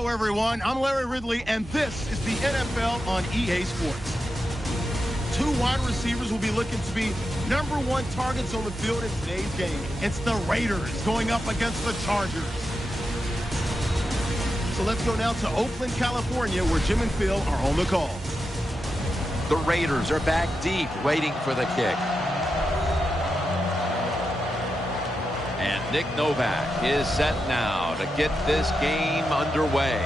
Hello, everyone. I'm Larry Ridley, and this is the NFL on EA Sports. Two wide receivers will be looking to be #1 targets on the field in today's game. It's the Raiders going up against the Chargers. So let's go now to Oakland, California, where Jim and Phil are on the call. The Raiders are back deep, waiting for the kick. And Nick Novak is set now to get this game underway.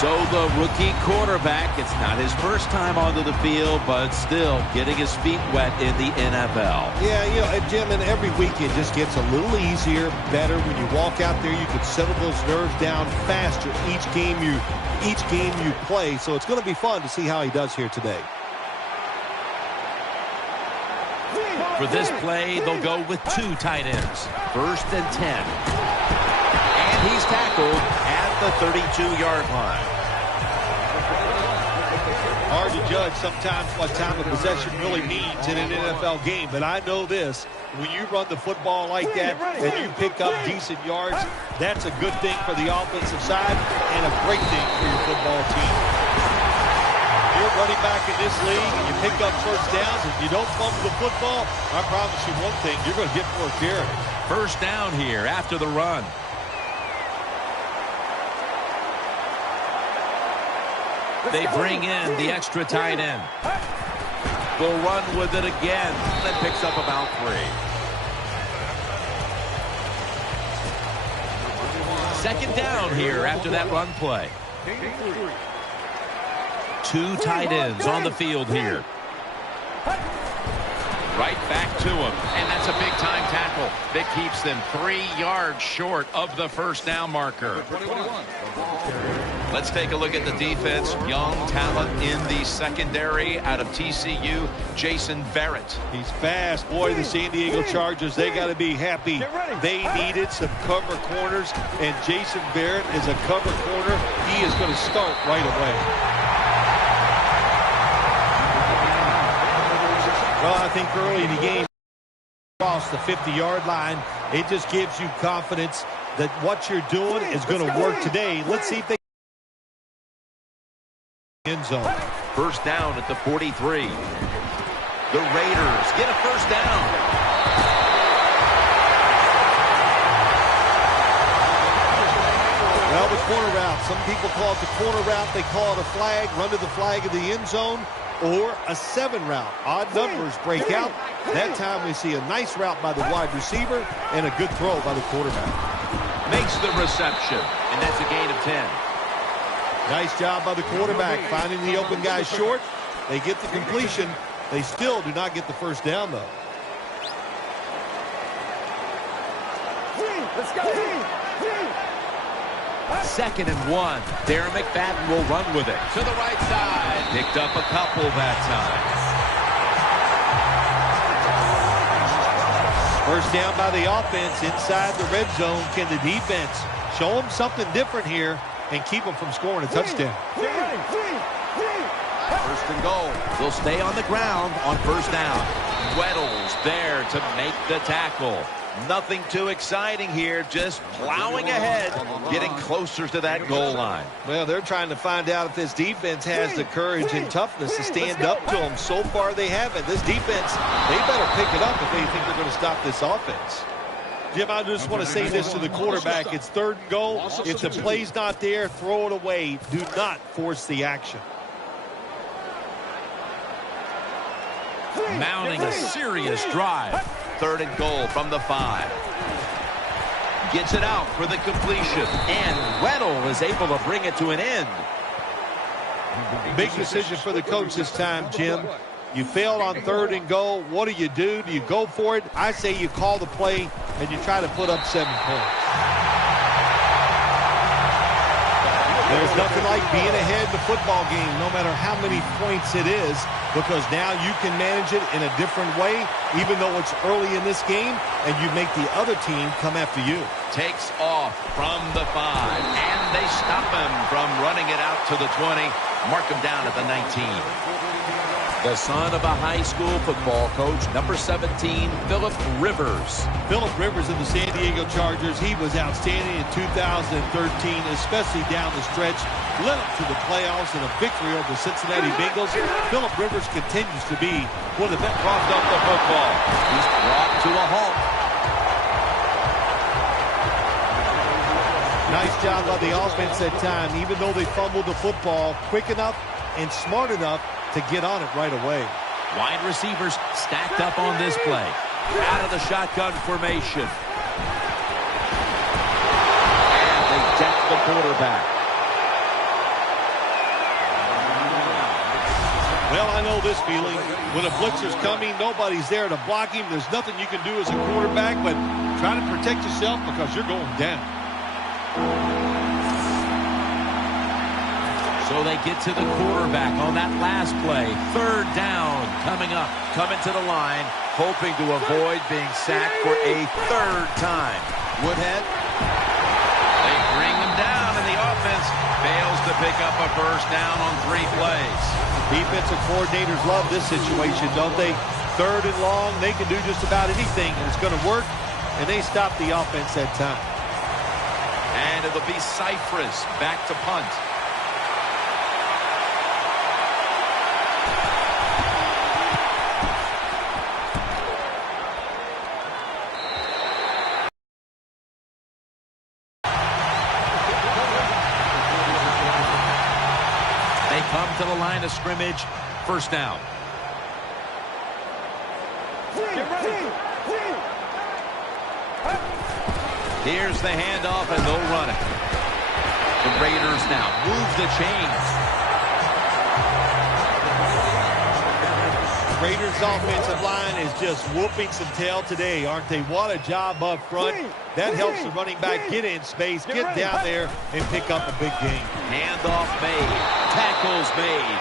So the rookie quarterback, it's not his first time onto the field, but still getting his feet wet in the NFL. Yeah, you know, Jim, and every week it just gets a little easier, better. When you walk out there, you can settle those nerves down faster each game you play. So it's going to be fun to see how he does here today. For this play, they'll go with two tight ends. 1st and 10. And he's tackled at the 32-yard line. Hard to judge sometimes what time of possession really means in an NFL game, but I know this. When you run the football like that and you pick up decent yards, that's a good thing for the offensive side and a great thing for your football team. You're running back in this league and you pick up first downs and you don't fumble the football, I promise you one thing, you're going to get more carries. First down here after the run. They bring in the extra tight end. They'll run with it again. That picks up about 3. Second down here after that run play. Two tight ends on the field here. Right back to him. And that's a big-time tackle that keeps them 3 yards short of the first down marker. Let's take a look at the defense. Young talent in the secondary out of TCU, Jason Barrett. He's fast. Boy, the San Diego Chargers, they got to be happy. They needed some cover corners, and Jason Barrett is a cover corner. He is going to start right away. Well, I think early in the game, across the 50-yard line, it just gives you confidence that what you're doing is going to work today. Let's see if they end zone. First down at the 43. The Raiders get a first down. Well, the corner route. Some people call it the corner route. They call it a flag, run to the flag of the end zone, or a 7 route. Odd numbers break out. That time we see a nice route by the wide receiver and a good throw by the quarterback. Makes the reception, and that's a gain of 10. Nice job by the quarterback finding the open guy short. They get the completion. They still do not get the first down, though. Let's go. 2nd and 1. Darren McFadden will run with it. To the right side. Picked up a couple that time. First down by the offense inside the red zone. Can the defense show them something different here and keep them from scoring a touchdown? First and goal. They'll stay on the ground on first down. Weddle's there to make the tackle. Nothing too exciting here, just plowing ahead, getting closer to that goal line. Well, they're trying to find out if this defense has the courage and toughness to stand up to them. So far, they haven't. This defense, they better pick it up if they think they're going to stop this offense. Jim, I just want to say this to the quarterback. It's 3rd and goal. If the play's not there, throw it away. Do not force the action. Mounting a serious drive. 3rd and goal from the 5. Gets it out for the completion. And Weddle is able to bring it to an end. Big decision for the coach this time, Jim. You failed on 3rd and goal. What do? Do you go for it? I say you call the play and you try to put up 7 points. There's nothing like being ahead in the football game, no matter how many points it is, because now you can manage it in a different way, even though it's early in this game, and you make the other team come after you. Takes off from the 5, and they stop him from running it out to the 20. Mark him down at the 19. The son of a high school football coach, number 17, Philip Rivers. Philip Rivers of the San Diego Chargers, he was outstanding in 2013, especially down the stretch. Led up to the playoffs and a victory over the Cincinnati Bengals. Philip Rivers continues to be one of the best. Crossed up the football. He's brought to a halt. Nice job by the offense that time, even though they fumbled the football quick enough and smart enough to get on it right away. Wide receivers stacked up on this play. Out of the shotgun formation. And they deck the quarterback. Well, I know this feeling. When a blitzer's coming, nobody's there to block him. There's nothing you can do as a quarterback, but try to protect yourself because you're going down. So they get to the quarterback on that last play. 3rd down coming up. Coming to the line, hoping to avoid being sacked for a 3rd time. Woodhead. They bring him down, and the offense fails to pick up a first down on 3 plays. Defensive coordinators love this situation, don't they? 3rd and long, they can do just about anything, and it's going to work, and they stop the offense that time. And it'll be Cypress back to punt. They come to the line of scrimmage. 1st down. Here's the handoff, and they'll run it. The Raiders now move the chains. Raiders' offensive line is just whooping some tail today, aren't they? What a job up front. That helps the running back get in space, get down there, and pick up a big gain. Handoff made. Tackles made.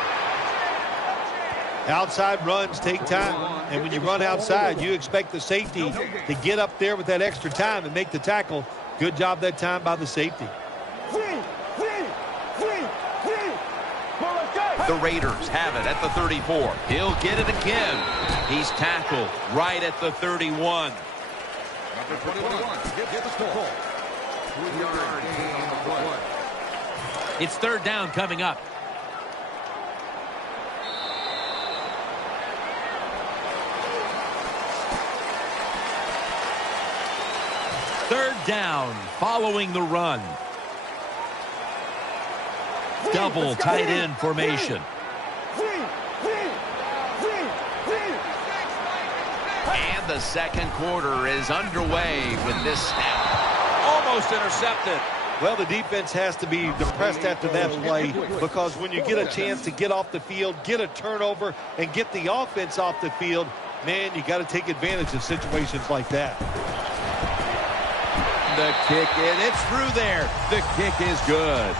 Outside runs take time, and when you run outside, you expect the safety to get up there with that extra time and make the tackle. Good job that time by the safety. The Raiders have it at the 34. He'll get it again. He's tackled right at the 31. Number 21, get the ball. 3-yard gain on the play. It's 3rd down coming up. Third down following the run. Double tight end formation. And the 2nd quarter is underway with this snap. Almost intercepted. Well, the defense has to be depressed after that play because when you get a chance to get off the field, get a turnover, and get the offense off the field, man, you got to take advantage of situations like that. The kick in. It's through there. The kick is good.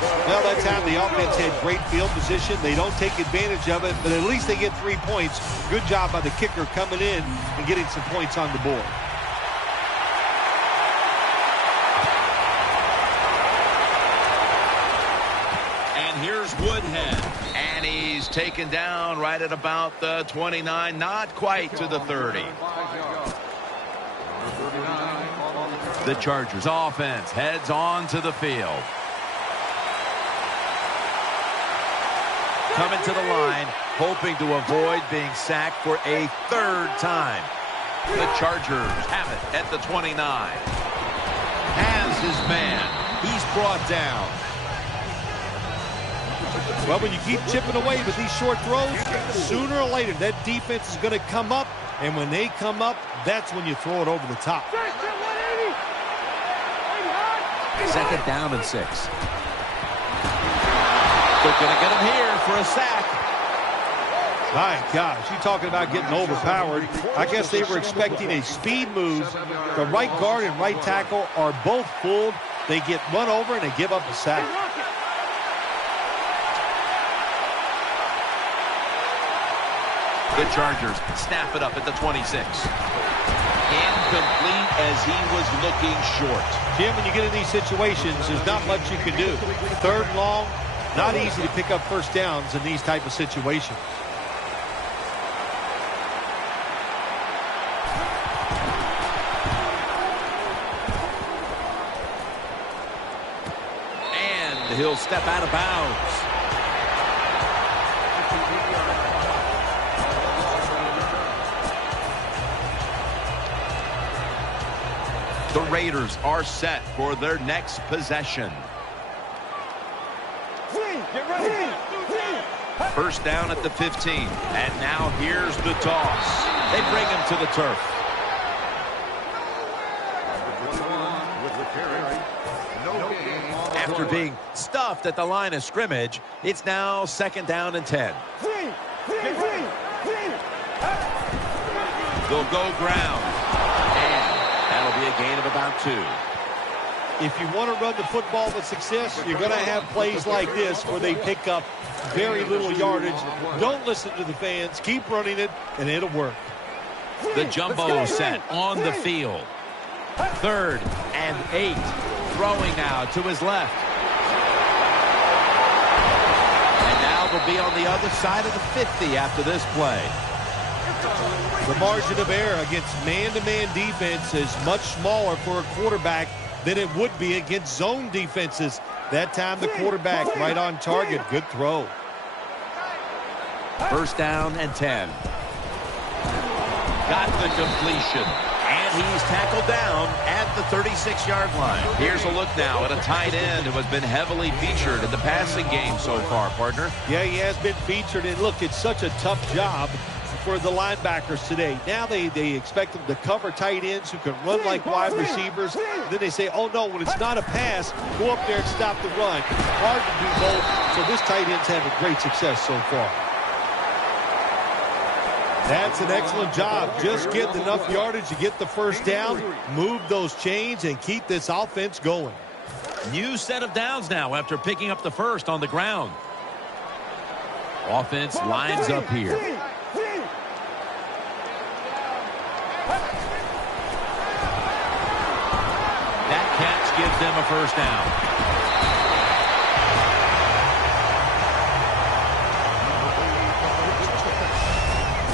Well, that time the offense had great field position. They don't take advantage of it, but at least they get 3 points. Good job by the kicker coming in and getting some points on the board. And here's Woodhead. And he's taken down right at about the 29, not quite to the 30. The Chargers offense heads on to the field. Coming to the line, hoping to avoid being sacked for a 3rd time. The Chargers have it at the 29. Has his man. He's brought down. Well, when you keep chipping away with these short throws, sooner or later that defense is going to come up, and when they come up, that's when you throw it over the top. 2nd down and 6. They're going to get him here for a sack. My gosh, you talking about getting overpowered. I guess they were expecting a speed move. The right guard and right tackle are both fooled. They get run over and they give up a sack. The Chargers snap it up at the 26. Incomplete as he was looking short. Jim, when you get in these situations, there's not much you can do. Third and long, not easy to pick up first downs in these type of situations. And he'll step out of bounds. The Raiders are set for their next possession. First down at the 15. And now here's the toss. They bring him to the turf. After being stuffed at the line of scrimmage, it's now 2nd down and 10. They'll go ground. That'll be a gain of about 2. If you want to run the football with success, you're going to have plays like this where they pick up very little yardage. Don't listen to the fans. Keep running it, and it'll work. The jumbo set on the field. 3rd and 8. Throwing now to his left. And now they'll be on the other side of the 50 after this play. The margin of error against man-to-man defense is much smaller for a quarterback than it would be against zone defenses. That time the quarterback right on target. Good throw. First down and 10. Got the completion. And he's tackled down at the 36-yard line. Here's a look now at a tight end who has been heavily featured in the passing game so far, partner. Yeah, he has been featured. And look, it's such a tough job for the linebackers today. Now they expect them to cover tight ends who can run like wide receivers. And then they say, oh, no, when it's not a pass, go up there and stop the run. Hard to do both. So this tight end's having great success so far. That's an excellent job. Just get enough yardage to get the first down, move those chains, and keep this offense going. New set of downs now after picking up the first on the ground. Offense lines up here. That catch gives them a first down.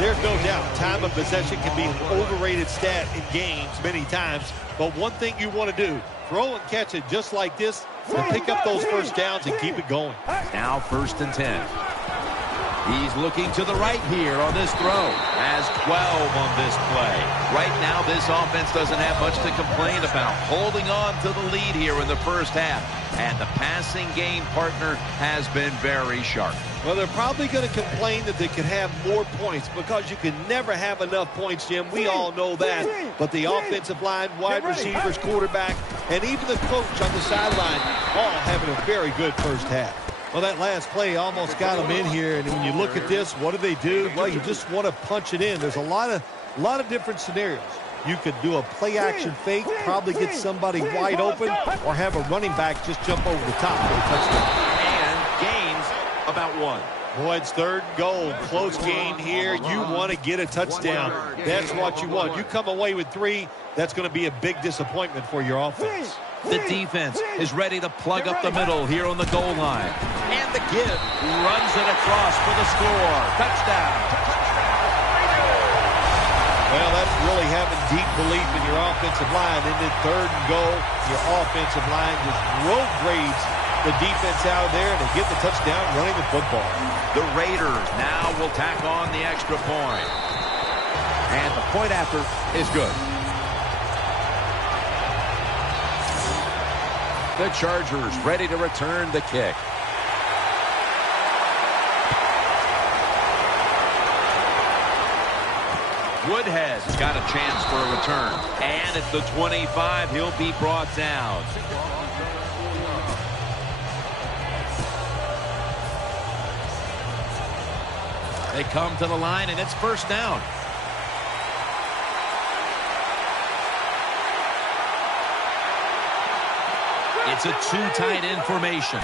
There's no doubt time of possession can be an overrated stat in games many times. But one thing you want to do, throw and catch it just like this and pick up those first downs and keep it going. Now 1st and 10. He's looking to the right here on this throw. Has 12 on this play. Right now, this offense doesn't have much to complain about. Holding on to the lead here in the first half. And the passing game partner has been very sharp. Well, they're probably going to complain that they could have more points because you can never have enough points, Jim. We all know that. But the offensive line, wide receivers, quarterback, and even the coach on the sideline all having a very good first half. Well, that last play almost got them in here. And when you look at this, what do? Well, you just want to punch it in. There's a lot of different scenarios. You could do a play-action fake, probably get somebody wide open, or have a running back just jump over the top for a touchdown. And gains about 1. Boy, it's 3rd and goal. Close game here. You want to get a touchdown. That's what you want. You come away with 3, that's going to be a big disappointment for your offense. The defense is ready to plug up the middle here on the goal line. And the give runs it across for the score. Touchdown. Well, that's really having deep belief in your offensive line. And then 3rd and goal, your offensive line just road grades the defense out there to get the touchdown running the football. The Raiders now will tack on the extra point. And the point after is good. The Chargers ready to return the kick. Woodhead's got a chance for a return. And at the 25, he'll be brought down. They come to the line, and it's first down. It's a 2 tight end formation.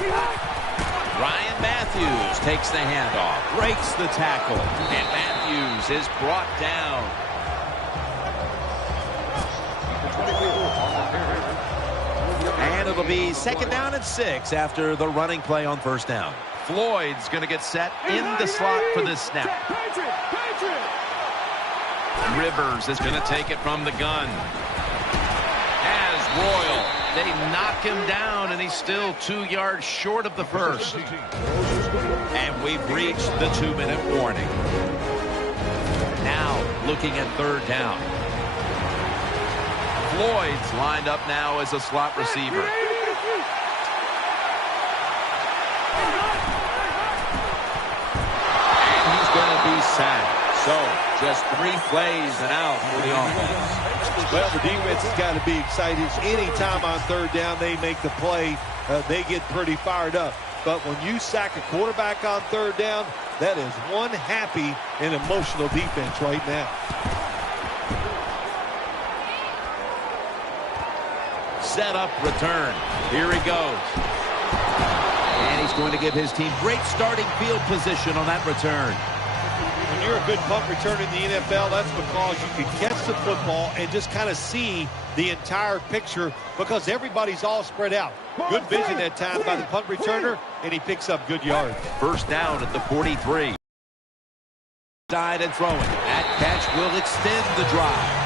Ryan Matthews Matthews takes the handoff, breaks the tackle, and Matthews is brought down. And it'll be 2nd down and 6 after the running play on 1st down. Floyd's going to get set in the slot for this snap. Rivers is going to take it from the gun. Has Royal. They knock him down, and he's still 2 yards short of the first. And we've reached the 2-minute warning. Now looking at 3rd down. Floyd's lined up now as a slot receiver. And he's going to be sacked. So just 3 plays and out for the offense. Well, the defense has got to be excited. Anytime on 3rd down they make the play, they get pretty fired up. But when you sack a quarterback on 3rd down, that is one happy and emotional defense right now. Set up return. Here he goes. And he's going to give his team great starting field position on that return. When you're a good punt returner in the NFL, that's because you can catch the football and just kind of see the entire picture because everybody's all spread out. Good vision that time by the punt returner, and he picks up good yards. 1st down at the 43. Side and throwing. That catch will extend the drive.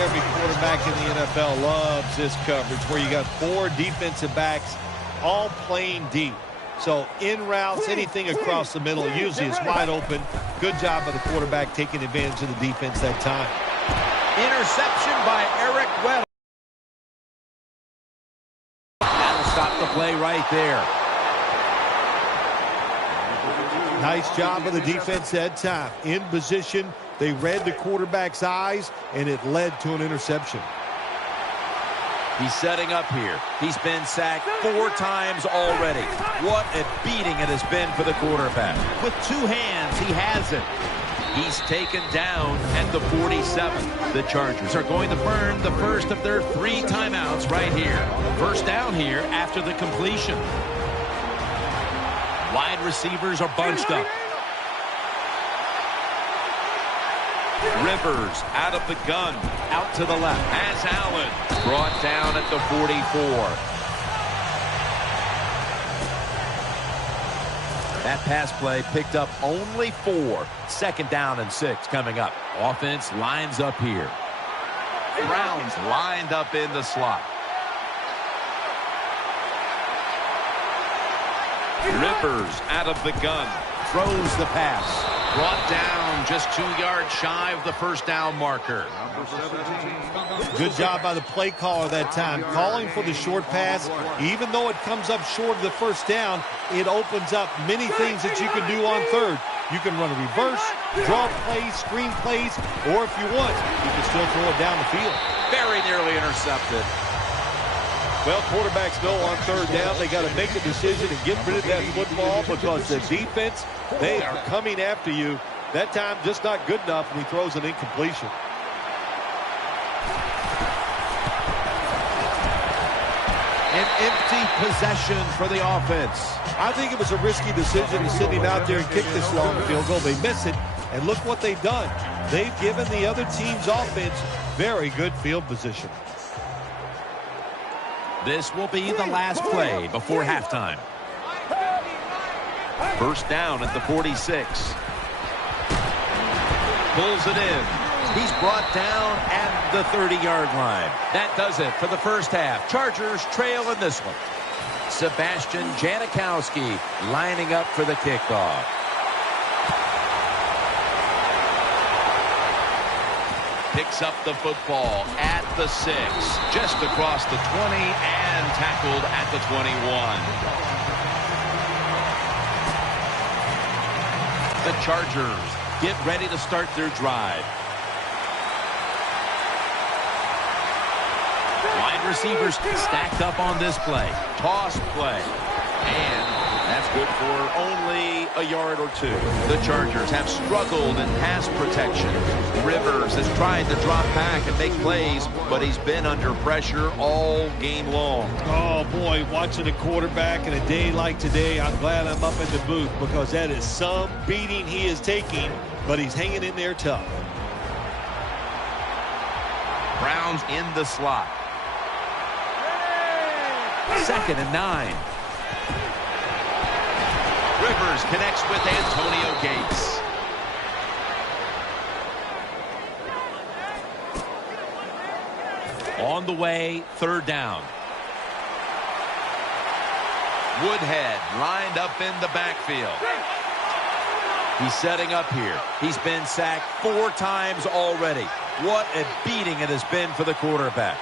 Every quarterback in the NFL loves this coverage where you got 4 defensive backs all playing deep. So in routes, anything across the middle usually is wide open. Good job by the quarterback taking advantage of the defense that time. Interception by Eric Weddle. That'll stop the play right there. Nice job by the defense that time. In position, they read the quarterback's eyes, and it led to an interception. He's setting up here. He's been sacked 4 times already. What a beating it has been for the quarterback. With 2 hands, he has it. He's taken down at the 47. The Chargers are going to burn the first of their 3 timeouts right here. 1st down here after the completion. Wide receivers are bunched up. Rivers out of the gun. Out to the left. Has Allen. Brought down at the 44. That pass play picked up only 4. 2nd down and 6 coming up. Offense lines up here. Browns lined up in the slot. Rivers out of the gun. Throws the pass. Brought down just 2 yards shy of the 1st down marker. Good job by the play caller that time, calling for the short pass. Even though it comes up short of the 1st down, it opens up many things that you can do on 3rd. You can run a reverse, draw plays, screen plays, or if you want, you can still throw it down the field. Very nearly intercepted. Well, quarterbacks know on 3rd down they got to make a decision and get rid of that football because the defense, they are coming after you. That time just not good enough, and he throws an incompletion. An empty possession for the offense. I think it was a risky decision to send him out there and kick this long field goal. They miss it, and look what they've done. They've given the other team's offense very good field position. This will be the last play before halftime. 1st down at the 46. Pulls it in. He's brought down at the 30-yard line. That does it for the 1st half. Chargers trail in this one. Sebastian Janikowski lining up for the kickoff. Picks up the football at the 6, just across the 20, and tackled at the 21. The Chargers get ready to start their drive. Wide receivers stacked up on this play. Toss play. And that That's good for only a yard or two. The Chargers have struggled in pass protection. Rivers has tried to drop back and make plays, but he's been under pressure all game long. Oh, boy, watching a quarterback in a day like today, I'm glad I'm up in the booth because that is some beating he is taking, but he's hanging in there tough. Browns in the slot. 2nd and 9. Rivers connects with Antonio Gates. On the way, 3rd down. Woodhead lined up in the backfield. He's setting up here. He's been sacked 4 times already. What a beating it has been for the quarterback.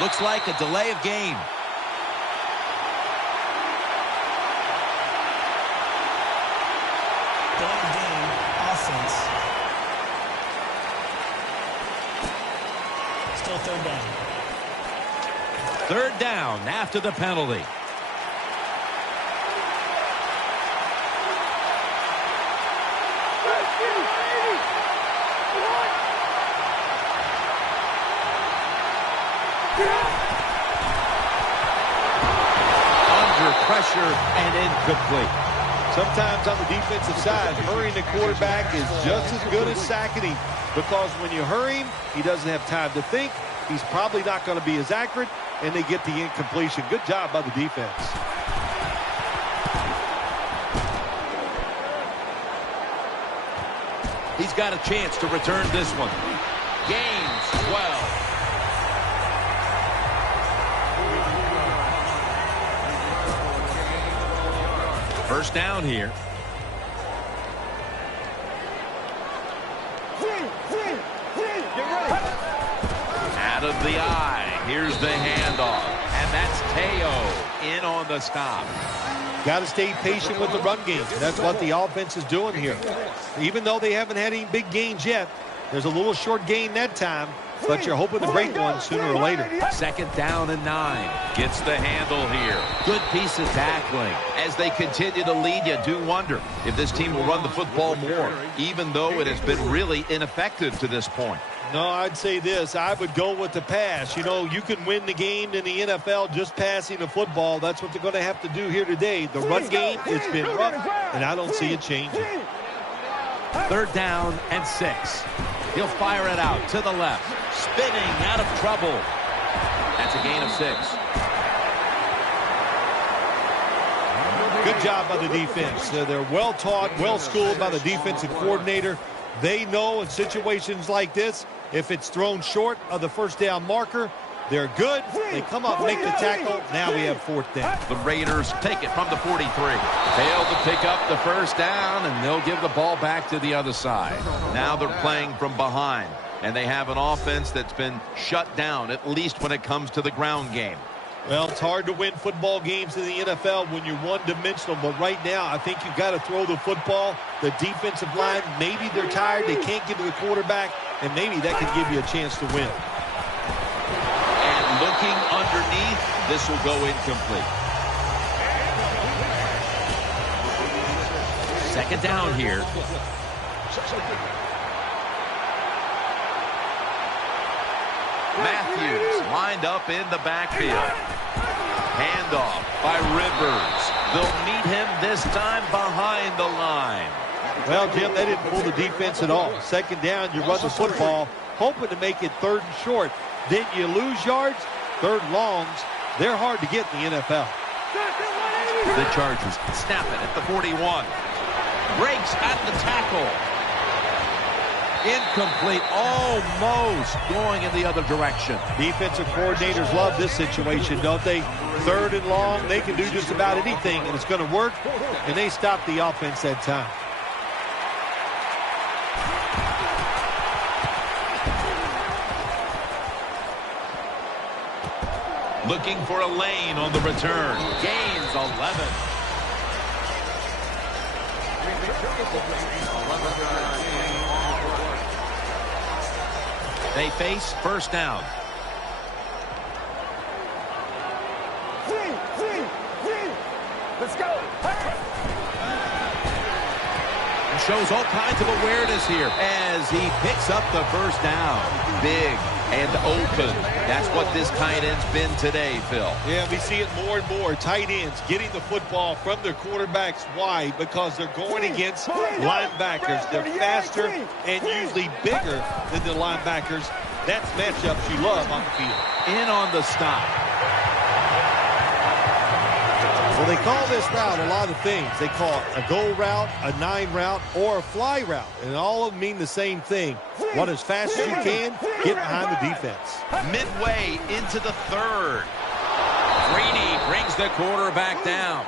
Looks like a delay of game. Delay of game, offense. Still 3rd down. 3rd down after the penalty. Under pressure and incomplete. Sometimes on the defensive side, hurrying the quarterback is just as good as sacking him because when you hurry him, he doesn't have time to think. He's probably not going to be as accurate, and they get the incompletion. Good job by the defense. He's got a chance to return this one. Gains 12. First down here. Out of the eye. Here's the handoff. And that's Teo in on the stop. Got to stay patient with the run game. That's what the offense is doing here. Even though they haven't had any big gains yet, there's a little short gain that time, but you're hoping to break one sooner or later. 2nd down and 9. Gets the handle here. Good piece of tackling. As they continue to lead, you do wonder if this team will run the football more, even though it has been really ineffective to this point. No, I'd say this. I would go with the pass. You know, you can win the game in the NFL just passing the football. That's what they're going to have to do here today. The run game, it's been rough, and I don't see it changing. 3rd down and 6. He'll fire it out to the left. Spinning out of trouble. That's a gain of 6. Good job by the defense. They're well taught, well schooled by the defensive coordinator. They know in situations like this, if it's thrown short of the 1st down marker, they're good. They come up, make the tackle. Now we have 4th down. The Raiders take it from the 43. Failed to pick up the 1st down, and they'll give the ball back to the other side. Now they're playing from behind, and they have an offense that's been shut down, at least when it comes to the ground game. Well, it's hard to win football games in the NFL when you're one-dimensional, but right now I think you've got to throw the football. The defensive line, maybe they're tired, they can't get to the quarterback, and maybe that can give you a chance to win. And looking underneath, this will go incomplete. 2nd down here. Matthews lined up in the backfield. Handoff by Rivers. They'll meet him this time behind the line. Well, Jim, they didn't pull the defense at all. 2nd down, you run the football, hoping to make it 3rd and short. Then you lose yards, 3rd longs. They're hard to get in the NFL. The Chargers snap it at the 41. Breaks at the tackle. Incomplete, almost going in the other direction. Defensive coordinators love this situation, don't they? 3rd and long, they can do just about anything, and it's going to work, and they stop the offense that time. Looking for a lane on the return. Gains 11. They face first down. Let's go. Shows all kinds of awareness here as he picks up the first down. Big and open. That's what this tight end's been today, Phil. Yeah, we see it more and more. Tight ends getting the football from their quarterbacks. Why? Because they're going against linebackers. They're faster and usually bigger than the linebackers. That's matchups you love on the field. In on the stop. Well, they call this route a lot of things. They call it a go route, a 9 route, or a fly route. And all of them mean the same thing. Run as fast as you can, get behind the defense. Midway into the third. Greeny brings the quarterback down.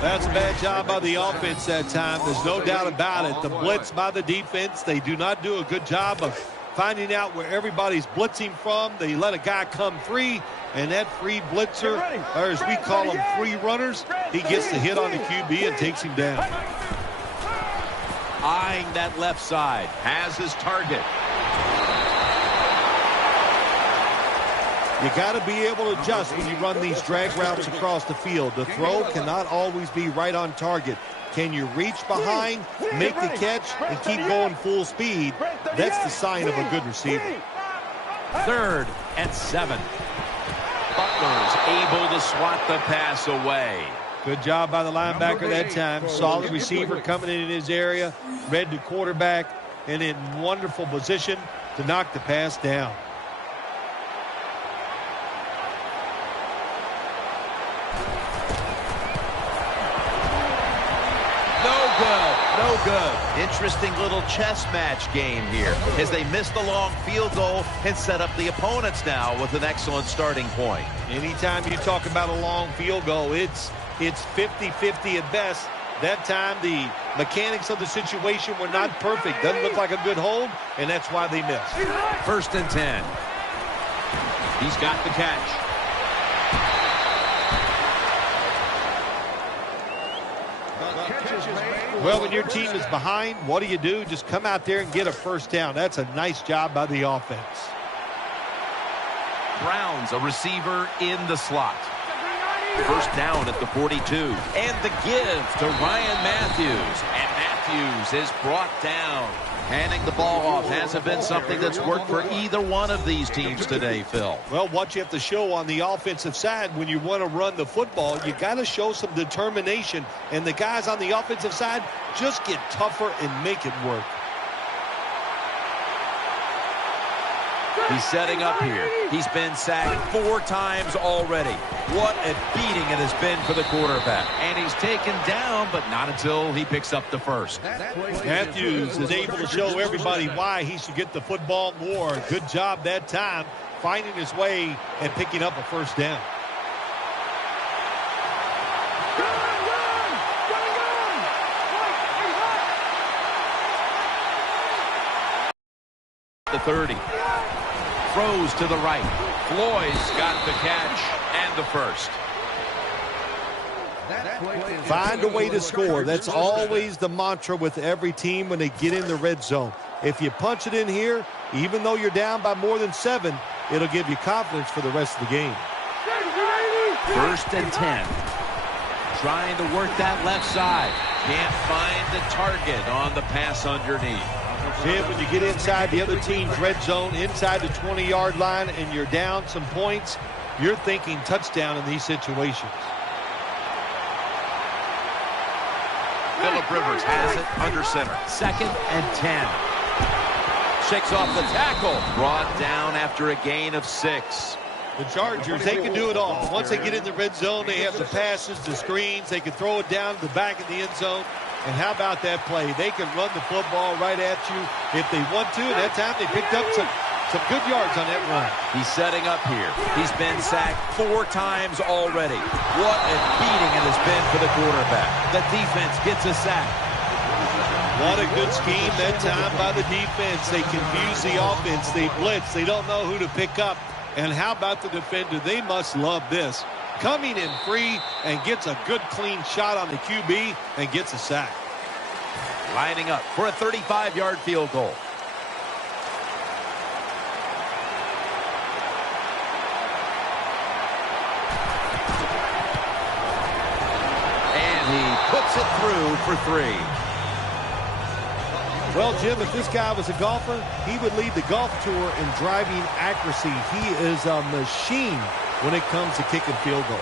That's a bad job by the offense that time. There's no doubt about it. The blitz by the defense, they do not do a good job of finding out where everybody's blitzing from. They let a guy come free, and that free blitzer, or as we call them, free runners, he gets the hit on the QB and takes him down. Eyeing that left side. Has his target. You got to be able to adjust when you run these drag routes across the field. The throw cannot always be right on target. Can you reach behind, make the catch, and keep going full speed? That's the sign of a good receiver. 3rd and 7. Butler's able to swat the pass away. Good job by the linebacker that time. Saw the receiver coming in his area, read the quarterback, and in wonderful position to knock the pass down. No good. Interesting little chess match game here as they miss the long field goal and set up the opponents now with an excellent starting point. Anytime you talk about a long field goal, it's 50-50 at best. That time the mechanics of the situation were not perfect. Doesn't look like a good hold, and that's why they missed. 1st and 10. He's got the catch. Well, when your team is behind, what do? Just come out there and get a first down. That's a nice job by the offense. Brown's a receiver in the slot. First down at the 42. And the give to Ryan Matthews. And Matthews is brought down. Handing the ball off hasn't been something that's worked for either one of these teams today, Phil. Well, what you have to show on the offensive side when you want to run the football, you got to show some determination. And the guys on the offensive side just get tougher and make it work. He's setting up here. He's been sacked 4 times already. What a beating it has been for the quarterback. And he's taken down, but not until he picks up the first. Matthews is able to show everybody why he should get the football more. Good job that time, finding his way and picking up a first down. The 30. Throws to the right. Floyd's got the catch and the first. Find a way to score. That's always the mantra with every team when they get in the red zone. If you punch it in here, even though you're down by more than 7, it'll give you confidence for the rest of the game. 1st and 10. Trying to work that left side. Can't find the target on the pass underneath. Jim, when you get inside the other team's red zone, inside the 20-yard line, and you're down some points, you're thinking touchdown in these situations. Phillip Rivers has it under center. 2nd and 10. Shakes off the tackle. Brought down after a gain of 6. The Chargers, they can do it all. Once they get in the red zone, they have the passes, the screens. They can throw it down to the back of the end zone. And how about that play? They can run the football right at you if they want to. And that time they picked up some good yards on that run. He's setting up here. He's been sacked 4 times already. What a beating it has been for the quarterback. The defense gets a sack. What a good scheme that time by the defense. They confuse the offense. They blitz. They don't know who to pick up. And how about the defender? They must love this. Coming in free and gets a good clean shot on the QB and gets a sack. Lining up for a 35-yard field goal. And he puts it through for 3. Well, Jim, if this guy was a golfer, he would lead the golf tour in driving accuracy. He is a machine when it comes to kicking field goals.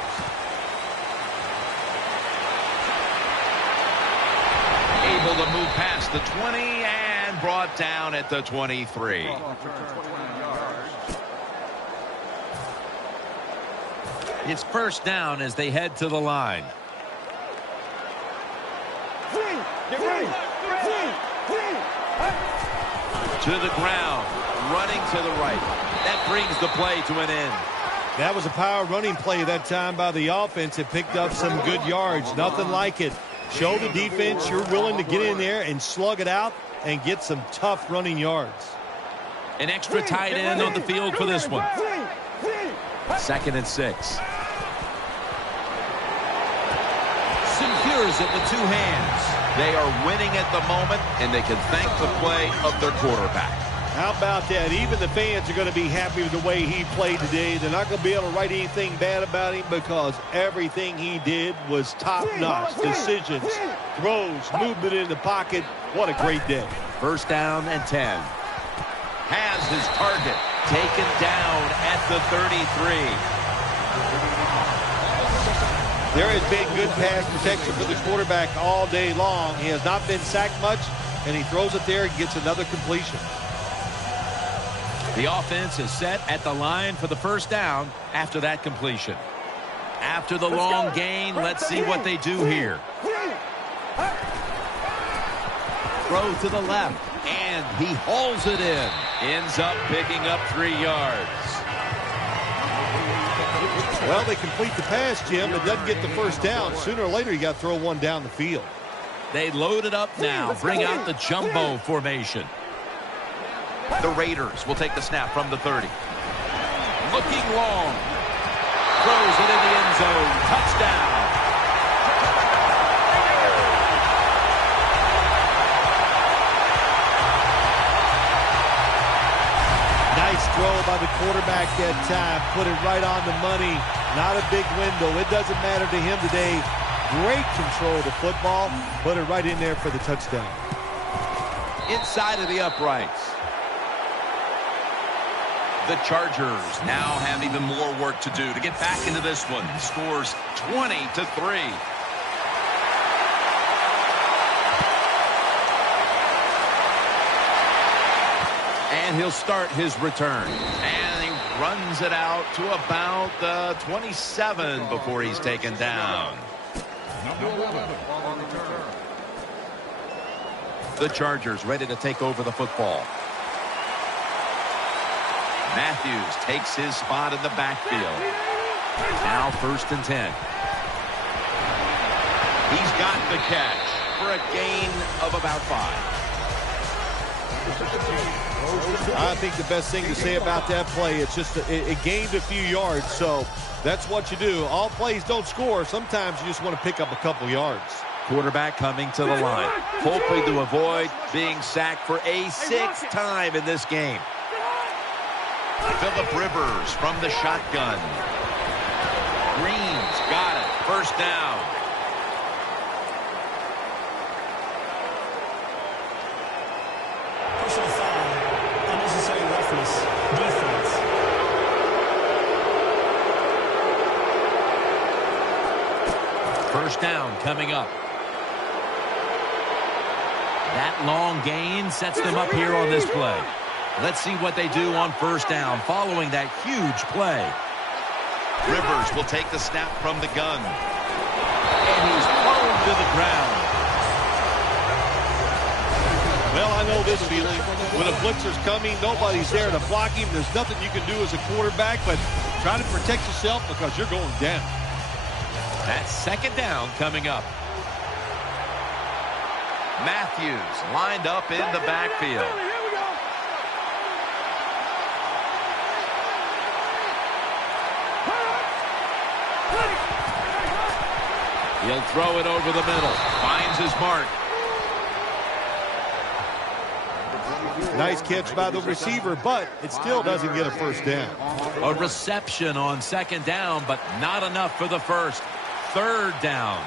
Able to move past the 20 and brought down at the 23. It's first down as they head to the line. To the ground, running to the right. That brings the play to an end. That was a power running play that time by the offense. It picked up some good yards. Nothing like it. Show the defense you're willing to get in there and slug it out and get some tough running yards. An extra tight end on the field for this one. 2nd and 6. Secures it with 2 hands. They are winning at the moment, and they can thank the play of their quarterback. How about that? Even the fans are going to be happy with the way he played today. They're not going to be able to write anything bad about him because everything he did was top-notch. Decisions, throws, movement in the pocket. What a great day. First down and 10. Has his target taken down at the 33. There has been good pass protection for the quarterback all day long. He has not been sacked much, and he throws it there and gets another completion. The offense is set at the line for the first down after that completion. After the long gain, let's see what they do here. Throw to the left, and he hauls it in. Ends up picking up 3 yards. Well, they complete the pass, Jim. It doesn't get the first down. Sooner or later, you got to throw one down the field. They load it up now. Bring out the jumbo formation. The Raiders will take the snap from the 30. Looking long. Throws it in the end zone. Touchdown. Nice throw by the quarterback that time. Put it right on the money. Not a big window. It doesn't matter to him today. Great control of the football. Put it right in there for the touchdown. Inside of the uprights. The Chargers now have even more work to do to get back into this one. Scores 20-3. And he'll start his return. And he runs it out to about the 27 before he's taken down. The Chargers ready to take over the football. Matthews takes his spot in the backfield. Now 1st and 10. He's got the catch for a gain of about 5. I think the best thing to say about that play, it's just it gained a few yards, so that's what you do. All plays don't score. Sometimes you just want to pick up a couple yards. Quarterback coming to the line, hoping to avoid being sacked for a 6th time in this game. Phillip Rivers from the shotgun. Green's got it. First down. Personal foul. Unnecessary roughness. Defense. First down coming up. That long gain sets them up here on this play. Let's see what they do on first down following that huge play. Rivers will take the snap from the gun. And he's thrown to the ground. Well, I know this feeling. When a blitzer's coming, nobody's there to block him. There's nothing you can do as a quarterback, but try to protect yourself because you're going down. That's 2nd down coming up. Matthews lined up in the backfield. He'll throw it over the middle. Finds his mark. Nice catch by the receiver, but it still doesn't get a first down. A reception on second down, but not enough for the first. Third down.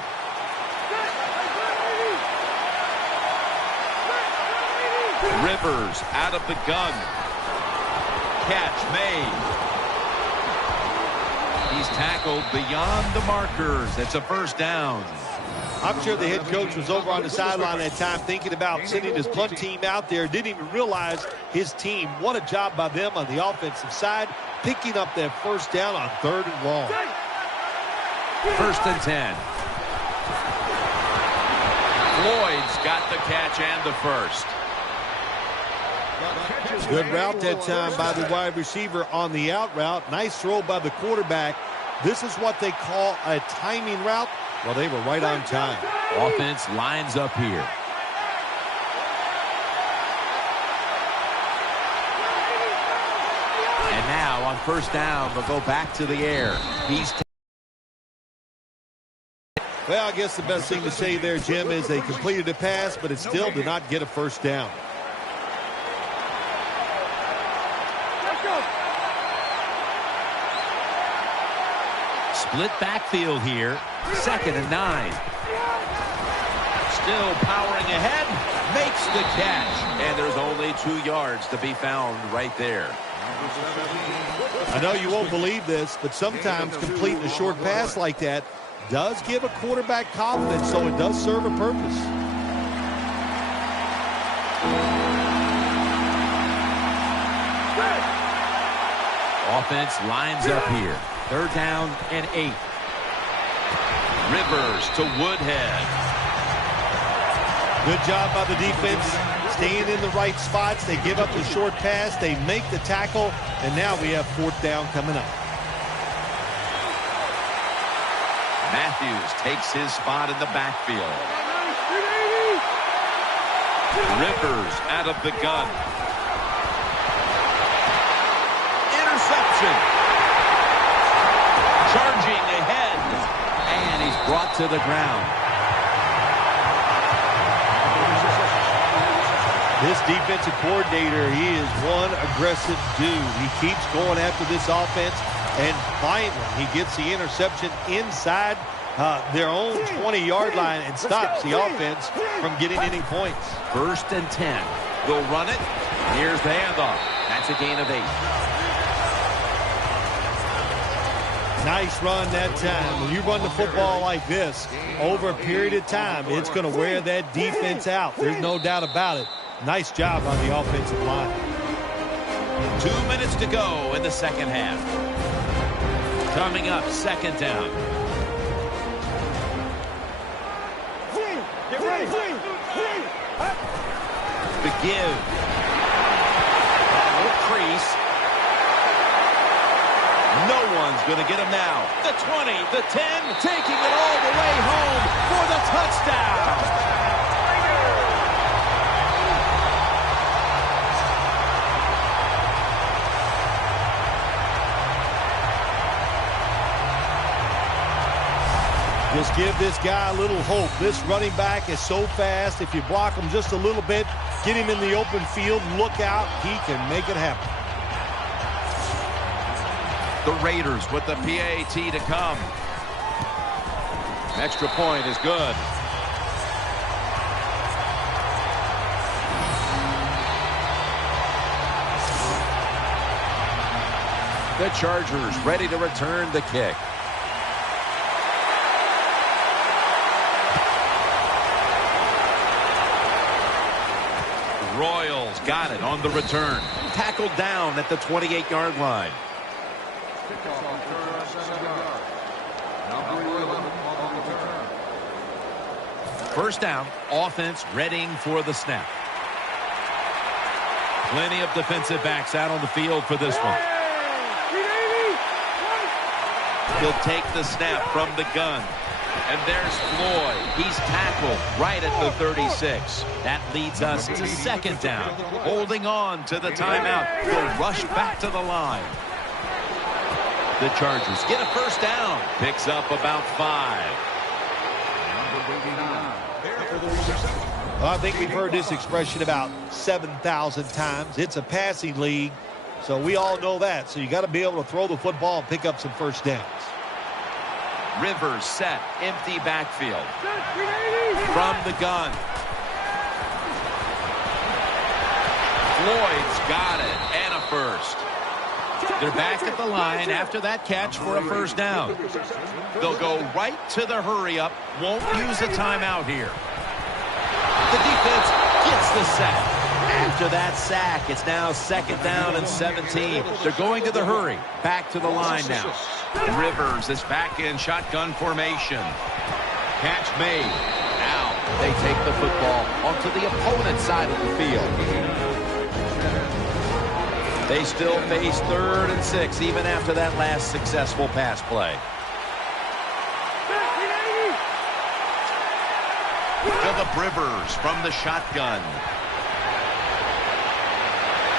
Rivers out of the gun. Catch made. He's tackled beyond the markers. It's a first down. I'm sure the head coach was over on the sideline that time thinking about sending his punt team out there. Didn't even realize his team. What a job by them on the offensive side, picking up that first down on 3rd and long. 1st and 10. Floyd's got the catch and the first. Good route that time by the wide receiver on the out route. Nice throw by the quarterback. This is what they call a timing route. Well, they were right on time. Offense lines up here. And now on first down, they'll go back to the air. Well, I guess the best thing to say there, Jim, is they completed a pass, but it still did not get a first down. Split backfield here. 2nd and 9. Still powering ahead. Makes the catch. And there's only 2 yards to be found right there. I know you won't believe this, but sometimes completing a short pass like that does give a quarterback confidence, so it does serve a purpose. Offense lines up here. 3rd down and 8. Rivers to Woodhead. Good job by the defense, staying in the right spots. They give up the short pass, they make the tackle, and now we have 4th down coming up. Matthews takes his spot in the backfield. Rivers out of the gun. Interception. Charging ahead. And he's brought to the ground. This defensive coordinator, he is one aggressive dude. He keeps going after this offense, and finally he gets the interception inside their own 20-yard line and stops the offense from getting any points. 1st and 10. They'll run it. Here's the handoff. That's a gain of 8. Nice run that time. When you run the football like this over a period of time, it's going to wear that defense out. There's no doubt about it. Nice job on the offensive line. 2 minutes to go in the second half. Coming up, 2nd down. The give. Crease. No one's going to get him now. The 20, the 10, taking it all the way home for the touchdown. Just give this guy a little hope. This running back is so fast. If you block him just a little bit, get him in the open field, look out, he can make it happen. The Raiders with the PAT to come. Extra point is good. The Chargers ready to return the kick. Royals got it on the return. Tackled down at the 28-yard line. First down, offense readying for the snap. Plenty of defensive backs out on the field for this one. He'll take the snap from the gun. And there's Floyd. He's tackled right at the 36. That leads us to 2nd down. Holding on to the timeout. They'll rush back to the line. The Chargers get a first down. Picks up about 5. Well, I think we've heard this expression about 7,000 times. It's a passing league, so we all know that. So you got to be able to throw the football and pick up some first downs. Rivers set, empty backfield. From the gun. Floyd's got it, and a first. They're back at the line after that catch for a first down. They'll go right to the hurry-up. Won't use a timeout here. The defense gets the sack. After that sack, it's now 2nd down and 17. They're going to the hurry. Back to the line now. Rivers is back in shotgun formation. Catch made. Now they take the football onto the opponent's side of the field. They still face 3rd and 6 even after that last successful pass play. Philip Rivers from the shotgun.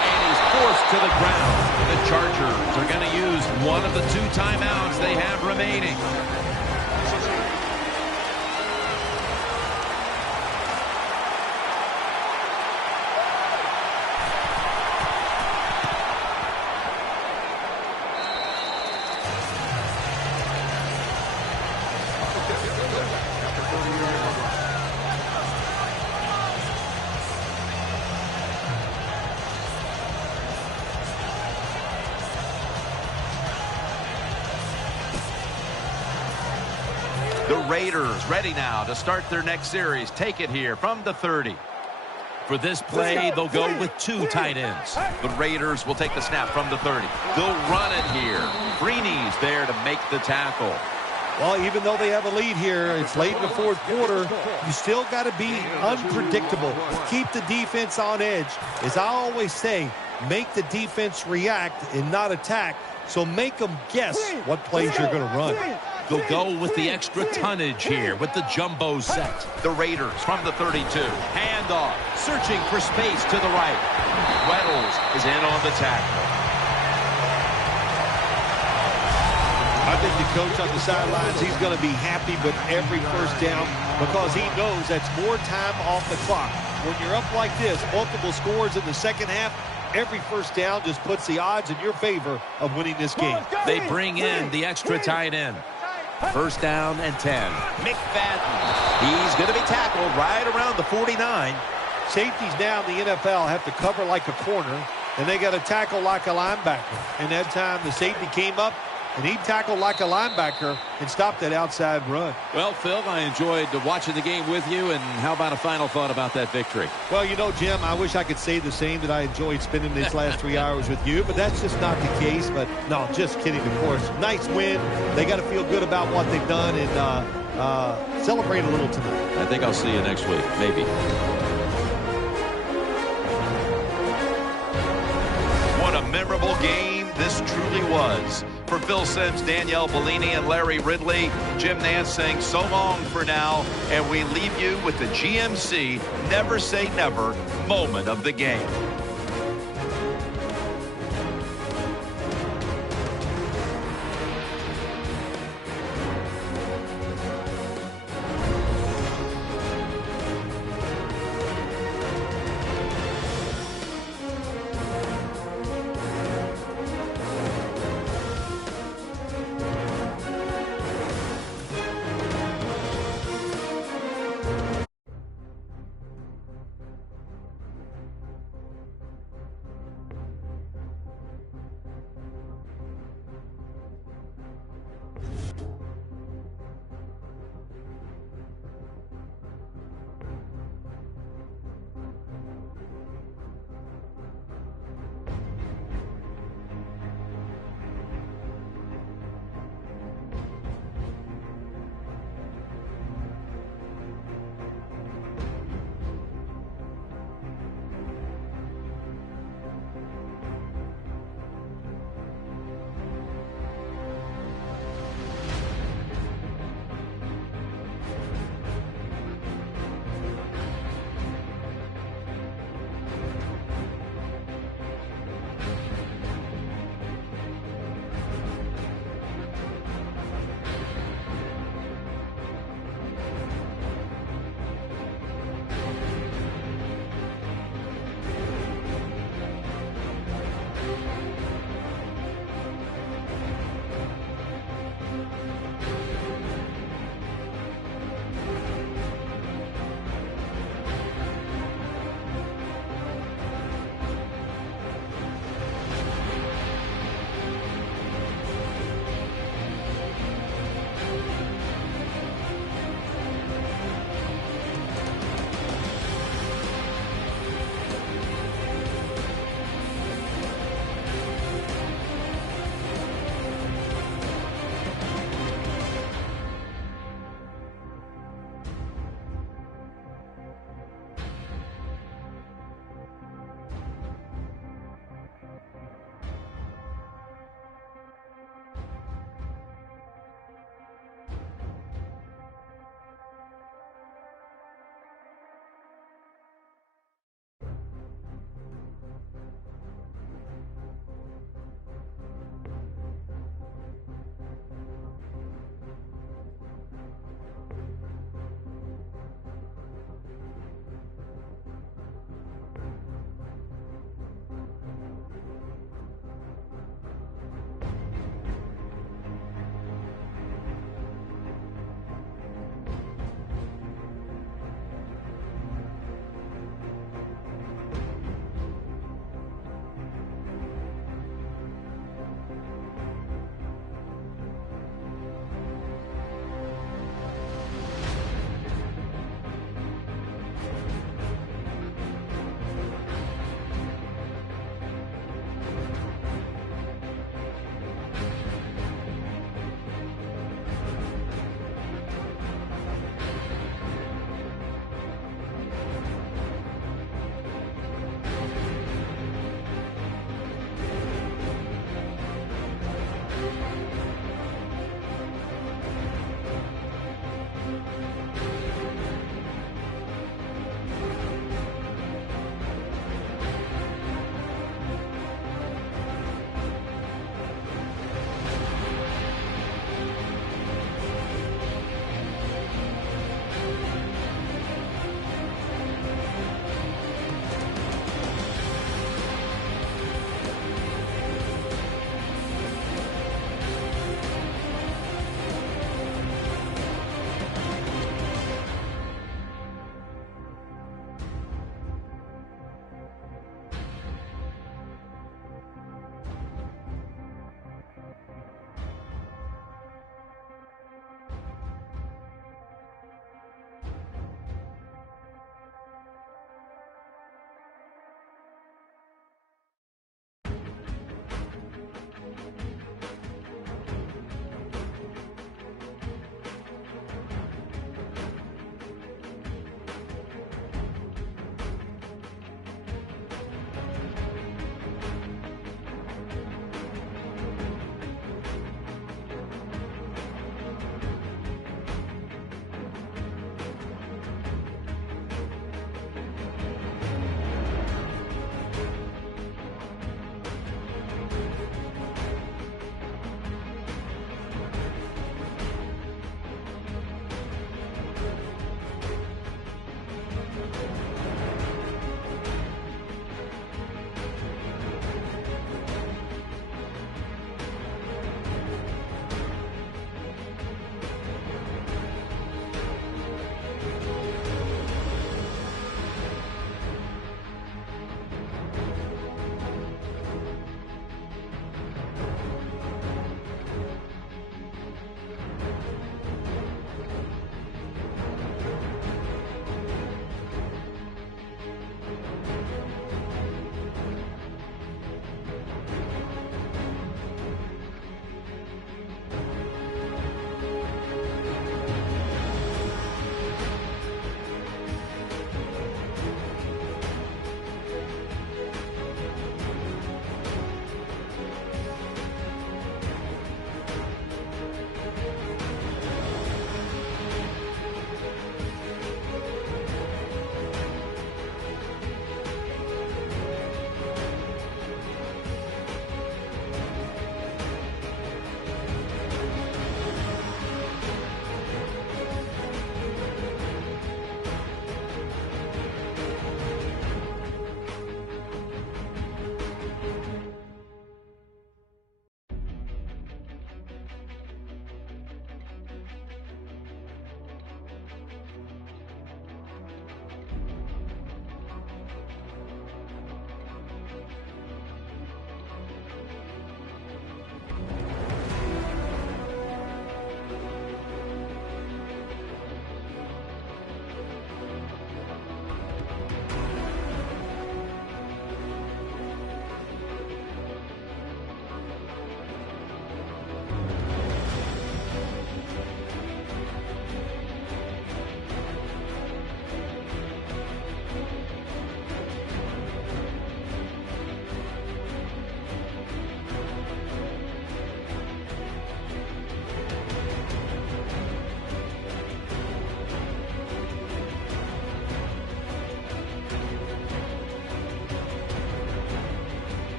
And he's forced to the ground. The Chargers are going to use one of the 2 timeouts they have remaining. The Raiders ready now to start their next series. Take it here from the 30. For this play, they'll go with 2 tight ends. The Raiders will take the snap from the 30. They'll run it here. Freeney's there to make the tackle. Well, even though they have a lead here, it's late in the 4th quarter. You still got to be unpredictable. Keep the defense on edge. As I always say, make the defense react and not attack. So make them guess what plays you're going to run. They'll go with the extra tonnage here with the jumbo set. The Raiders from the 32. Handoff, searching for space to the right. Weddles is in on the tackle. I think the coach on the sidelines, he's going to be happy with every first down because he knows that's more time off the clock. When you're up like this, multiple scores in the second half, every first down just puts the odds in your favor of winning this game. They bring in the extra tight end. 1st down and 10. McFadden. He's going to be tackled right around the 49. Safeties now in the NFL have to cover like a corner, and they got to tackle like a linebacker. And that time the safety came up, and he tackled like a linebacker and stopped that outside run. Well, Phil, I enjoyed watching the game with you, and how about a final thought about that victory? Well, you know, Jim, I wish I could say the same, that I enjoyed spending these last 3 hours with you, but that's just not the case. But, no, just kidding, of course. Nice win. They got to feel good about what they've done and celebrate a little tonight. I think I'll see you next week, maybe. What a memorable game this truly was. For Phil Simms, Danielle Bellini, and Larry Ridley, Jim Nance saying so long for now, and we leave you with the GMC Never Say Never moment of the game.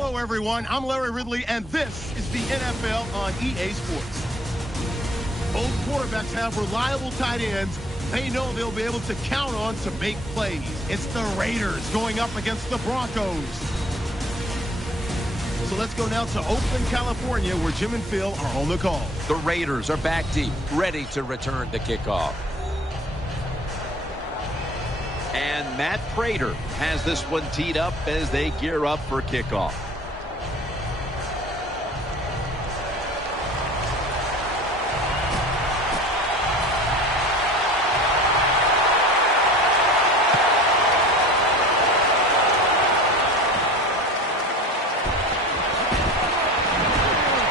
Hello, everyone. I'm Larry Ridley, and this is the NFL on EA Sports. Both quarterbacks have reliable tight ends they know they'll be able to count on to make plays. It's the Raiders going up against the Broncos. So let's go now to Oakland, California, where Jim and Phil are on the call. The Raiders are back deep, ready to return the kickoff. And Matt Prater has this one teed up as they gear up for kickoff.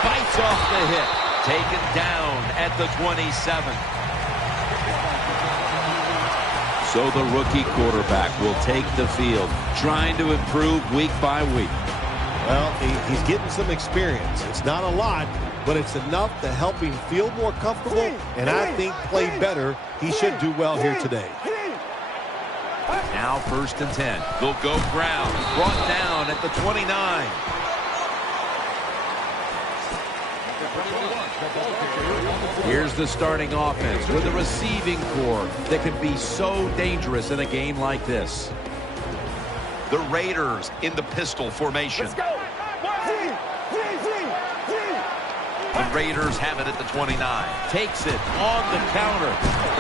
Bites off the hit, taken down at the 27. So the rookie quarterback will take the field, trying to improve week by week. Well, he's getting some experience. It's not a lot, but it's enough to help him feel more comfortable, and I think play better. He should do well here today. Now 1st and 10. They'll go ground, brought down at the 29. Here's the starting offense with a receiving core that can be so dangerous in a game like this. The Raiders in the pistol formation. The Raiders have it at the 29. Takes it on the counter.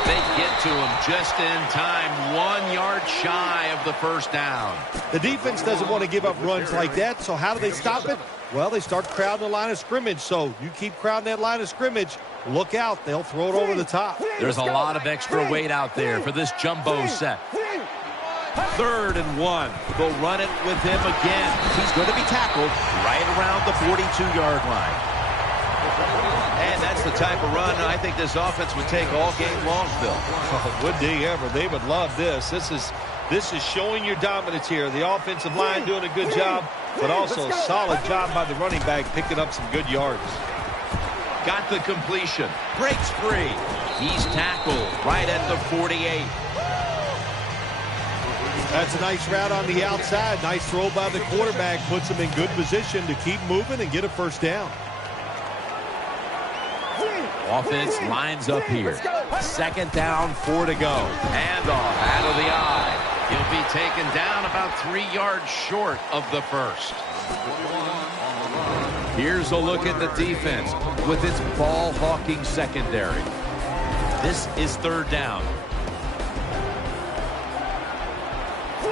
They get to him just in time, 1 yard shy of the first down. The defense doesn't want to give up runs like that, so how do they stop it? Well, they start crowding the line of scrimmage, so you keep crowding that line of scrimmage, look out, they'll throw it over the top. There's a lot of extra weight out there for this jumbo set. 3rd and 1. They'll run it with him again. He's going to be tackled right around the 42-yard line. And that's the type of run I think this offense would take all game long, Phil. Oh, would they ever? They would love this. This is showing your dominance here. The offensive line doing a good job, but also a solid job by the running back picking up some good yards. Got the completion. Breaks free. He's tackled right at the 48. That's a nice route on the outside. Nice throw by the quarterback. Puts him in good position to keep moving and get a first down. Offense lines up here. 2nd down, 4 to go. Handoff out of the eye. He'll be taken down about 3 yards short of the first. Here's a look at the defense with its ball-hawking secondary. This is 3rd down.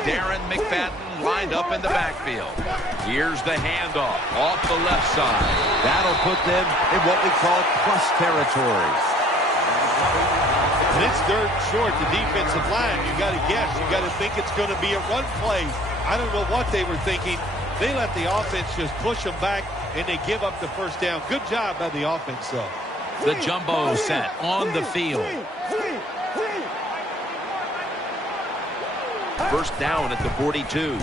Darren McFadden lined up in the backfield. Here's the handoff off the left side. That'll put them in what we call plus territory. And it's 3rd and short, the defensive line. You got to guess. You got to think it's going to be a run play. I don't know what they were thinking. They let the offense just push them back, and they give up the first down. Good job by the offense, though. The jumbo set on the field. 1st down at the 42.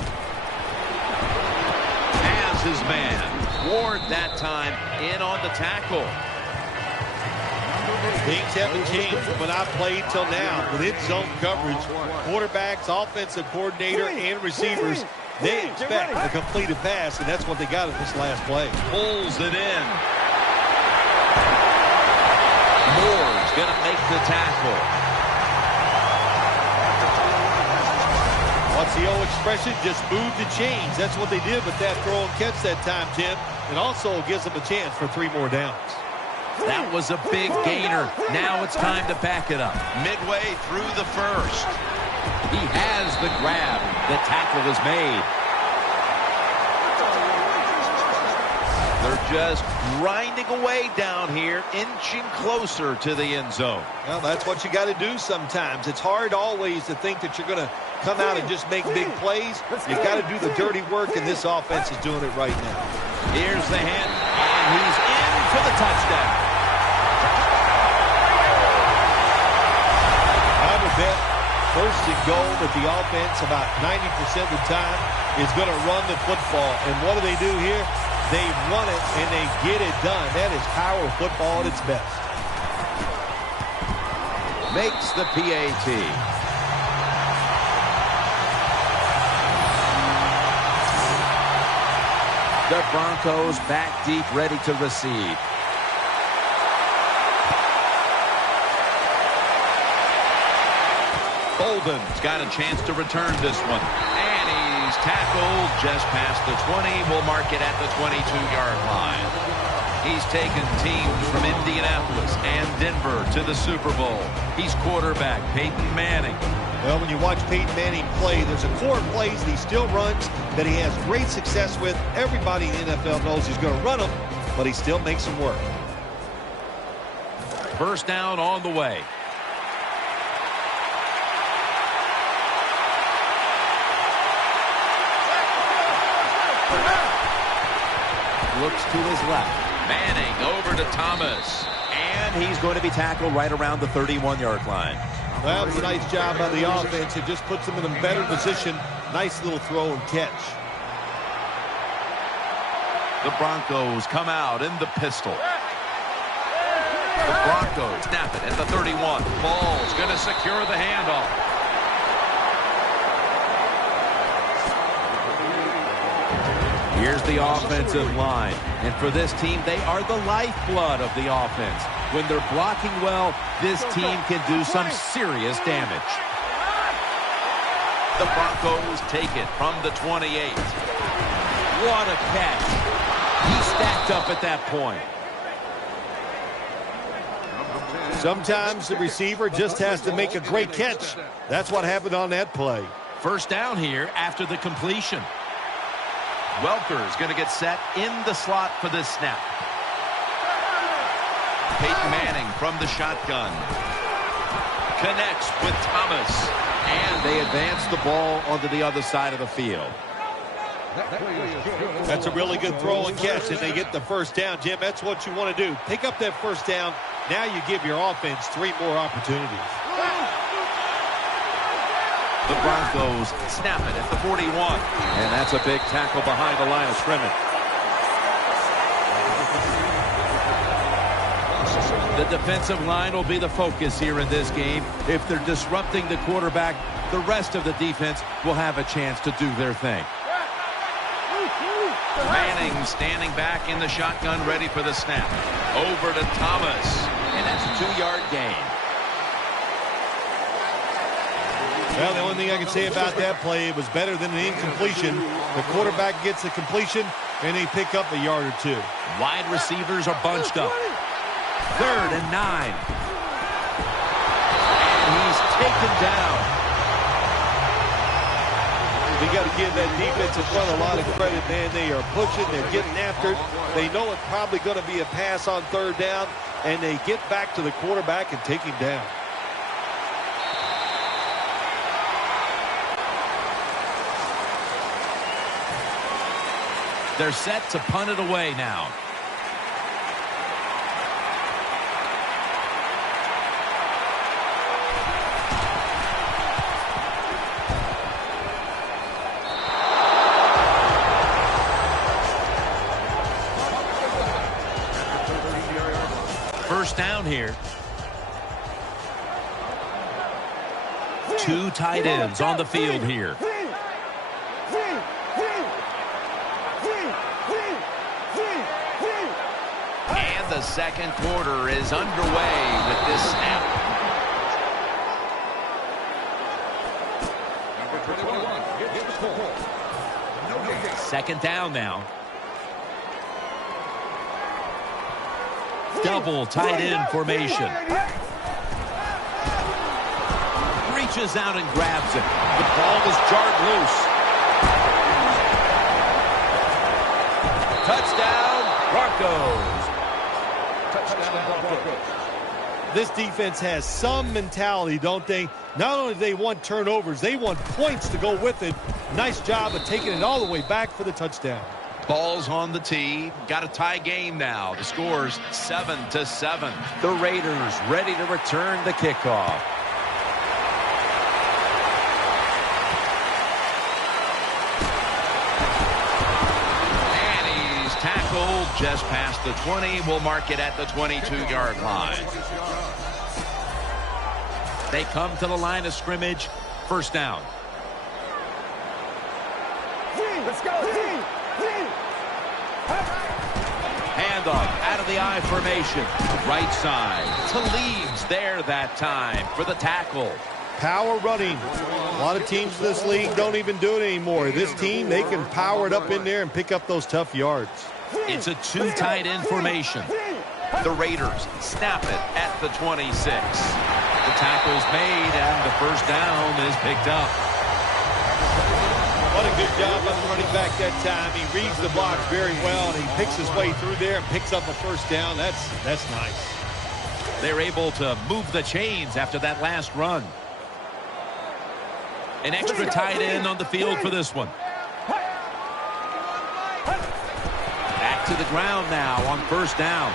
Has his man. Ward that time in on the tackle. Things haven't changed from when I played till now. With its zone coverage, quarterbacks, offensive coordinator, and receivers, they expect a completed pass, and that's what they got at this last play. Pulls it in. Moore's going to make the tackle. What's the old expression? Just move the chains. That's what they did with that throw and catch that time, Tim. It also gives them a chance for 3 more downs. That was a big gainer. Now it's time to back it up. Midway through the first. He has the grab. The tackle is made. They're just grinding away down here, inching closer to the end zone. Well, that's what you got to do sometimes. It's hard always to think that you're going to come out and just make big plays. You got to do the dirty work, and this offense is doing it right now. Here's the hand, and he's in for the touchdown. I would bet 1st and goal that the offense about 90% of the time is going to run the football. And what do they do here? They run it, and they get it done. That is power football at its best. Makes the PAT. The Broncos back deep, ready to receive. Bolden's got a chance to return this one. And he's tackled just past the 20. We'll mark it at the 22-yard line. He's taken teams from Indianapolis and Denver to the Super Bowl. He's quarterback Peyton Manning. Well, when you watch Peyton Manning play, there's a core of plays that he still runs that he has great success with. Everybody in the NFL knows he's going to run them, but he still makes them work. First down on the way. Looks to his left. Manning over to Thomas. And he's going to be tackled right around the 31-yard line. Well, that was a nice job by the offense. It just puts them in a better position. Nice little throw and catch. The Broncos come out in the pistol. The Broncos snap it at the 31. Ball's going to secure the handoff. Here's the offensive line. And for this team, they are the lifeblood of the offense. When they're blocking well, this team can do some serious damage. The Broncos take it from the 28. What a catch. He stacked up at that point. Sometimes the receiver just has to make a great catch. That's what happened on that play. First down here after the completion. Welker's going to get set in the slot for this snap. Peyton Manning from the shotgun. Connects with Thomas. And they advance the ball onto the other side of the field. That's a really good throw and catch, and they get the first down. Jim, that's what you want to do. Pick up that first down. Now you give your offense 3 more opportunities. The Broncos snap it at the 41. And that's a big tackle behind the line of scrimmage. The defensive line will be the focus here in this game. If they're disrupting the quarterback, the rest of the defense will have a chance to do their thing. Manning standing back in the shotgun, ready for the snap. Over to Thomas. And that's a 2-yard gain. Well, the only thing I can say about that play, it was better than an incompletion. The quarterback gets a completion, and they pick up a yard or 2. Wide receivers are bunched up. 3rd and 9. And he's taken down. We got to give that defensive front a lot of credit, man. They are pushing. They're getting after it. They know it's probably going to be a pass on 3rd down, and they get back to the quarterback and take him down. They're set to punt it away now. First down here. 2 tight ends on the field here. And the second quarter is underway with this snap. Second down now. Double tight end formation. Reaches out and grabs it. The ball is jarred loose. Touchdown, Broncos. This defense has some mentality, don't they? Not only do they want turnovers, they want points to go with it. Nice job of taking it all the way back for the touchdown. Ball's on the tee. Got a tie game now. The score's 7-7. The Raiders ready to return the kickoff. And he's tackled just past the 20. We'll mark it at the 22-yard line. They come to the line of scrimmage. First down. Let's go. Handoff out of the I formation. Right side. Talib's there that time for the tackle. Power running. A lot of teams in this league don't even do it anymore. This team, they can power it up in there and pick up those tough yards. It's a two tight end formation. The Raiders snap it at the 26. The tackle's made and the first down is picked up. What a good job by the running back that time. He reads the blocks very well, and he picks his way through there and picks up a first down. That's nice. They're able to move the chains after that last run. An extra tight end on the field for this one. Back to the ground now on first down.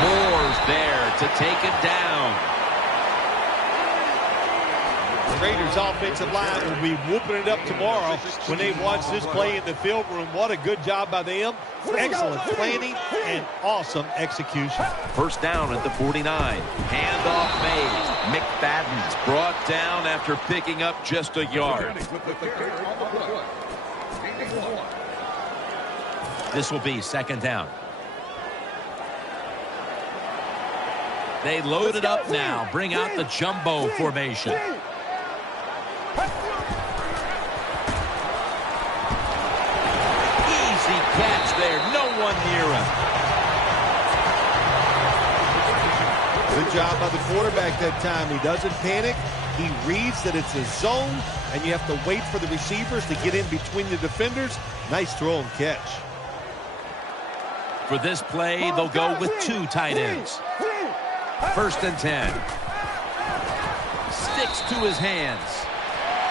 Moore's there to take it down. The Raiders' offensive line will be whooping it up tomorrow when they watch this play in the film room. What a good job by them. Excellent planning and awesome execution. First down at the 49. Handoff made. McFadden's brought down after picking up just a yard. This will be second down. They load it up now. Bring out the jumbo formation. Easy catch there. No one near him. Good job by the quarterback that time. He doesn't panic. He reads that it's a zone, and you have to wait for the receivers to get in between the defenders. Nice throw and catch. For this play, they'll go with two tight ends. First and 10. Sticks to his hands.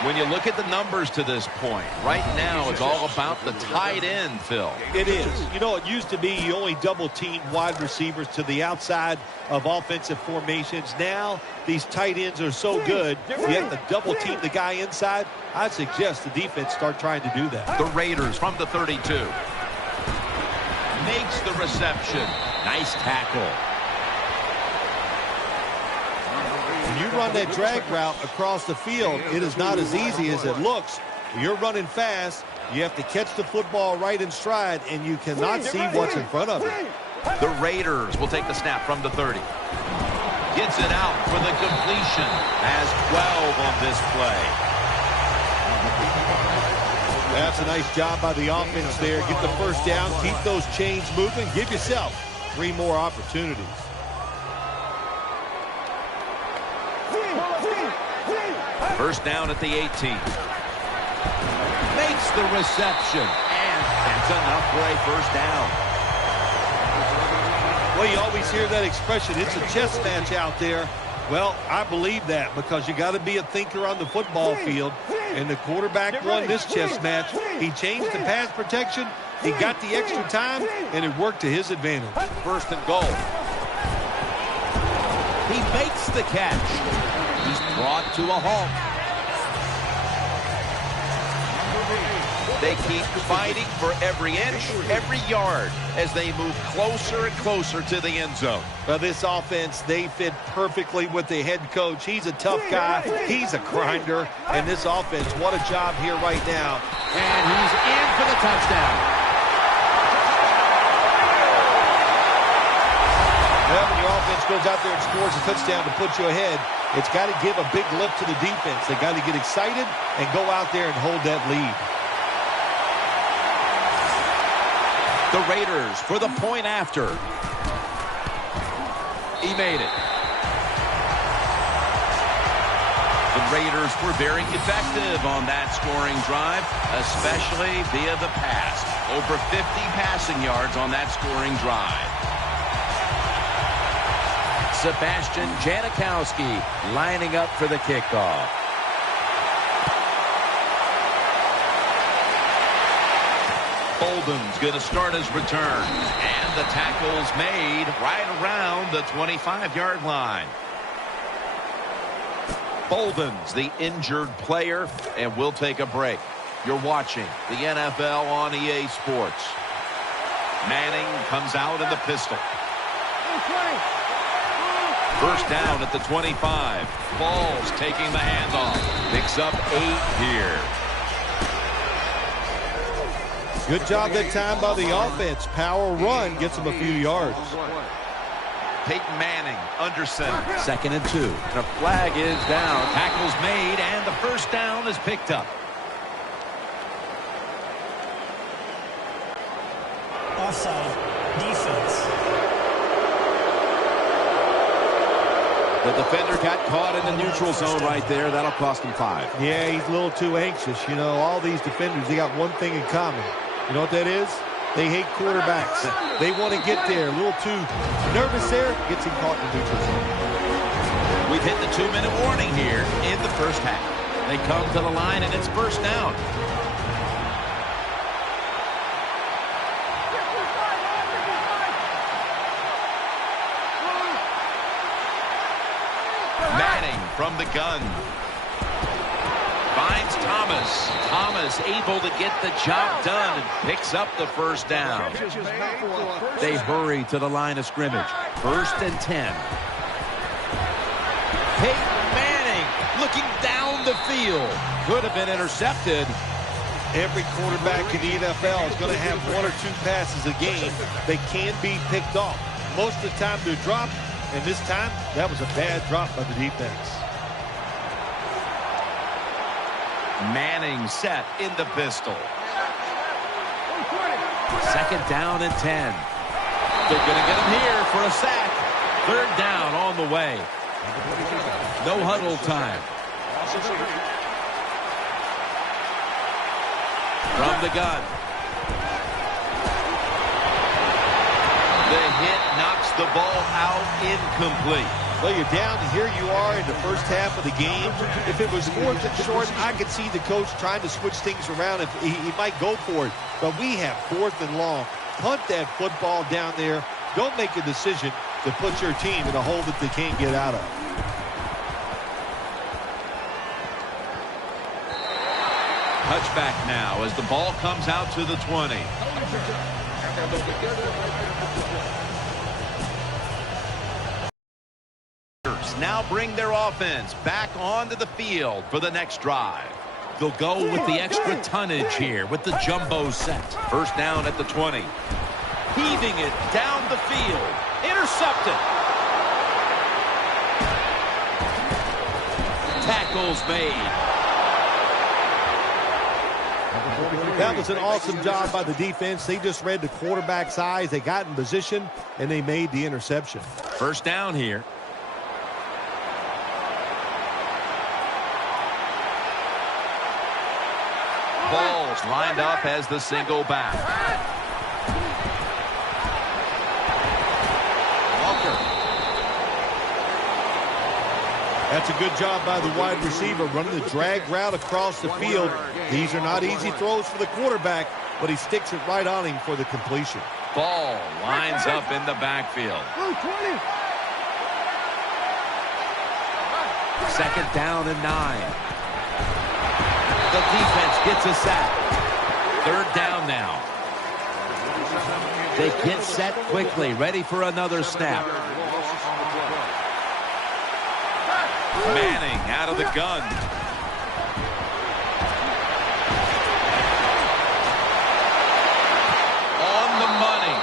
When you look at the numbers to this point, right now it's all about the tight end, Phil. It is. You know, it used to be you only double-team wide receivers to the outside of offensive formations. Now, these tight ends are so good, you have to double-team the guy inside. I suggest the defense start trying to do that. The Raiders from the 32. Makes the reception. Nice tackle. When you run that drag route across the field, it is not as easy as it looks. When you're running fast, you have to catch the football right in stride, and you cannot see what's in front of you. The Raiders will take the snap from the 30. Gets it out for the completion. Has 12 on this play. That's a nice job by the offense there. Get the first down, keep those chains moving, give yourself 3 more opportunities. First down at the 18. Makes the reception, and that's enough for a first down. Well, you always hear that expression, it's a chess match out there. Well, I believe that because you got to be a thinker on the football field. And the quarterback won this chess match. He changed the pass protection. He got the extra time, and it worked to his advantage. First and goal. He makes the catch. He's brought to a halt. They keep fighting for every inch, every yard as they move closer and closer to the end zone. Well, this offense, they fit perfectly with the head coach. He's a tough guy. He's a grinder. And this offense, what a job here right now. And he's in for the touchdown. Well, when your offense goes out there and scores a touchdown to put you ahead, it's got to give a big lift to the defense. They got to get excited and go out there and hold that lead. The Raiders for the point after. He made it. The Raiders were very effective on that scoring drive, especially via the pass. Over 50 passing yards on that scoring drive. Sebastian Janikowski lining up for the kickoff. Bolden's going to start his return. And the tackle's made right around the 25-yard line. Bolden's the injured player, and we'll take a break. You're watching the NFL on EA Sports. Manning comes out in the pistol. First down at the 25. Ball's taking the handoff. Picks up 8 here. Good job that time by the offense. Power run gets them a few yards. Peyton Manning under center. 2nd and 2. The flag is down. Tackle's made, and the first down is picked up. Offside. Defense. The defender got caught in the neutral zone right there. That'll cost him 5. Yeah, he's a little too anxious. You know, all these defenders, they got one thing in common. You know what that is? They hate quarterbacks. They want to get there. A little too nervous there. Gets him caught in the neutral zone. We've hit the 2-minute warning here in the first half. They come to the line, and it's first down. Manning from the gun. Finds Thomas. Thomas able to get the job done and picks up the first down. They hurry to the line of scrimmage. 1st and 10. Peyton Manning looking down the field. Could have been intercepted. Every quarterback in the NFL is going to have 1 or 2 passes a game that can be picked off. Most of the time they're dropped, and this time that was a bad drop by the defense. Manning set in the pistol. 2nd down and 10. They're going to get him here for a sack. 3rd down on the way. No huddle time. From the gun. The hit knocks the ball out incomplete. Well, you're down. Here you are in the first half of the game. If it was 4th and short, I could see the coach trying to switch things around. If he might go for it. But we have 4th and long. Punt that football down there. Don't make a decision to put your team in a hole that they can't get out of. Touchback now as the ball comes out to the 20. Now bring their offense back onto the field for the next drive. They'll go with the extra tonnage here with the jumbo set. 1st down at the 20. Heaving it down the field. Intercepted. Tackles made. That was an awesome job by the defense. They just read the quarterback's eyes. They got in position, and they made the interception. 1st down here. Balls lined up as the single back. Walker. That's a good job by the wide receiver running the drag route across the field. These are not easy throws for the quarterback, but he sticks it right on him for the completion. Ball lines up in the backfield. 2nd down and 9. The defense gets a sack. 3rd down now. They get set quickly, ready for another snap. Manning out of the gun. On the money.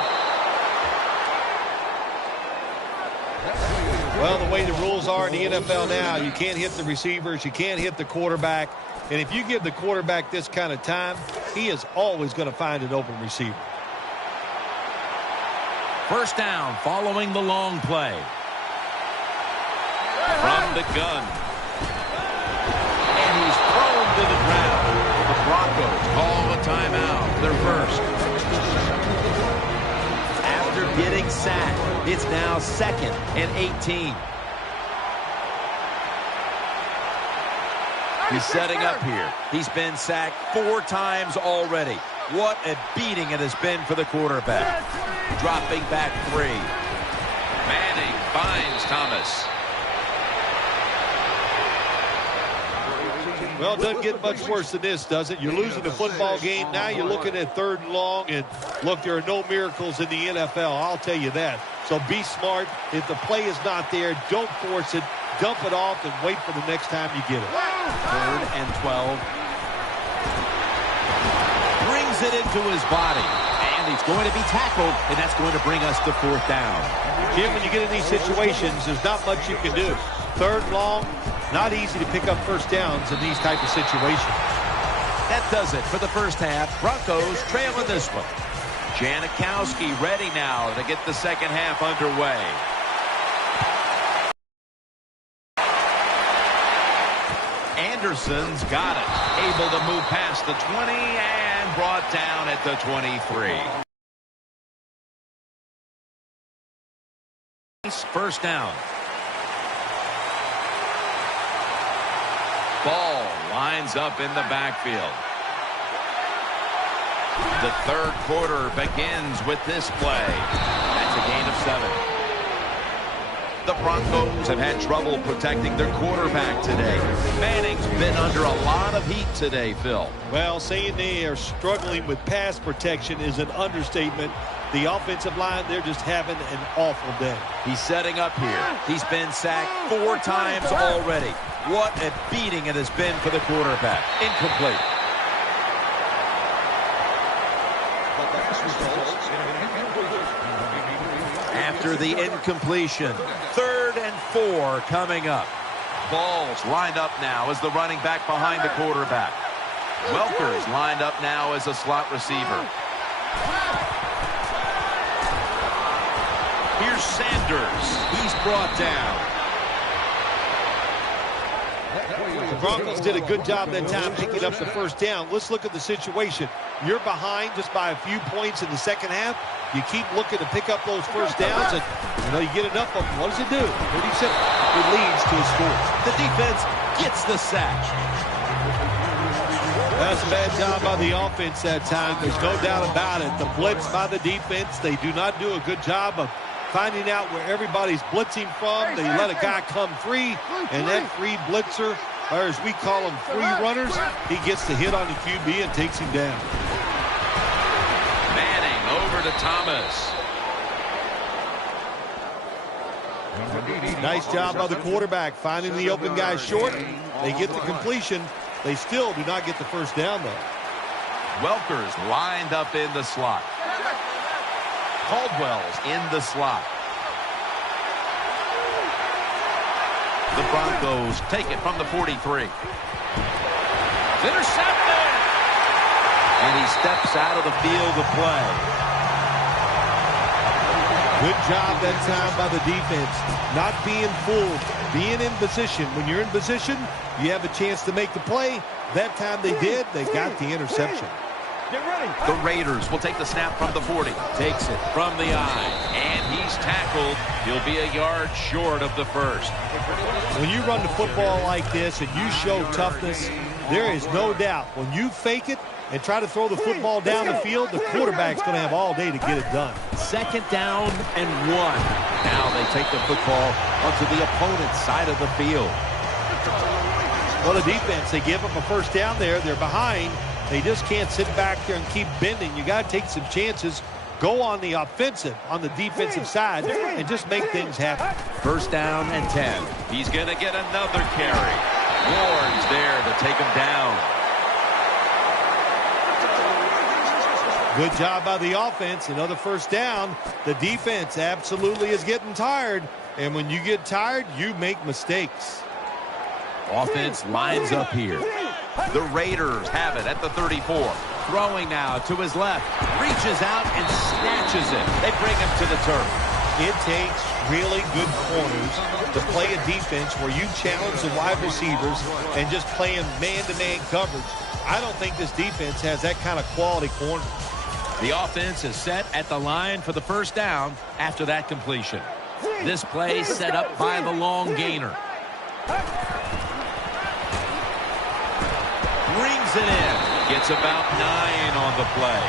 Well, the way the rules are in the NFL now, you can't hit the receivers, you can't hit the quarterback. And if you give the quarterback this kind of time, he is always going to find an open receiver. 1st down following the long play. From the gun. And he's thrown to the ground. The Broncos call a timeout. They're first. After getting sacked, it's now 2nd and 18. He's setting up here. He's been sacked 4 times already. What a beating it has been for the quarterback. Dropping back 3. Manning finds Thomas. Well, it doesn't get much worse than this, does it? You're losing the football game. Now you're looking at 3rd and long. And, look, there are no miracles in the NFL. I'll tell you that. So be smart. If the play is not there, don't force it. Dump it off and wait for the next time you get it. 3rd and 12. Brings Throws it into his body. And he's going to be tackled, and that's going to bring us to 4th down. Jim, when you get in these situations, there's not much you can do. 3rd and long, not easy to pick up first downs in these type of situations. That does it for the first half. Broncos trailing this one. Janikowski ready now to get the second half underway. Anderson's got it. Able to move past the 20 and brought down at the 23. First down. Ball lines up in the backfield. The 3rd quarter begins with this play. That's a gain of 7. The Broncos have had trouble protecting their quarterback today. Manning's been under a lot of heat today, Phil. Well, saying they are struggling with pass protection is an understatement. The offensive line, they're just having an awful day. He's setting up here. He's been sacked 4 times already. What a beating it has been for the quarterback. Incomplete. After the incompletion, 3rd and 4 coming up. Ball's lined up now as the running back behind the quarterback. Welker's lined up now as a slot receiver. Here's Sanders. He's brought down. The Broncos did a good job that time picking up the first down. Let's look at the situation. You're behind just by a few points in the second half. You keep looking to pick up those first downs, and you get enough of them. What does it do? Pretty simple. It leads to a score. The defense gets the sack. That's a bad job by the offense that time. There's no doubt about it. The blitz by the defense, they do not do a good job of finding out where everybody's blitzing from. They let a guy come free, and that free blitzer, or as we call them, free runners, he gets the hit on the QB and takes him down. Manning over to Thomas. Nice job by the quarterback finding the open guy short. They get the completion. They still do not get the first down, though. Welker's lined up in the slot. Caldwell's in the slot. The Broncos take it from the 43. It's intercepted! And he steps out of the field to play. Good job that time by the defense. Not being fooled, being in position. When you're in position, you have a chance to make the play. That time they did. They got the interception. Get ready. The Raiders will take the snap from the 40. Takes it from the eye. And he's tackled. He'll be a yard short of the first. When you run the football like this and you show toughness, there is no doubt when you fake it and try to throw the football down the field, the quarterback's going to have all day to get it done. 2nd down and 1. Now they take the football onto the opponent's side of the field. Well, the defense, they give them a first down there. They're behind. They just can't sit back there and keep bending. You got to take some chances. Go on the offensive, on the defensive side, and just make things happen. 1st down and 10. He's going to get another carry. Ward's there to take him down. Good job by the offense. Another first down. The defense absolutely is getting tired. And when you get tired, you make mistakes. Offense lines up here. The Raiders have it at the 34. Throwing now to his left. Reaches out and snatches it. They bring him to the turf. It takes really good corners to play a defense where you challenge the wide receivers and just playing man-to-man coverage. I don't think this defense has that kind of quality corner. The offense is set at the line for the first down after that completion. This play set up by the long gainer. Brings it in. Gets about 9 on the play.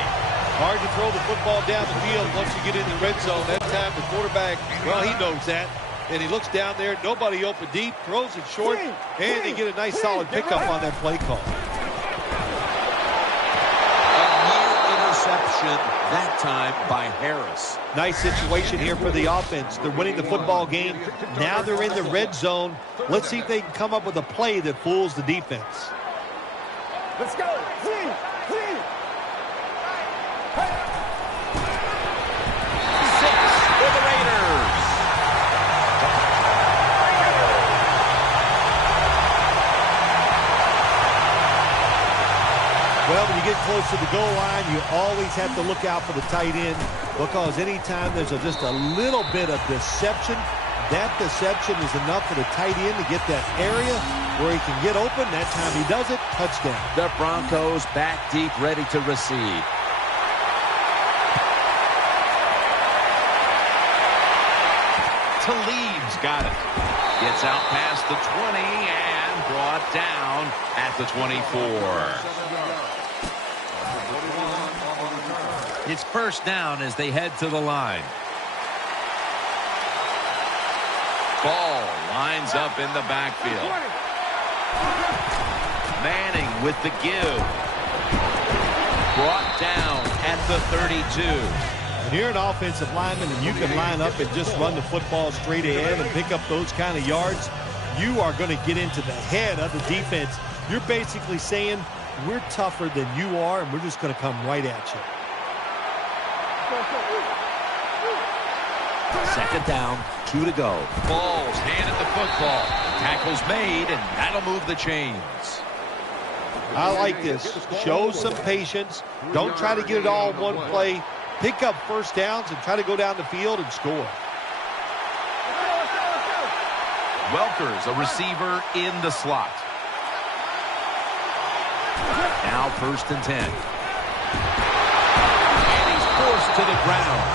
Hard to throw the football down the field once you get in the red zone. That time the quarterback, well, he knows that. And he looks down there, nobody open deep, throws it short, and they get a nice solid pickup on that play call. Interception, that time by Harris. Nice situation here for the offense. They're winning the football game. Now they're in the red zone. Let's see if they can come up with a play that fools the defense. Let's go. For the Raiders. Well, when you get close to the goal line, you always have to look out for the tight end, because anytime there's just a little bit of deception, that deception is enough for the tight end to get that area where he can get open. That time he does it, touchdown. The Broncos back deep, ready to receive. Talib's got it. Gets out past the 20 and brought down at the 24. It's first down as they head to the line. Ball lines up in the backfield. Manning with the give. Brought down at the 32. When you're an offensive lineman and you can line up and just run the football straight ahead and pick up those kind of yards, you are going to get into the head of the defense. You're basically saying, we're tougher than you are, and we're just going to come right at you. Second down, 2 to go. Balls handed the football. Tackle's made, and that'll move the chains. I like this. Show some patience. Don't try to get it all in one play. Pick up first downs and try to go down the field and score. Welker's a receiver in the slot. Now first and 10. And he's forced to the ground.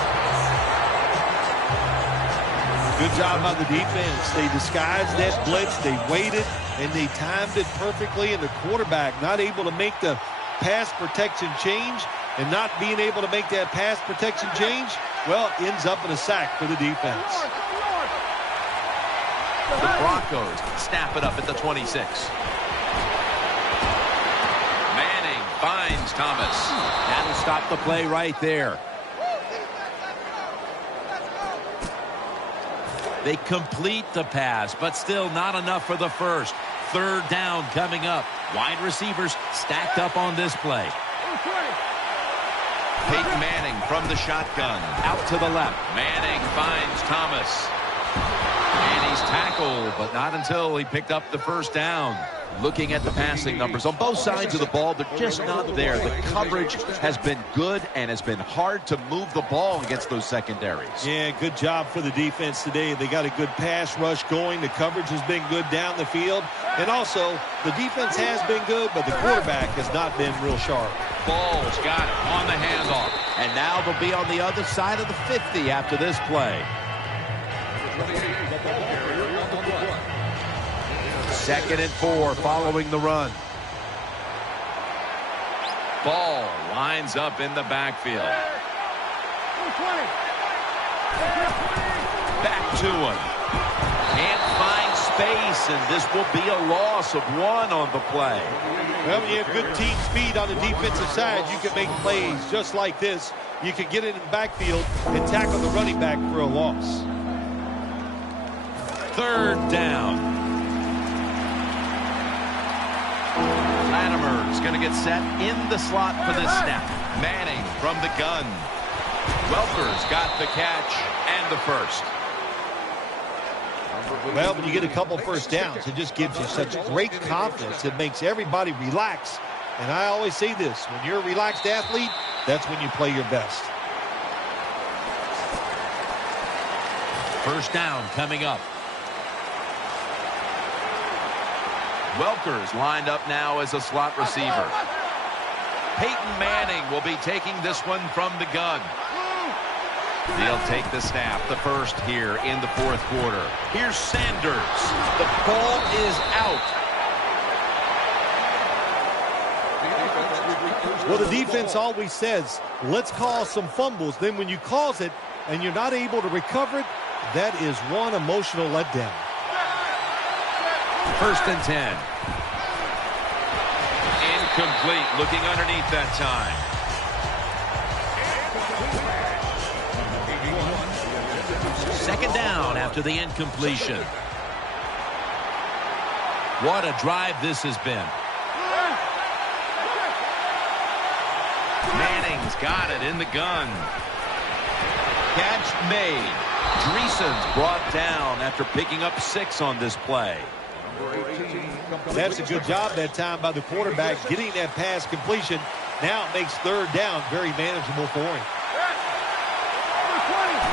Good job by the defense. They disguised that blitz. They waited, and they timed it perfectly. And the quarterback not able to make the pass protection change, and not being able to make that pass protection change, well, ends up in a sack for the defense. The Broncos snap it up at the 26. Manning finds Thomas. That'll stop the play right there. They complete the pass, but still not enough for the first. Third down coming up. Wide receivers stacked up on this play. Peyton Manning from the shotgun. Out to the left. Manning finds Thomas. And he's tackled, but not until he picked up the first down. Looking at the passing numbers on both sides of the ball, they're just not there. The coverage has been good, and has been hard to move the ball against those secondaries. Yeah, good job for the defense today. They got a good pass rush going. The coverage has been good down the field. And also, the defense has been good, but the quarterback has not been real sharp. Ball's got it on the handoff. And now they'll be on the other side of the 50 after this play. Second and 4 following the run. Ball lines up in the backfield. Back to him. Can't find space, and this will be a loss of 1 on the play. Well, when you have good team speed on the defensive side, you can make plays just like this. You can get it in the backfield and tackle the running back for a loss. Third down. Latimer's going to get set in the slot for this snap. Manning from the gun. Welker's got the catch and the first. Well, when you get a couple first downs, it just gives you such great confidence. It makes everybody relax. And I always say this, when you're a relaxed athlete, that's when you play your best. First down coming up. Welker's lined up now as a slot receiver. Peyton Manning will be taking this one from the gun. They'll take the snap, the first here in the fourth quarter. Here's Sanders. The ball is out. Well, the defense always says, let's cause some fumbles. Then when you cause it and you're not able to recover it, that is one emotional letdown. First and 10. Incomplete, looking underneath that time. Second down after the incompletion. What a drive this has been. Manning He's got it in the gun. Catch made. Dreesen's brought down after picking up 6 on this play. That's a good job that time by the quarterback getting that pass completion. Now it makes 3rd down very manageable for him.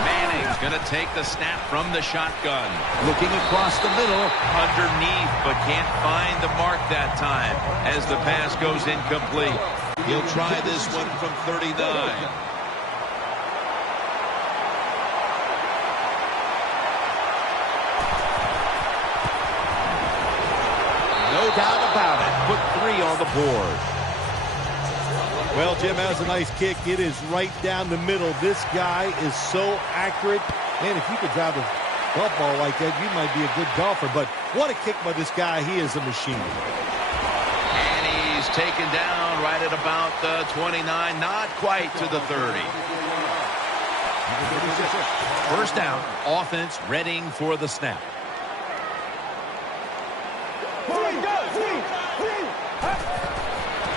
Manning's going to take the snap from the shotgun. Looking across the middle, underneath, but can't find the mark that time as the pass goes incomplete. He'll try this one from 39. No doubt about it. Put 3 on the board. Well, Jim has a nice kick. It is right down the middle. This guy is so accurate. Man, if you could drive a golf ball like that, you might be a good golfer. But what a kick by this guy. He is a machine. And he's taken down right at about the 29, not quite to the 30. First down, offense readying for the snap.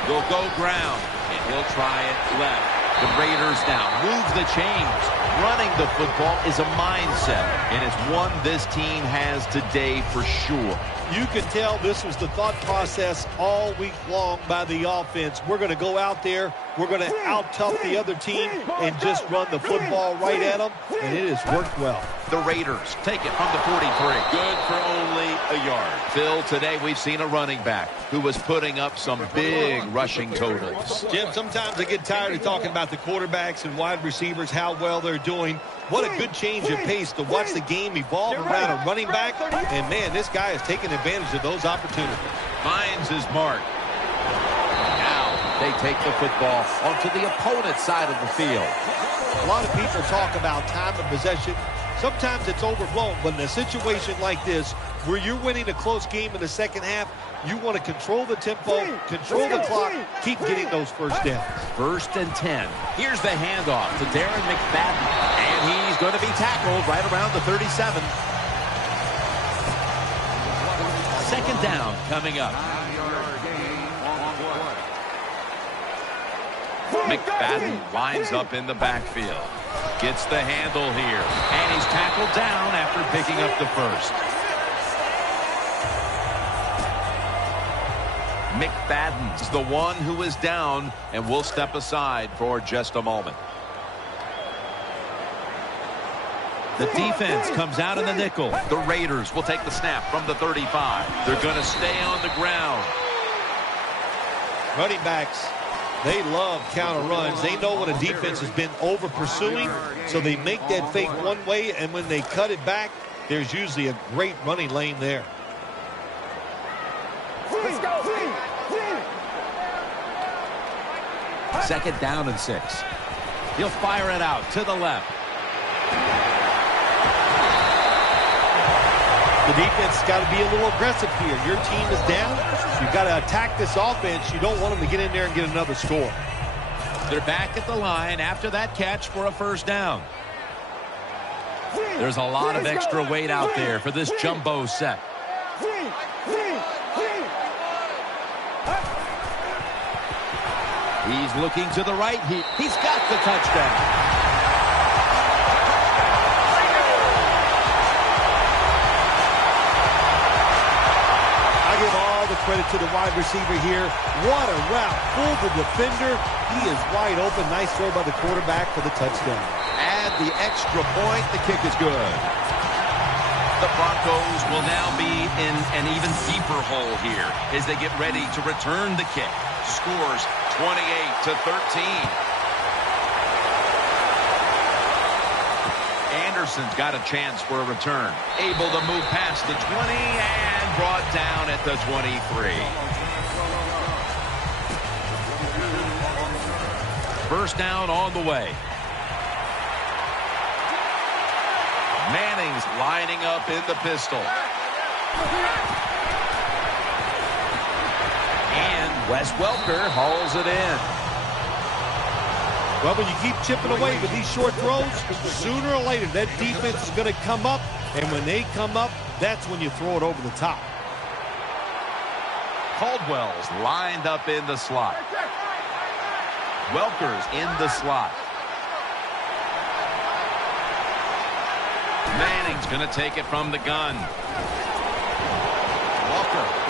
Will go ground, and he'll try it left. The Raiders now move the chains. Running the football is a mindset, and it's one this team has today for sure. You can tell this was the thought process all week long by the offense. We're going to go out there. We're going to out-tough the other team and just run the football right at them, and it has worked well. The Raiders take it from the 43. Good for only a yard. Phil, today we've seen a running back who was putting up some big rushing totals. Jim, sometimes I get tired of talking about the quarterbacks and wide receivers, how well they're doing. What a good change of pace to watch the game evolve around a running back. And, man, this guy is taking advantage of those opportunities. Finds his mark. Now they take the football onto the opponent's side of the field. A lot of people talk about time of possession. Sometimes it's overblown, but in a situation like this, where you're winning a close game in the second half, you want to control the tempo, control the clock, keep getting those first downs. 1st and 10. Here's the handoff to Darren McFadden, and he's going to be tackled right around the 37. 2nd down coming up. McFadden lines up in the backfield. Gets the handle here. And he's tackled down after picking up the 1st. McFadden's the one who is down, and we'll step aside for just a moment. The defense comes out in the nickel. The Raiders will take the snap from the 35. They're going to stay on the ground. Running backs, they love counter runs. They know when a defense has been over pursuing, so they make that fake one way, and when they cut it back, there's usually a great running lane there. Let's go. 2nd down and 6. He'll fire it out to the left. The defense has got to be a little aggressive here. Your team is down. You've got to attack this offense. You don't want them to get in there and get another score. They're back at the line after that catch for a 1st down. There's a lot of extra weight out there for this jumbo set. He's looking to the right. He's got the touchdown. I give all the credit to the wide receiver here. What a route. Fooled the defender. He is wide open. Nice throw by the quarterback for the touchdown. Add the extra point. The kick is good. The Broncos will now be in an even deeper hole here as they get ready to return the kick. Scores 28-13. Anderson's got a chance for a return. Able to move past the 20 and brought down at the 23. 1st down on the way. Manning's lining up in the pistol. And Wes Welker hauls it in. Well, when you keep chipping away with these short throws, sooner or later that defense is going to come up, and when they come up, that's when you throw it over the top. Caldwell's lined up in the slot. Welker's in the slot. Manning's going to take it from the gun. Welker.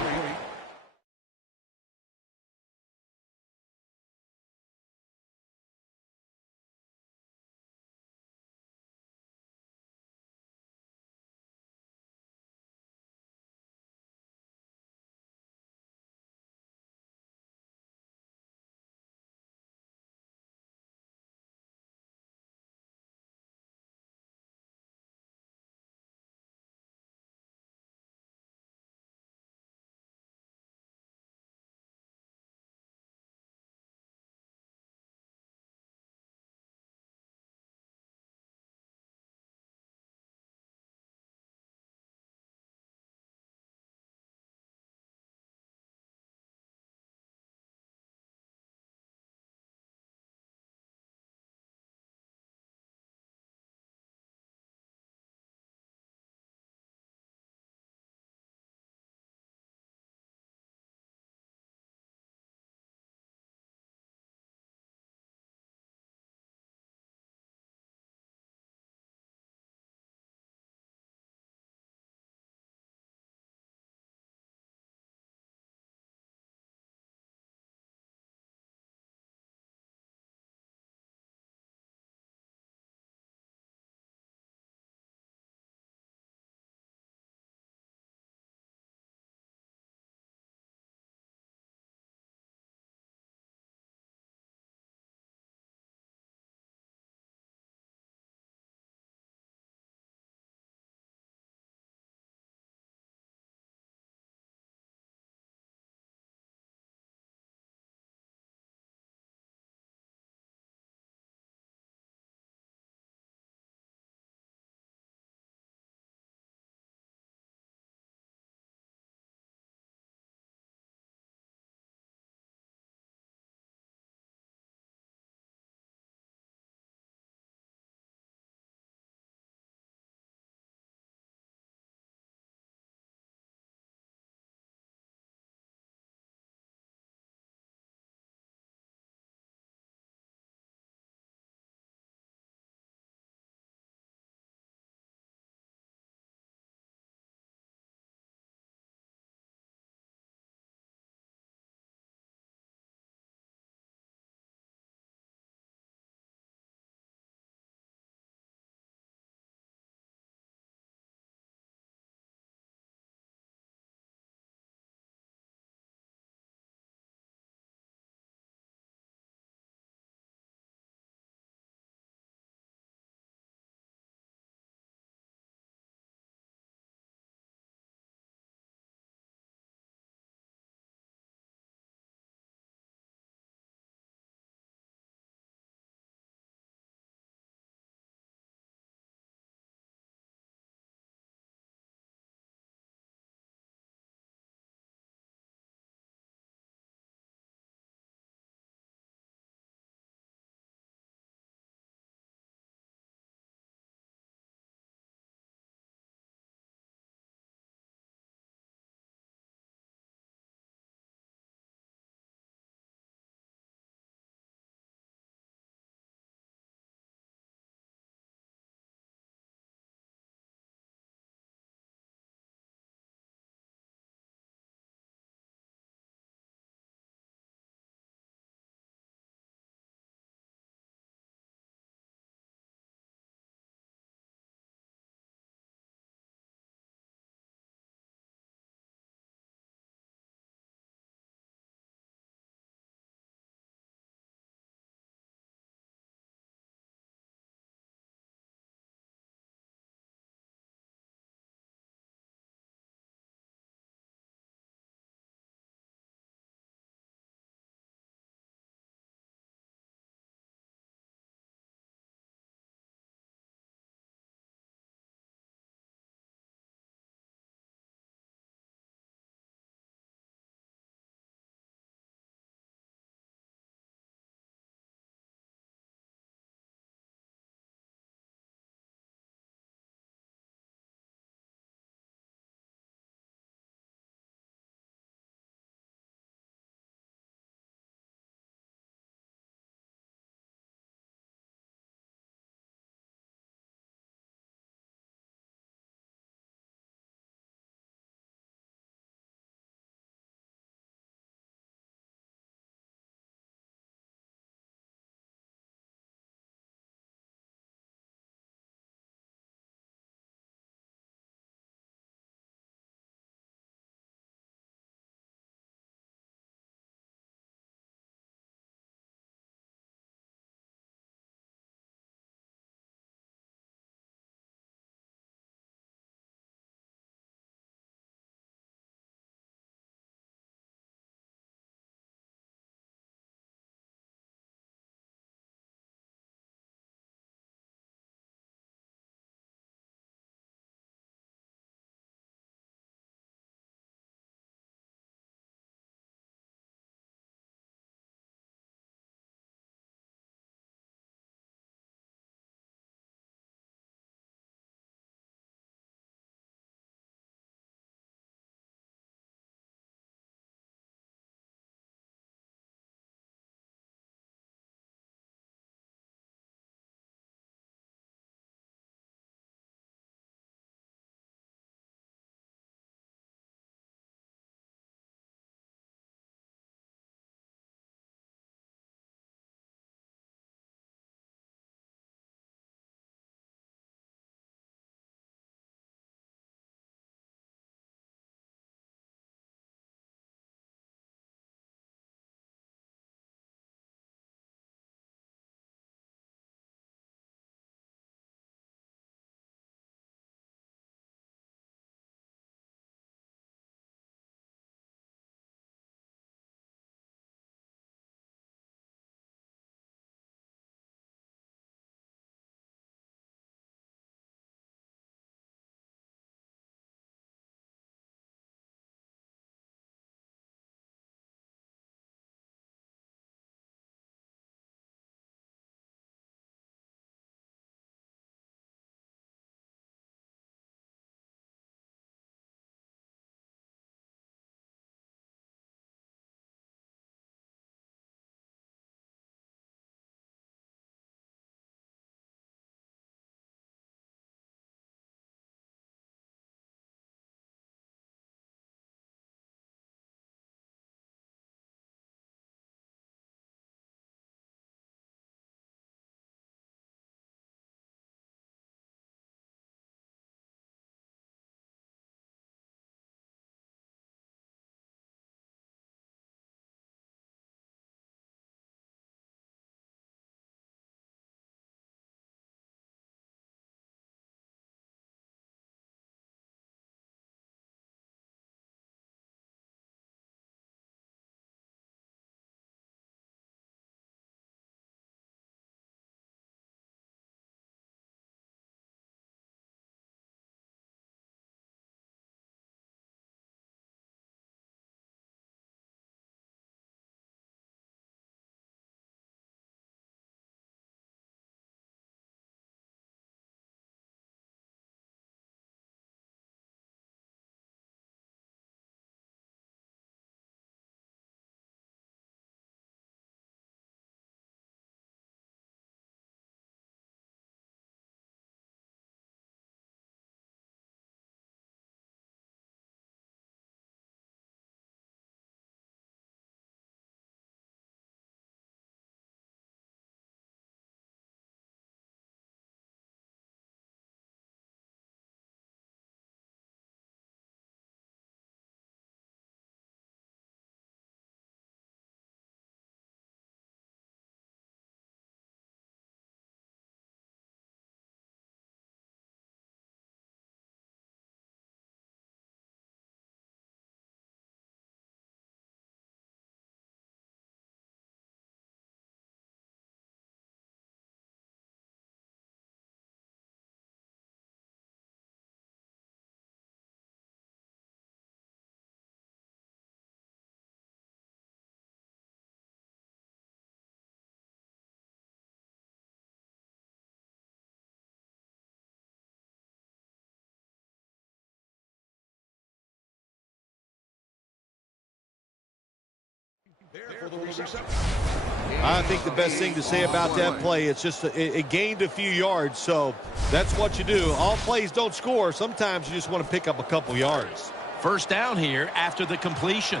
I think the best thing to say about that play, it's just it gained a few yards, so that's what you do. All plays don't score. Sometimes you just want to pick up a couple yards. First down here after the completion.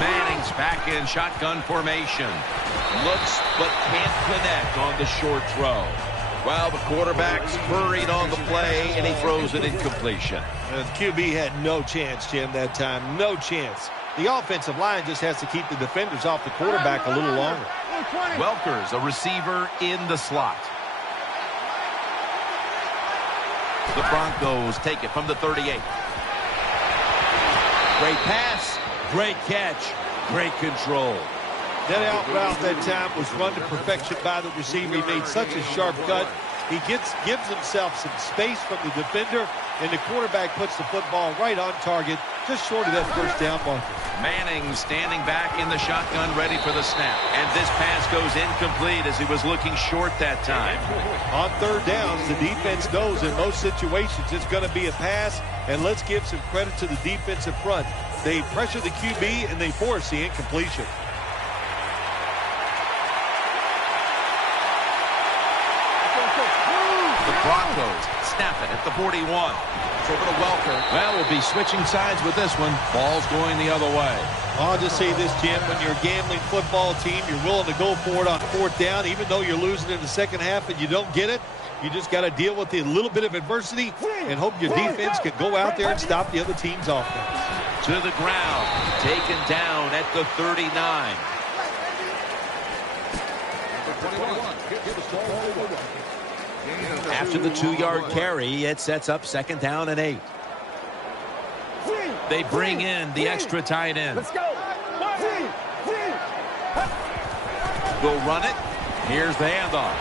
Manning's back in shotgun formation. Looks but can't connect on the short throw. Well, the quarterback's hurried on the play, and he throws it incompletion. The QB had no chance, Jim, that time. No chance. The offensive line just has to keep the defenders off the quarterback a little longer. Welker's a receiver in the slot. The Broncos take it from the 38. Great pass, great catch, great control. That out route that time was run to perfection by the receiver. He made such a sharp cut. He gives himself some space from the defender, and the quarterback puts the football right on target, just short of that first down marker. Manning standing back in the shotgun, ready for the snap. And this pass goes incomplete as he was looking short that time. On third downs, the defense knows in most situations it's going to be a pass, and let's give some credit to the defensive front. They pressure the QB, and they force the incompletion. Broncos snap it at the 41. It's over to Welker. Well, we'll be switching sides with this one. Ball's going the other way. I'll just say this, Jim. When you're a gambling football team, you're willing to go for it on fourth down, even though you're losing in the second half and you don't get it. You just got to deal with a little bit of adversity and hope your defense can go out there and stop the other team's offense. To the ground. Taken down at the 39. After the 2-yard carry, it sets up second down and 8. They bring in the extra tight end. Let's go. Go run it. Here's the handoff.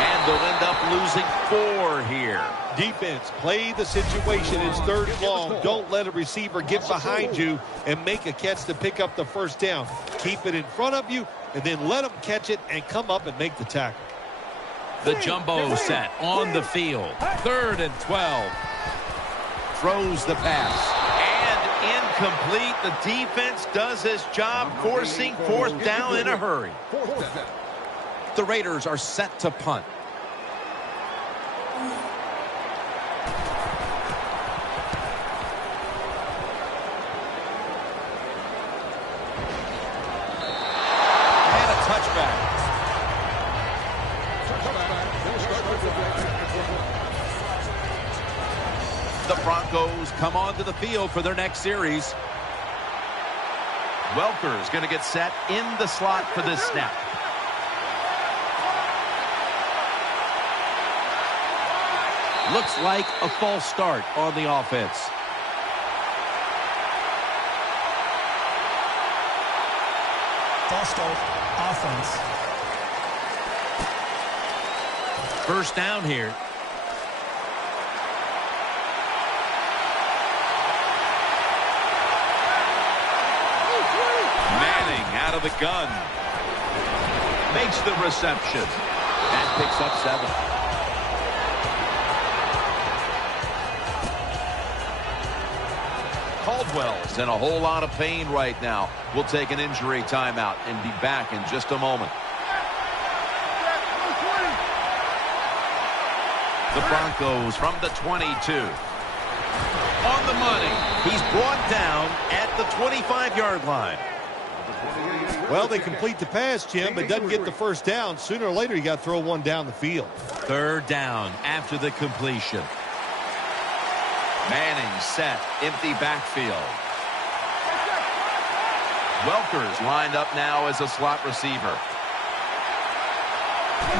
And they'll end up losing 4 here. Defense, play the situation. It's third and long. Don't let a receiver get behind you and make a catch to pick up the first down. Keep it in front of you, and then let them catch it and come up and make the tackle. The jumbo set on the field. 3rd and 12. Throws the pass. And incomplete. The defense does his job, forcing 4th down in a hurry. The Raiders are set to punt. And a touchback. The Broncos come onto the field for their next series. Welker's going to get set in the slot for this snap. Looks like a false start on the offense. False start, offense. First down here. Manning out of the gun. Makes the reception. And picks up 7. Caldwell's in a whole lot of pain right now. We'll take an injury timeout and be back in just a moment. The Broncos from the 22. On the money. He's brought down at the 25-yard line. Well, they complete the pass, Jim, but doesn't get the first down. Sooner or later, you got to throw one down the field. 3rd down after the completion. Manning set, empty backfield. Welker's lined up now as a slot receiver.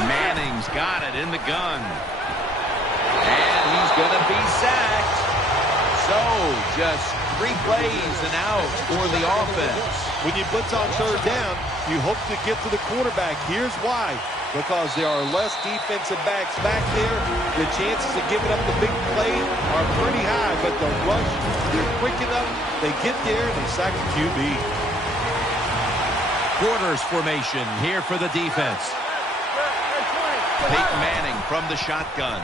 Manning's got it in the gun. And he's going to be sacked. So, just 3 plays and out for the offense. When you blitz on third down, you hope to get to the quarterback. Here's why. Because there are less defensive backs back there. The chances of giving up the big play are pretty high, but the rush, they're quick enough. They get there, and they sack the QB. Quarters formation here for the defense. Peyton Manning from the shotgun.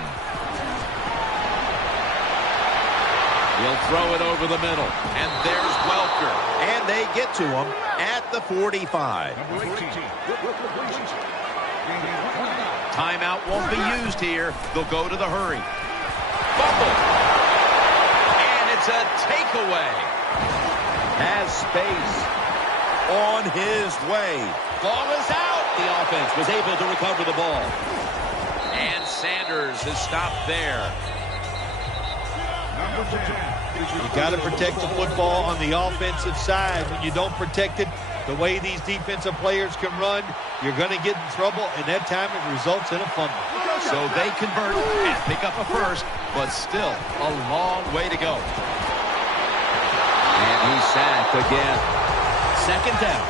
He'll throw it over the middle. And there's Welker. And they get to him at the 45. Timeout won't be used here. They'll go to the hurry. Fumble. And it's a takeaway. Has space on his way. Ball is out. The offense was able to recover the ball. And Sanders has stopped there. You got to protect the football on the offensive side. When you don't protect it, the way these defensive players can run, you're going to get in trouble, and that time it results in a fumble. So they convert and pick up a first, but still a long way to go. And he's sacked again. Second down.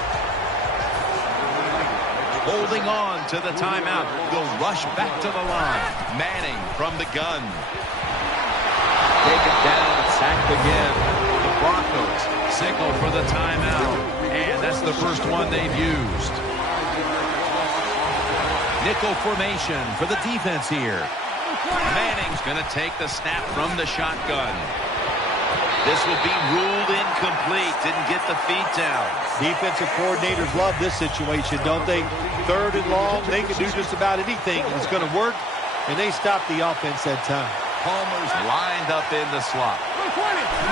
Holding on to the timeout. They'll rush back to the line. Manning from the gun. Taken down and sacked again. The Broncos signal for the timeout. And that's the first one they've used. Nickel formation for the defense here. Manning's going to take the snap from the shotgun. This will be ruled incomplete. Didn't get the feet down. Defensive coordinators love this situation, don't they? Third and long, they can do just about anything. It's going to work, and they stop the offense that time. Palmer's lined up in the slot.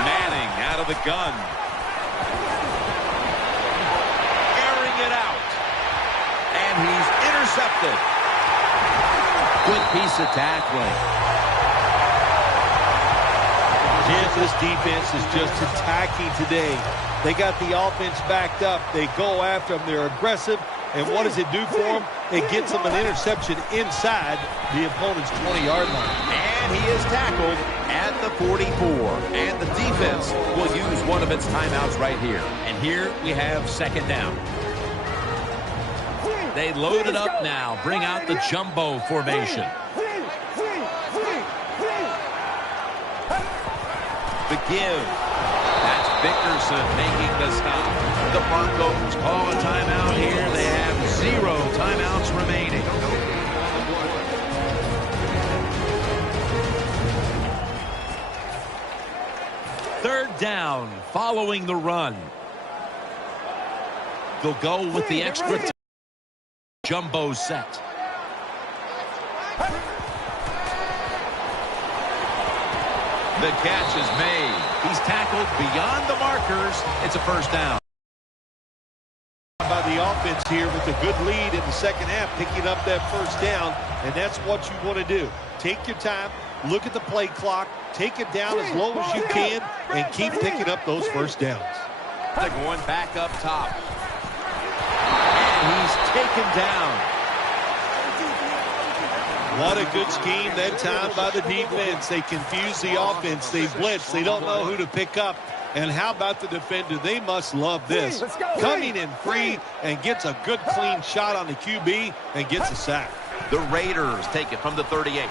Manning out of the gun. Airing it out. And he's intercepted. Good piece of tackling. Jim, this defense is just attacking today. They got the offense backed up. They go after them. They're aggressive. And what does it do for them? It gets them an interception inside the opponent's 20-yard line. And he is tackled at the 44. And the defense will use one of its timeouts right here. And here we have second down. They load it up now. Bring out the jumbo formation. The give. That's Bickerson making the stop. The Broncos call a timeout here. They have 0 timeouts remaining. Third down following the run. They'll go with the extra jumbo set. The catch is made. He's tackled beyond the markers. It's a first down. By the offense here with a good lead in the second half, picking up that first down, and that's what you want to do. Take your time, look at the play clock, take it down as low as you can, and keep picking up those first downs. They're going back up top. And he's taken down. What a good scheme that time by the defense. They confuse the offense. They blitz. They don't know who to pick up. And how about the defender? They must love this. Coming in free and gets a good clean shot on the QB and gets a sack. The Raiders take it from the 38.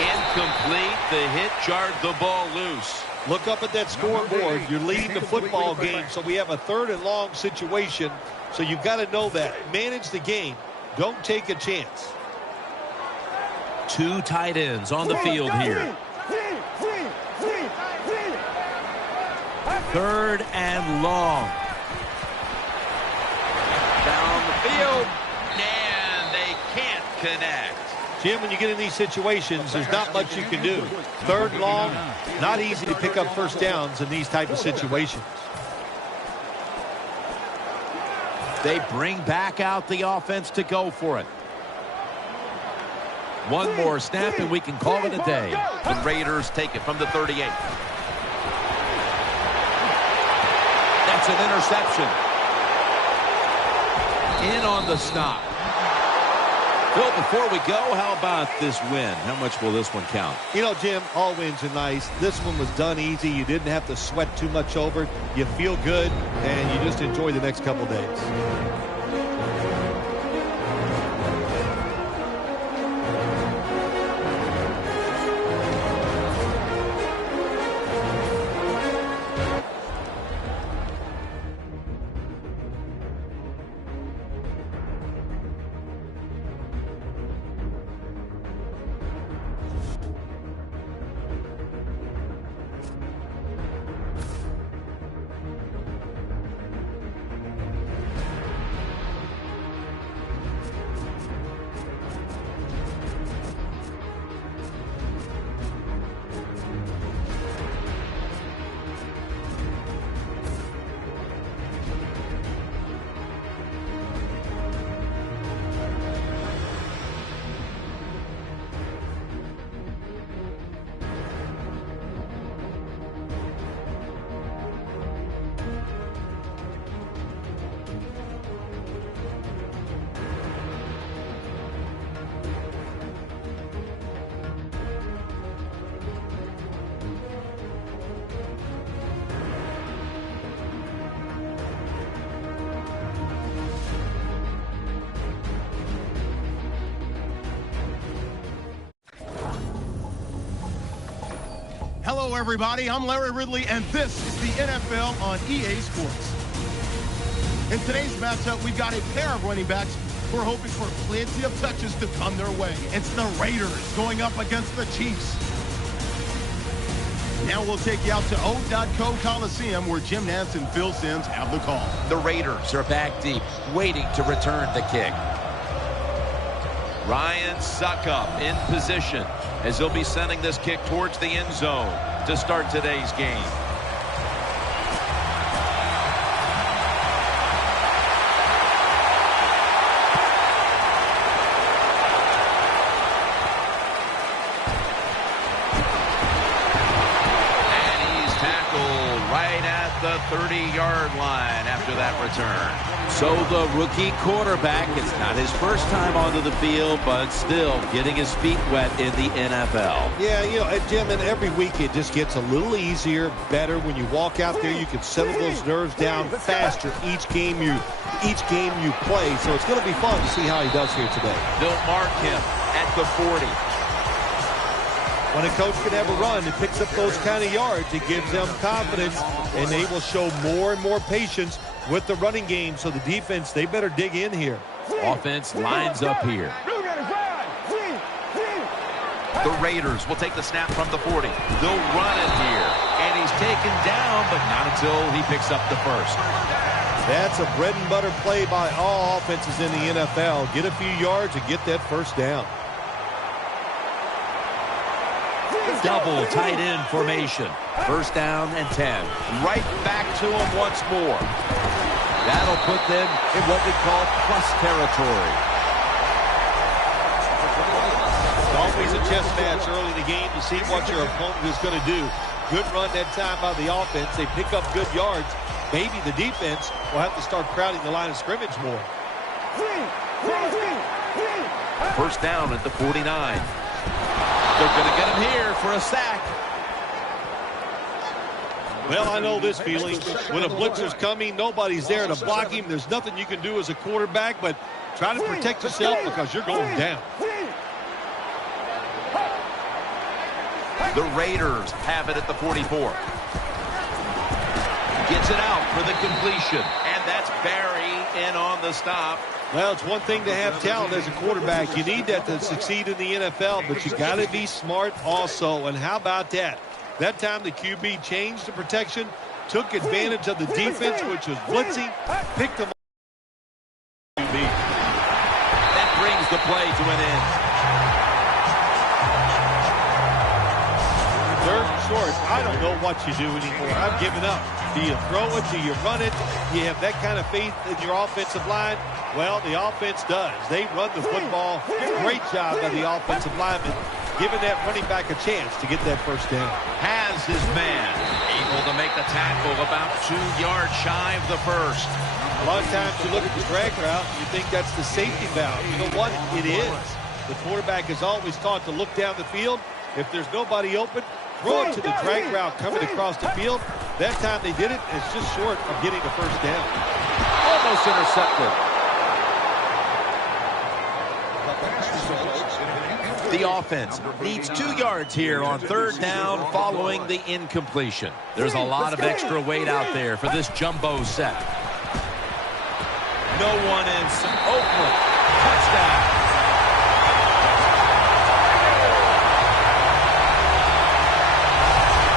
Incomplete. The hit jarred the ball loose. Look up at that scoreboard. You're leading the football game, so we have a third and long situation. So you've got to know that. Manage the game. Don't take a chance. 2 tight ends on the field here. Third and long. Down the field. And they can't connect. Jim, when you get in these situations, there's not much you can do. Third and long, not easy to pick up first downs in these type of situations. They bring back out the offense to go for it. One more snap and we can call it a day. The Raiders take it from the 38. That's an interception. In on the stop. Phil, before we go, how about this win? How much will this one count? You know, Jim, all wins are nice. This one was done easy. You didn't have to sweat too much over it. You feel good, and you just enjoy the next couple days. Hello, everybody. I'm Larry Ridley, and this is the NFL on EA Sports. In today's matchup, we've got a pair of running backs who are hoping for plenty of touches to come their way. It's the Raiders going up against the Chiefs. Now we'll take you out to O.Co Coliseum, where Jim Nantz and Phil Simms have the call. The Raiders are back deep, waiting to return the kick. Ryan Suckup in position as he'll be sending this kick towards the end zone to start today's game. The 30-yard line after that return. So the rookie quarterback, it's not his first time onto the field, but still getting his feet wet in the NFL. Yeah, you know, Jim, and every week it just gets a little easier, better. When you walk out there, you can settle those nerves down faster each game you play. So it's going to be fun to see how he does here today. They'll mark him at the 40. When a coach can have a run and picks up those kind of yards, it gives them confidence, and they will show more and more patience with the running game. So the defense, they better dig in here. Offense lines up here. The Raiders will take the snap from the 40. They'll run it here. And he's taken down, but not until he picks up the first. That's a bread and butter play by all offenses in the NFL. Get a few yards and get that first down. Double tight end formation. First down and 10. Right back to him once more. That'll put them in what we call plus territory. It's always a chess match early in the game to see what your opponent is going to do. Good run that time by the offense. They pick up good yards. Maybe the defense will have to start crowding the line of scrimmage more. First down at the 49. They're going to get him here for a sack. Well, I know this feeling. When a blitzer's coming, nobody's there to block him. There's nothing you can do as a quarterback, but try to protect yourself because you're going down. The Raiders have it at the 44. Gets it out for the completion, and that's Barry in on the stop. Well, it's one thing to have talent as a quarterback. You need that to succeed in the NFL, but you got to be smart also. And how about that? That time the QB changed the protection, took advantage of the defense, which was blitzing, picked them up. That brings the play to an end. Third and short, I don't know what you do anymore. I've given up. Do you throw it? Do you run it? You have that kind of faith in your offensive line? Well, the offense does. They run the football. Great job by the offensive lineman, giving that running back a chance to get that first down. Has his man able to make the tackle about 2 yards shy of the first. A lot of times you look at the drag route and you think that's the safety valve. You know what? It is. The quarterback is always taught to look down the field. If there's nobody open, throw it to the drag route coming across the field. That time they did it. It's just short of getting the first down. Almost intercepted. The offense needs 2 yards here on third down following the incompletion. There's a lot of extra weight out there for this jumbo set. No one in. Oakland. Touchdown.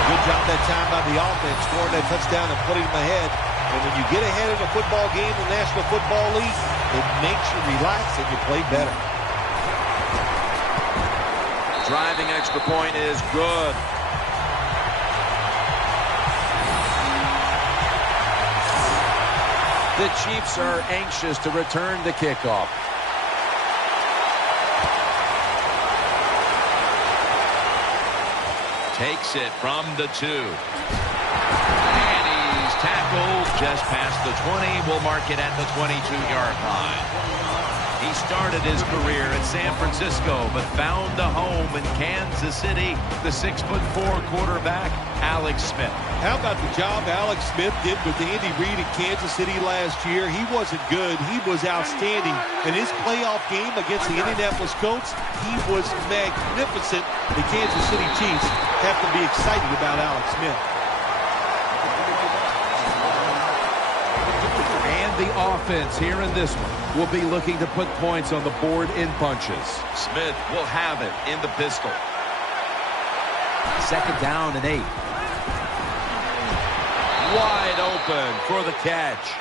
Good job that time by the offense, scoring that touchdown and putting them ahead. And when you get ahead in a football game in the National Football League, it makes you relax and you play better. Driving extra point is good. The Chiefs are anxious to return the kickoff. Takes it from the 2. And he's tackled just past the 20. We'll mark it at the 22-yard line. He started his career at San Francisco, but found a home in Kansas City. The 6'4" quarterback, Alex Smith. How about the job Alex Smith did with Andy Reid in Kansas City last year? He wasn't good. He was outstanding. In his playoff game against the Indianapolis Colts, he was magnificent. The Kansas City Chiefs have to be excited about Alex Smith. And the offense here in this one will be looking to put points on the board in bunches. Smith will have it in the pistol. 2nd down and 8. Wide open for the catch.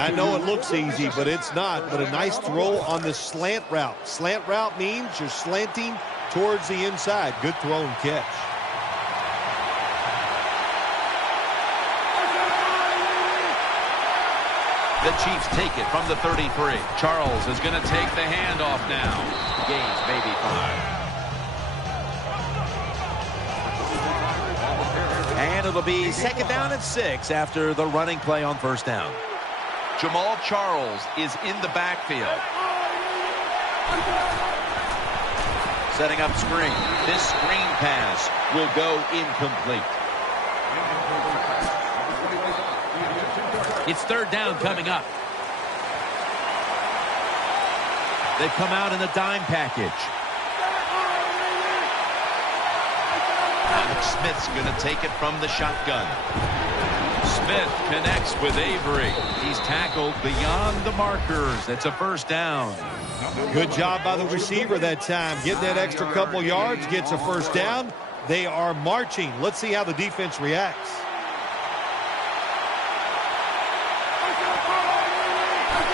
I know it looks easy, but it's not. But a nice throw on the slant route. Slant route means you're slanting towards the inside. Good throw and catch. The Chiefs take it from the 33. Charles is going to take the handoff now. Gains maybe 5. And it'll be 2nd down and 6 after the running play on 1st down. Jamal Charles is in the backfield. Setting up screen. This screen pass will go incomplete. It's 3rd down coming up. They come out in the dime package. Alex Smith's going to take it from the shotgun. Smith connects with Avery. He's tackled beyond the markers. It's a 1st down. Good job by the receiver that time. Getting that extra couple yards, gets a 1st down. They are marching. Let's see how the defense reacts.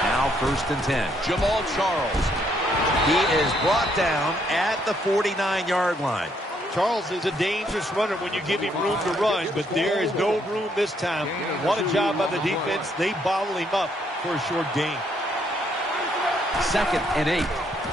Now 1st and 10. Jamal Charles. He is brought down at the 49-yard line. Charles is a dangerous runner when you give him room to run, but there is no room this time. What a job by the defense. They bottle him up for a short gain. 2nd and 8.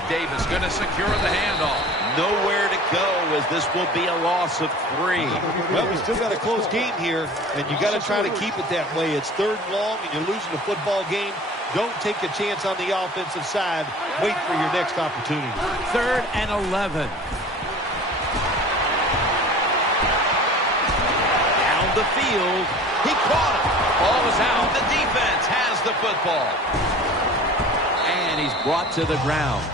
Davis going to secure the handoff. Nowhere to go as this will be a loss of 3. Well, we still got a close game here, and you got to try to keep it that way. It's 3rd and long, and you're losing the football game. Don't take a chance on the offensive side. Wait for your next opportunity. 3rd and 11. Down the field. He caught it. Ball is out. The defense has the football. And he's brought to the ground.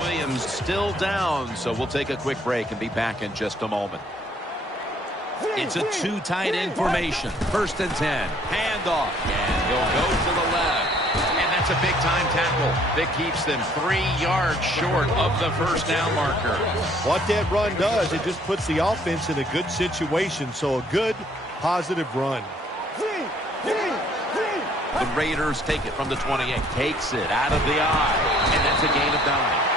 Williams still down, so we'll take a quick break and be back in just a moment. It's a 2 tight end formation. 1st and 10. Handoff, and he'll go to the left. And that's a big-time tackle that keeps them 3 yards short of the 1st down marker. What that run does, it just puts the offense in a good situation. So a good, positive run. The Raiders take it from the 28. Takes it out of the eye. And that's a gain of 9.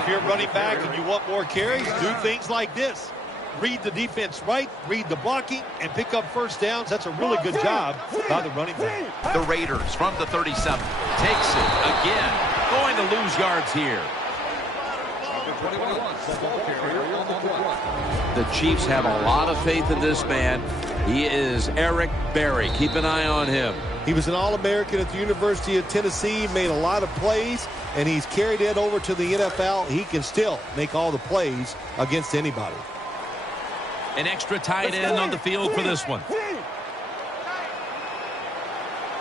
If you're running back and you want more carries, do things like this. Read the defense right, read the blocking, and pick up 1st downs. That's a really good job by the running back. The Raiders from the 37. Takes it again. Going to lose yards here. The Chiefs have a lot of faith in this man. He is Eric Berry. Keep an eye on him. He was an All-American at the University of Tennessee, made a lot of plays, and he's carried it over to the NFL. He can still make all the plays against anybody. An extra tight end on the field for this one.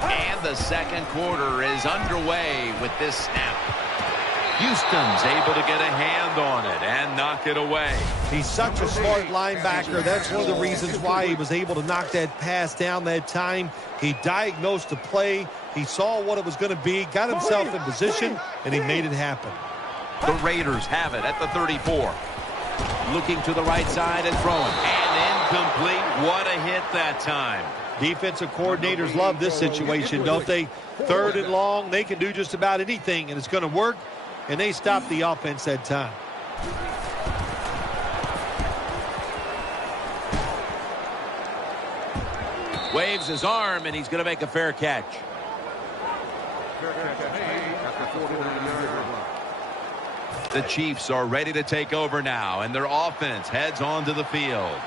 And the 2nd quarter is underway with this snap. Houston's able to get a hand on it and knock it away. He's such a smart linebacker. That's one of the reasons why he was able to knock that pass down that time. He diagnosed the play. He saw what it was going to be, got himself in position, and he made it happen. The Raiders have it at the 34. Looking to the right side and throwing. And incomplete. What a hit that time. Defensive coordinators love this situation, don't they? 3rd and long, they can do just about anything, and it's going to work. And they stopped the offense that time. Waves his arm, and he's going to make a fair catch. The Chiefs are ready to take over now, and their offense heads onto the field.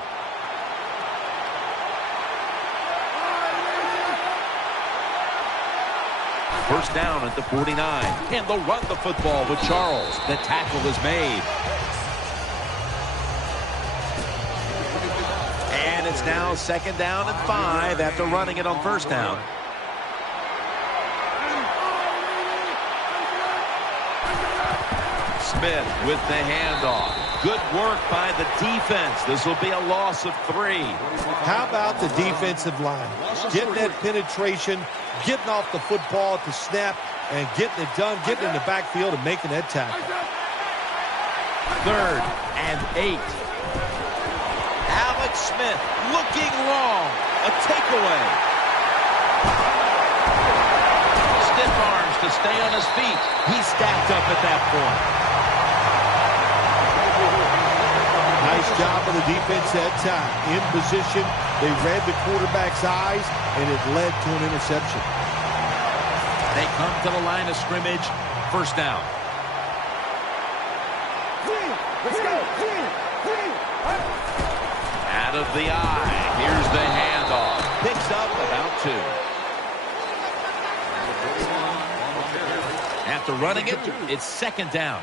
First down at the 49, and they'll run the football with Charles. The tackle is made. And it's now second down and 5 after running it on first down. Smith with the handoff. Good work by the defense. This will be a loss of 3. How about the defensive line? Getting that penetration, getting off the football at the snap, and getting it done, getting in the backfield and making that tackle. 3rd and 8. Alex Smith looking long. A takeaway. Stiff arms to stay on his feet. He's stacked up at that point. Nice job of the defense that time. In position, they read the quarterback's eyes, and it led to an interception. They come to the line of scrimmage. First down. Let's go. Out of the eye. Here's the handoff. Picks up about 2. After running it, it's second down.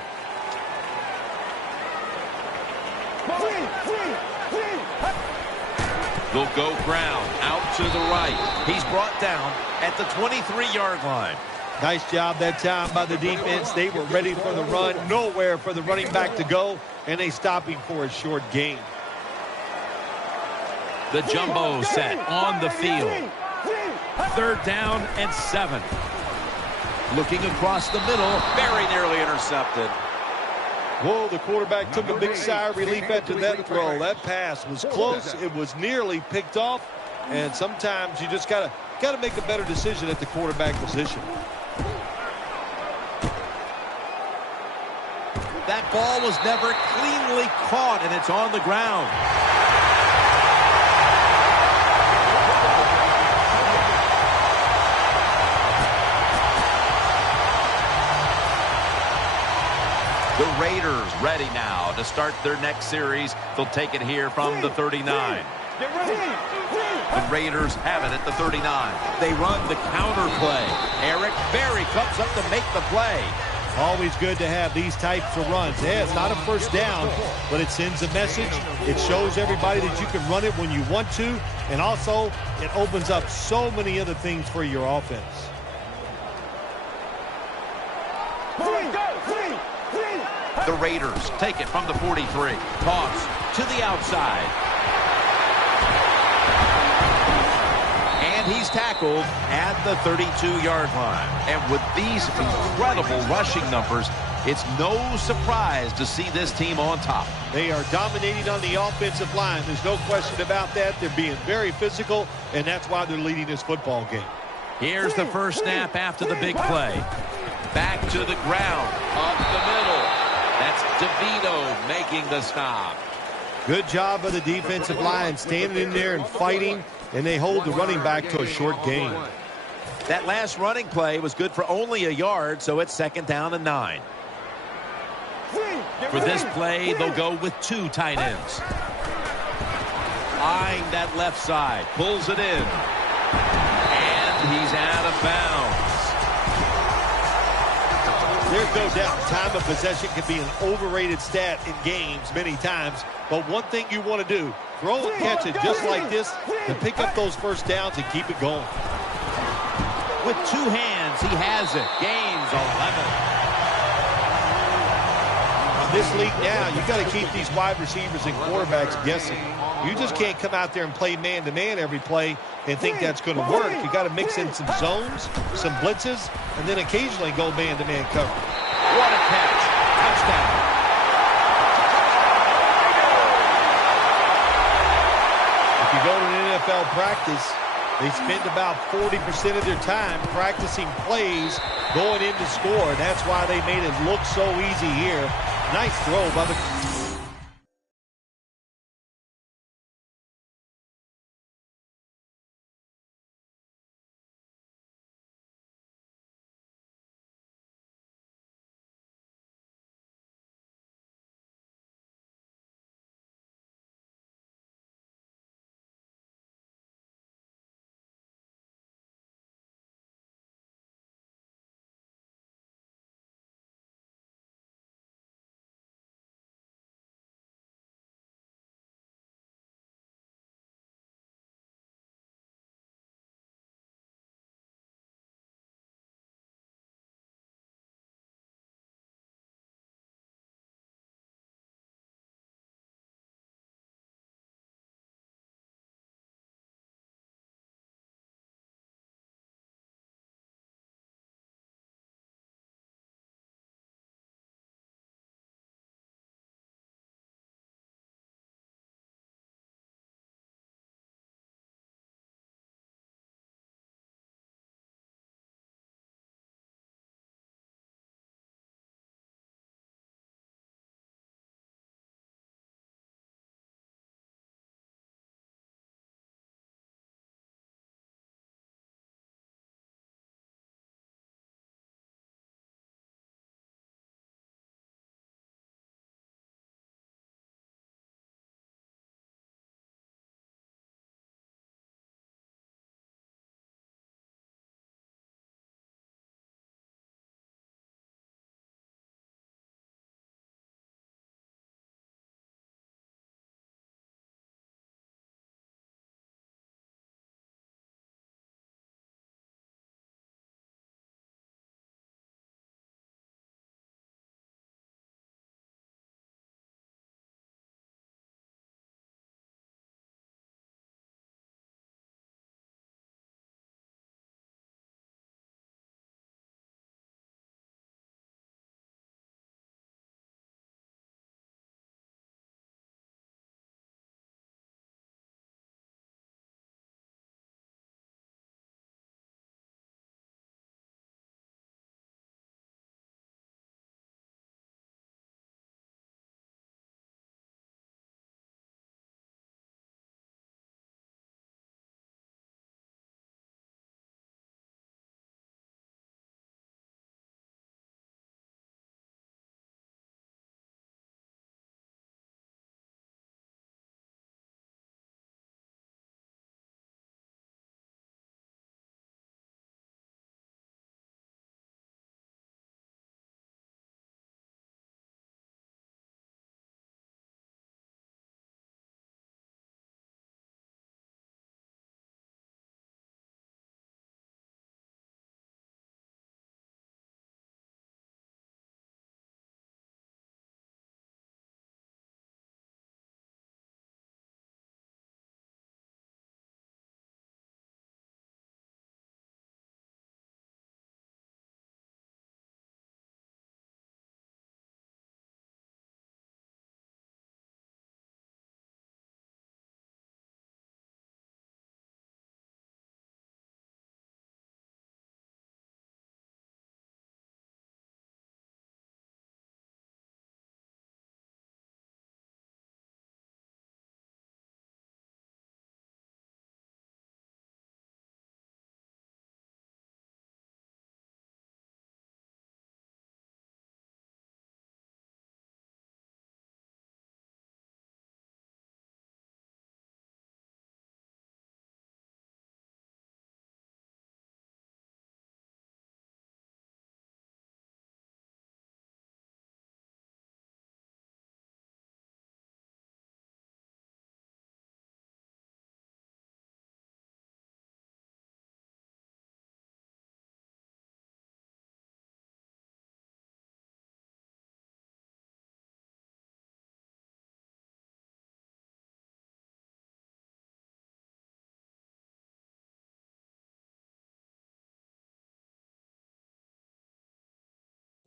They'll go ground out to the right. He's brought down at the 23-yard line. Nice job that time by the defense. They were ready for the run. Nowhere for the running back to go, and they stop him for a short gain. The jumbo set on the field. Third down and 7. Looking across the middle. Very nearly intercepted. Whoa, the quarterback took a big sigh of relief after that throw. That pass was close. It was nearly picked off. And sometimes you just gotta make a better decision at the quarterback position. That ball was never cleanly caught, and it's on the ground. The Raiders ready now to start their next series. They'll take it here from the 39. The Raiders have it at the 39. They run the counter play. Eric Berry comes up to make the play. Always good to have these types of runs. Yeah, it's not a first down, but it sends a message. It shows everybody that you can run it when you want to, and also it opens up so many other things for your offense. The Raiders take it from the 43. Toss to the outside. And he's tackled at the 32-yard line. And with these incredible rushing numbers, it's no surprise to see this team on top. They are dominating on the offensive line. There's no question about that. They're being very physical, and that's why they're leading this football game. Here's the first snap after the big play. Back to the ground, up the middle. That's DeVito making the stop. Good job of the defensive line standing in there and fighting, and they hold the running back to a short gain. That last running play was good for only a yard, so it's second down and 9. For this play, they'll go with 2 tight ends. Eyeing that left side, pulls it in. And he's out of bounds. There's no doubt time of possession can be an overrated stat in games many times, but one thing you want to do, throw and catch it just like this to pick up those first downs and keep it going. With 2 hands, he has it. Gains 11. In this league now, you got to keep these wide receivers and quarterbacks guessing. You just can't come out there and play man-to-man every play and think that's going to work. You got to mix in some zones, some blitzes, and then occasionally go man-to-man cover. What a catch. Touchdown. If you go to an NFL practice, they spend about 40% of their time practicing plays going in to score. That's why they made it look so easy here. Nice throw by the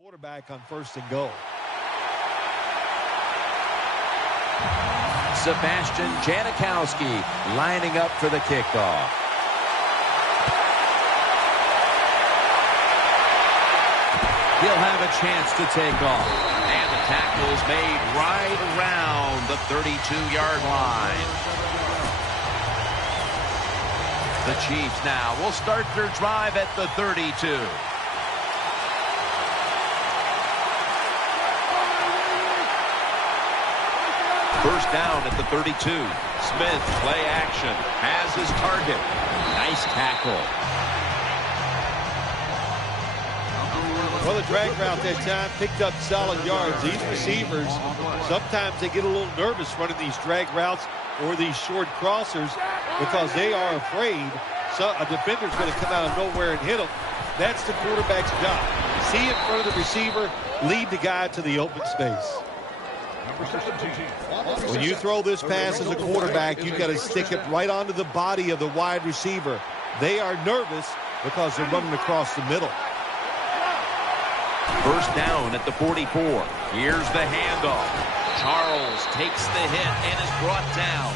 Quarterback on 1st and goal. Sebastian Janikowski lining up for the kickoff. He'll have a chance to take off. And the tackle is made right around the 32-yard line. The Chiefs now will start their drive at the 32. First down at the 32. Smith, play action, has his target. Nice tackle. Well, the drag route that time picked up solid yards. These receivers, sometimes they get a little nervous running these drag routes or these short crossers because they are afraid a defender's going to come out of nowhere and hit them. That's the quarterback's job. See in front of the receiver, lead the guy to the open space. When you throw this pass as a quarterback, you've got to stick it right onto the body of the wide receiver. They are nervous because they're running across the middle. First down at the 44. Here's the handoff. Charles takes the hit and is brought down.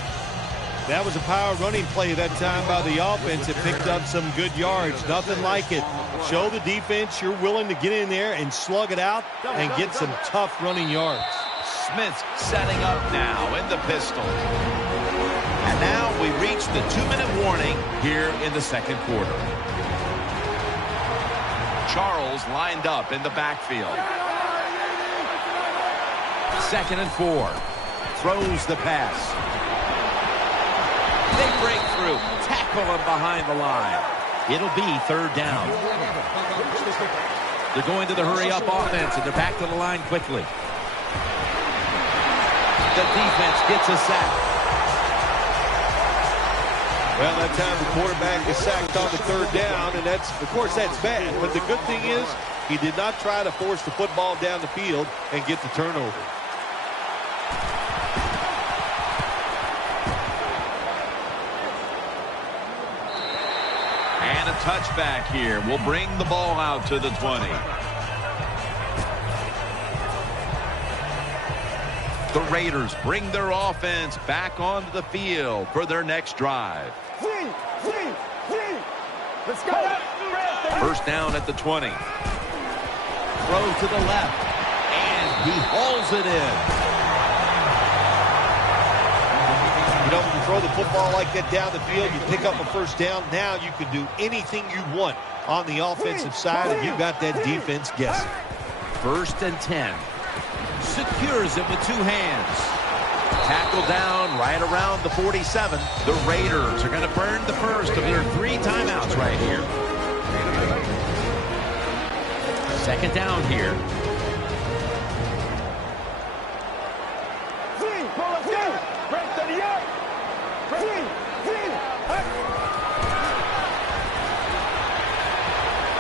That was a power running play that time by the offense. It picked up some good yards. Nothing like it. Show the defense you're willing to get in there and slug it out and get some tough running yards. Smith setting up now in the pistol. And now we reach the 2-minute warning here in the second quarter. Charles lined up in the backfield. 2nd and 4. Throws the pass. They break through. Tackle him behind the line. It'll be 3rd down. They're going to the hurry-up offense, and they're back to the line quickly. The defense gets a sack. Well, that time the quarterback is sacked on the 3rd down, and that's, of course, that's bad. But the good thing is he did not try to force the football down the field and get the turnover. And a touchback here will bring the ball out to the 20. The Raiders bring their offense back onto the field for their next drive. Let's go. First down at the 20. Throw to the left. And he hauls it in. You know, when you throw the football like that down the field, you pick up a first down. Now you can do anything you want on the offensive side, and you got that defense guessing. 1st and 10. Secures it with 2 hands. Tackle down right around the 47. The Raiders are going to burn the first of their 3 timeouts right here. 2nd down here.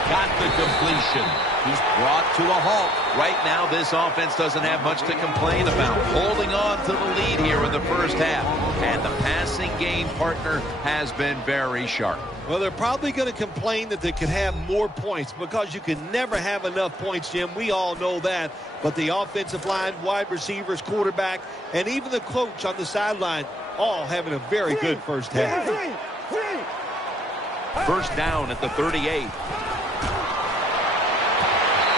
Got the completion. He's brought to a halt. Right now, this offense doesn't have much to complain about. Holding on to the lead here in the first half. And the passing game partner has been very sharp. Well, they're probably going to complain that they could have more points because you can never have enough points, Jim. We all know that. But the offensive line, wide receivers, quarterback, and even the coach on the sideline all having a very good first half. First down at the 38.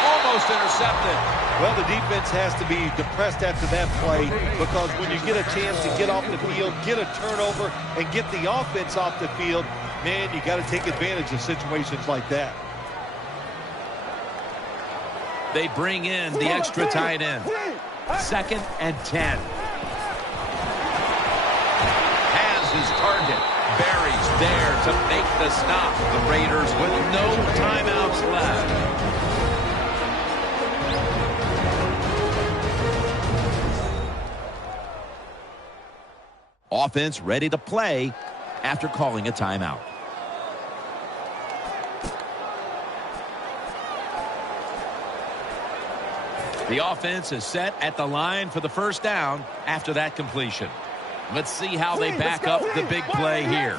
Almost intercepted. Well, the defense has to be depressed after that play because when you get a chance to get off the field, get a turnover, and get the offense off the field, man, you got to take advantage of situations like that. They bring in the extra tight end. 2nd and 10. Has his target. Barry's there to make the stop. The Raiders with no timeouts left. Offense ready to play after calling a timeout. The offense is set at the line for the first down after that completion. Let's see how they back up the big play here.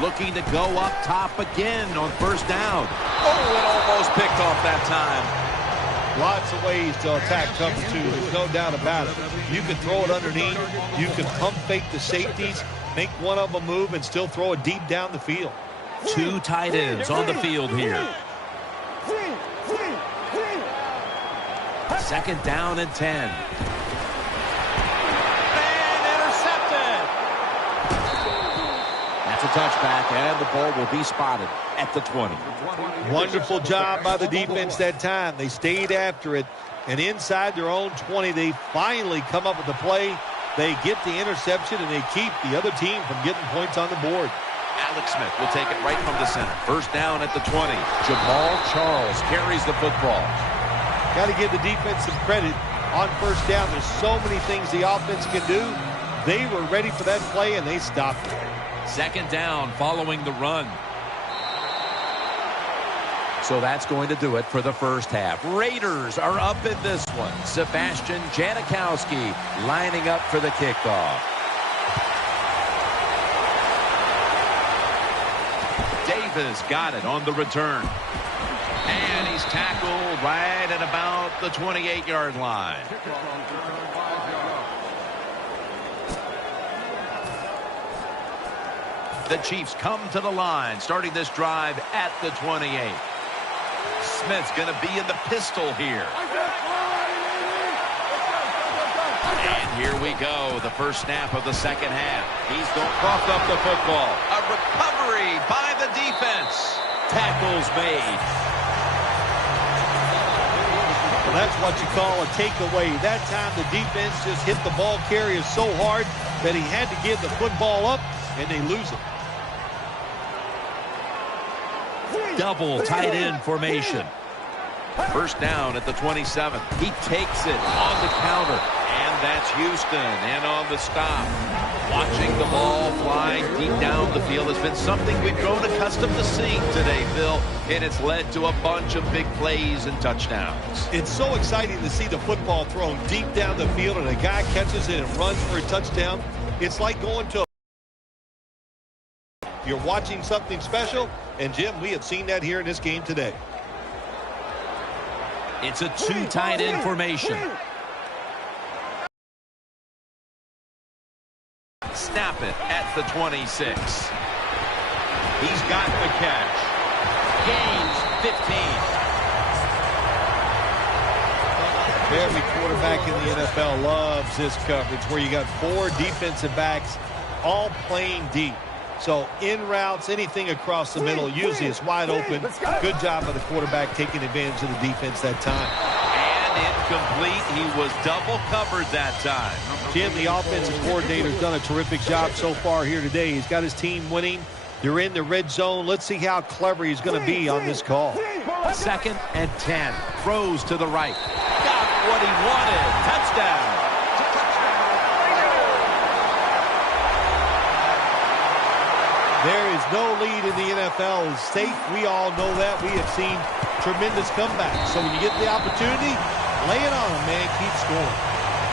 Looking to go up top again on first down. Oh, it almost picked off that time. Lots of ways to attack cover two. There's no doubt about it. You can throw it underneath. You can pump fake the safeties, make one of them move, and still throw it deep down the field. Two tight ends on the field here. Second down and 10. And intercepted. That's a touchback, and the ball will be spotted at the 20. Wonderful job by the defense that time. They stayed after it, and inside their own 20, they finally come up with the play. They get the interception, and they keep the other team from getting points on the board. Alex Smith will take it right from the center. First down at the 20. Jamal Charles carries the football. Got to give the defense some credit on first down. There's so many things the offense can do. They were ready for that play, and they stopped it. Second down following the run. So that's going to do it for the first half. Raiders are up in this one. Sebastian Janikowski lining up for the kickoff. Davis got it on the return. And he's tackled right at about the 28-yard line. The Chiefs come to the line, starting this drive at the 28. Smith's going to be in the pistol here. And here we go, the first snap of the second half. He's going to cough up the football. A recovery by the defense. Tackles made. Well, that's what you call a takeaway. That time the defense just hit the ball carrier so hard that he had to give the football up, and they lose it. Double tight end formation. First down at the 27. He takes it on the counter. And that's Houston in on the stop. Watching the ball fly deep down the field has been something we've grown accustomed to seeing today, Phil. And it's led to a bunch of big plays and touchdowns. It's so exciting to see the football thrown deep down the field and a guy catches it and runs for a touchdown. It's like going to You're watching something special, and Jim, we have seen that here in this game today. It's a two tight end formation. Snap it at the 26. He's got the catch. Gains 15. Every quarterback in the NFL loves this coverage where you got four defensive backs all playing deep. So in routes, anything across the middle usually is wide open. Good job by the quarterback taking advantage of the defense that time. And incomplete. He was double covered that time. Jim, the offensive coordinator, has done a terrific job so far here today. He's got his team winning. They're in the red zone. Let's see how clever he's going to be on this call. Second and 10. Throws to the right. Got what he wanted. Touchdown. There is no lead in the NFL is safe. We all know that. We have seen tremendous comebacks. So when you get the opportunity, lay it on them, man. Keep scoring.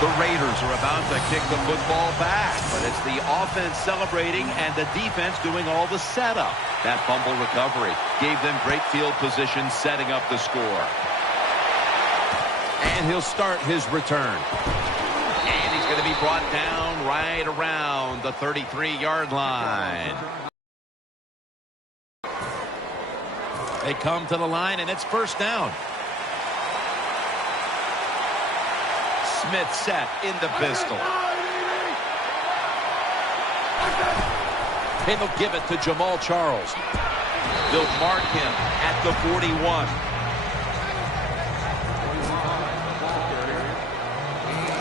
The Raiders are about to kick the football back, but it's the offense celebrating and the defense doing all the setup. That fumble recovery gave them great field position, setting up the score. And he'll start his return. And he's going to be brought down right around the 33-yard line. They come to the line, and it's first down. Smith set in the pistol. And they'll give it to Jamal Charles. They'll mark him at the 41.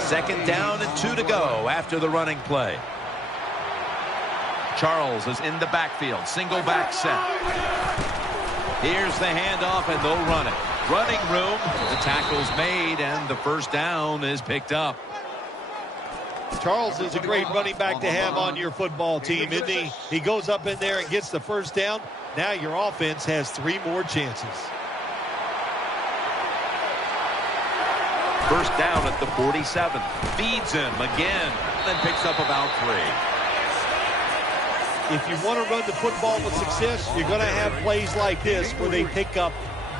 Second down and 2 to go after the running play. Charles is in the backfield. Single back set. Here's the handoff, and they'll run it. Running room. The tackle's made, and the first down is picked up. Charles is a great running back to have on your football team, isn't he? He goes up in there and gets the first down. Now your offense has 3 more chances. First down at the 47. Feeds him again, then picks up about 3. if you want to run the football with success, you're going to have plays like this where they pick up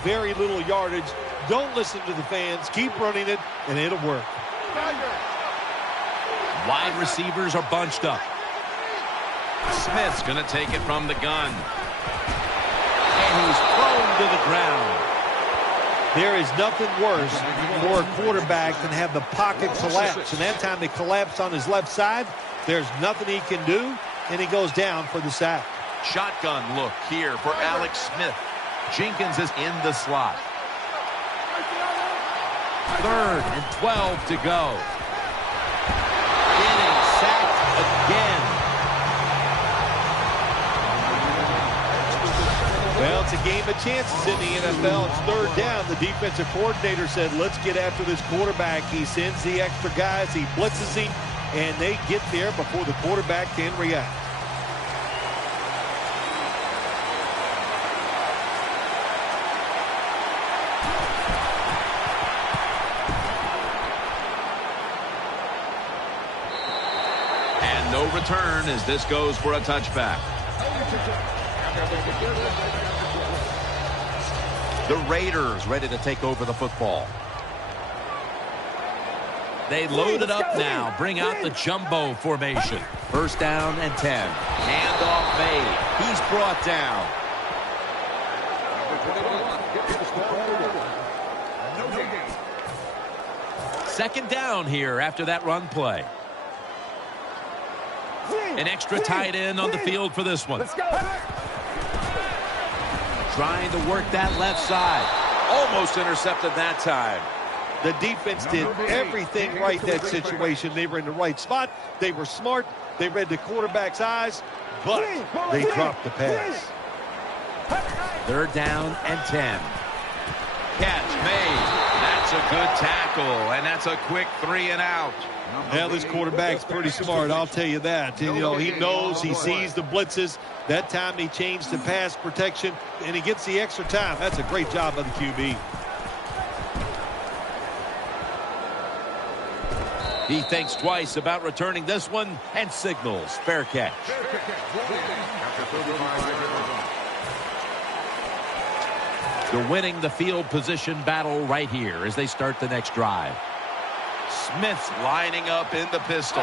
very little yardage. Don't listen to the fans. Keep running it, and it'll work. Wide receivers are bunched up. Smith's going to take it from the gun. And he's thrown to the ground. There is nothing worse for a quarterback than have the pocket collapse. And that time it collapsed on his left side. There's nothing he can do, and he goes down for the sack. Shotgun look here for Alex Smith. Jenkins is in the slot. 3rd and 12 to go. Getting sacked again. Well, it's a game of chances in the NFL. It's 3rd down. The defensive coordinator said, let's get after this quarterback. He sends the extra guys. He blitzes him, and they get there before the quarterback can react. And no return as this goes for a touchback. The Raiders ready to take over the football. They load it up now. Bring out the jumbo formation. 1st down and 10. Handoff made. He's brought down. Second down here after that run play. An extra tight end on the field for this one. Trying to work that left side. Almost intercepted that time. The defense did everything right in that situation. They were in the right spot. They were smart. They read the quarterback's eyes, but they dropped the pass. 3rd down and 10. Catch made. That's a good tackle, and that's a quick 3 and out. Now this quarterback's pretty smart, I'll tell you that. And, you know, he knows, he sees the blitzes. That time he changed to pass protection, and he gets the extra time. That's a great job by the QB. He thinks twice about returning this one and signals fair catch. They're winning the field position battle right here as they start the next drive. Smith's lining up in the pistol.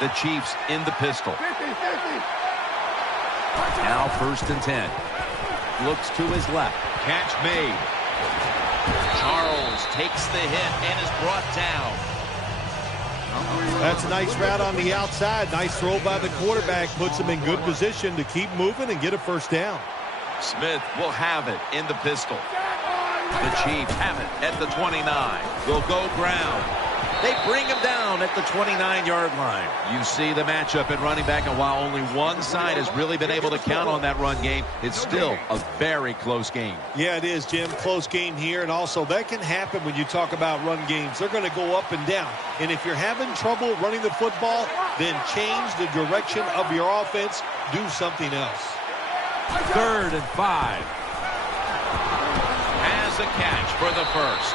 The Chiefs in the pistol. Now 1st and 10. Looks to his left. Catch made. Charles takes the hit and is brought down. That's a nice route on the outside. Nice throw by the quarterback. Puts him in good position to keep moving and get a 1st down. Smith will have it in the pistol. The Chiefs have it at the 29. They'll go ground. They bring him down at the 29-yard line. You see the matchup at running back, and while only one side has really been able to count on that run game, it's still a very close game. Yeah, it is, Jim. Close game here, and also that can happen when you talk about run games. They're going to go up and down. And if you're having trouble running the football, then change the direction of your offense. Do something else. 3rd and 5. Has a catch for the 1st.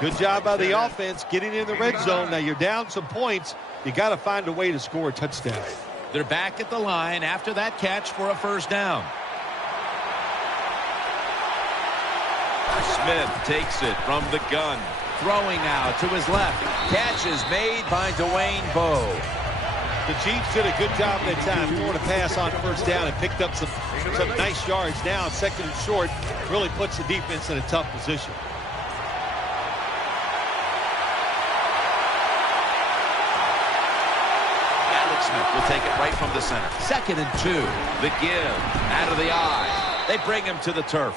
Good job by the offense getting in the red zone. Now you're down some points. You got to find a way to score a touchdown. They're back at the line after that catch for a 1st down. Smith takes it from the gun. Throwing now to his left. Catch is made by Dwayne Bowe. The Chiefs did a good job that time throwing a pass on 1st down and picked up some nice yards. Now 2nd and short really puts the defense in a tough position. Will take it right from the center. 2nd and 2. The give. Out of the eye. They bring him to the turf.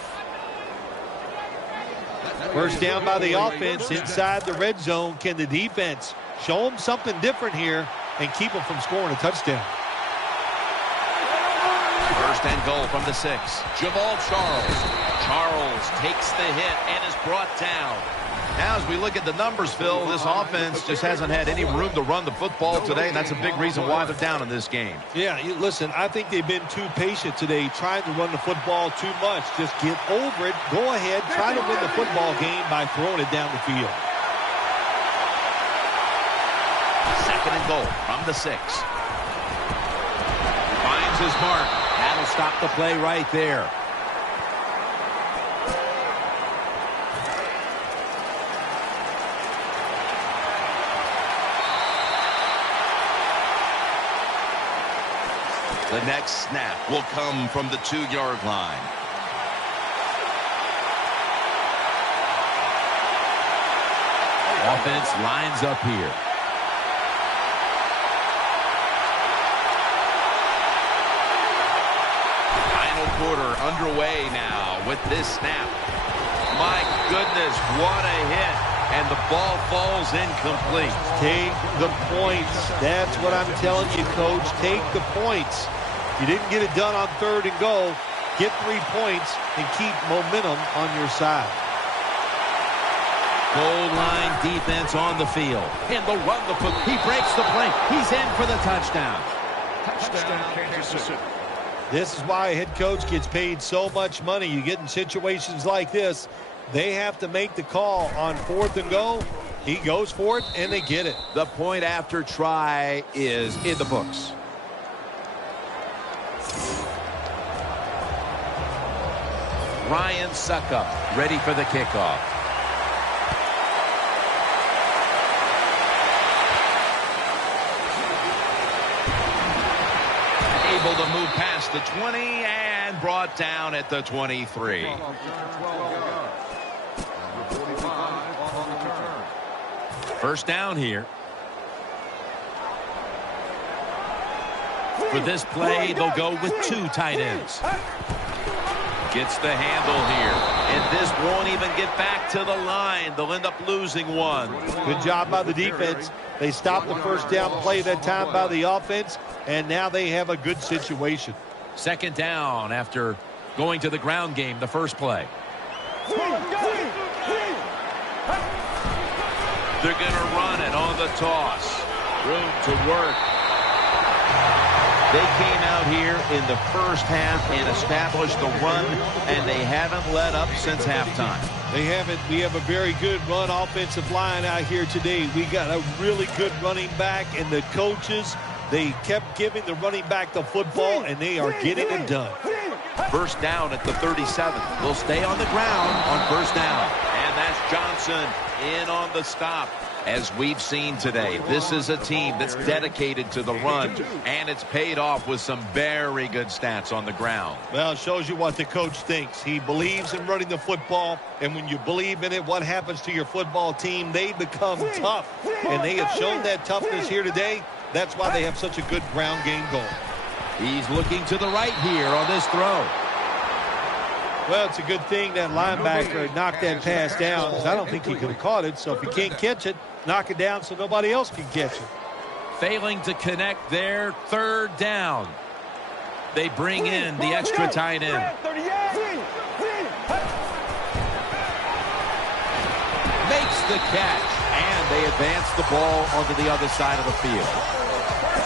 1st down by the offense inside the red zone. Can the defense show them something different here and keep them from scoring a touchdown? 1st and goal from the 6. Jamal Charles. Charles takes the hit and is brought down. Now, as we look at the numbers, Phil, this offense just hasn't had any room to run the football today, and that's a big reason why they're down in this game. Yeah, listen, I think they've been too patient today, trying to run the football too much. Just get over it. Go ahead, try to win the football game by throwing it down the field. Second and goal from the 6. Finds his mark. That'll stop the play right there. The next snap will come from the 2-yard line. Offense lines up here. Final quarter underway now with this snap. My goodness, what a hit. And the ball falls incomplete. Take the points. That's what I'm telling you, Coach. Take the points. You didn't get it done on 3rd and goal. Get 3 points and keep momentum on your side. Goal line defense on the field. And the run the foot. He breaks the play. He's in for the touchdown. Touchdown, Kansas City. This is why a head coach gets paid so much money. You get in situations like this, they have to make the call on 4th and goal. He goes for it, and they get it. The point after try is in the books. Ryan Suckup ready for the kickoff. Able to move past the 20 and brought down at the 23. First down here. For this play, they'll go with 2 tight ends. Gets the handle here. And this won't even get back to the line. They'll end up losing 1. Good job by the defense. They stopped the first down play that time by the offense, and now they have a good situation. Second down after going to the ground game the first play. They're going to run it on the toss. Room to work. They came out here in the first half and established the run, and they haven't let up since halftime. They haven't. We have a very good run offensive line out here today. We got a really good running back, and the coaches, they kept giving the running back the football, and they are getting it done. First down at the 37. They'll stay on the ground on first down. And that's Johnson in on the stop. As we've seen today, this is a team that's dedicated to the run, and it's paid off with some very good stats on the ground. Well, it shows you what the coach thinks. He believes in running the football, and when you believe in it, what happens to your football team? They become tough, and they have shown that toughness here today. That's why they have such a good ground game going. He's looking to the right here on this throw. Well, it's a good thing that linebacker knocked that pass down, because I don't think he could have caught it. So if he can't catch it, knock it down so nobody else can catch it. Failing to connect there, third down. They bring in the extra tight end. Makes the catch, and they advance the ball onto the other side of the field.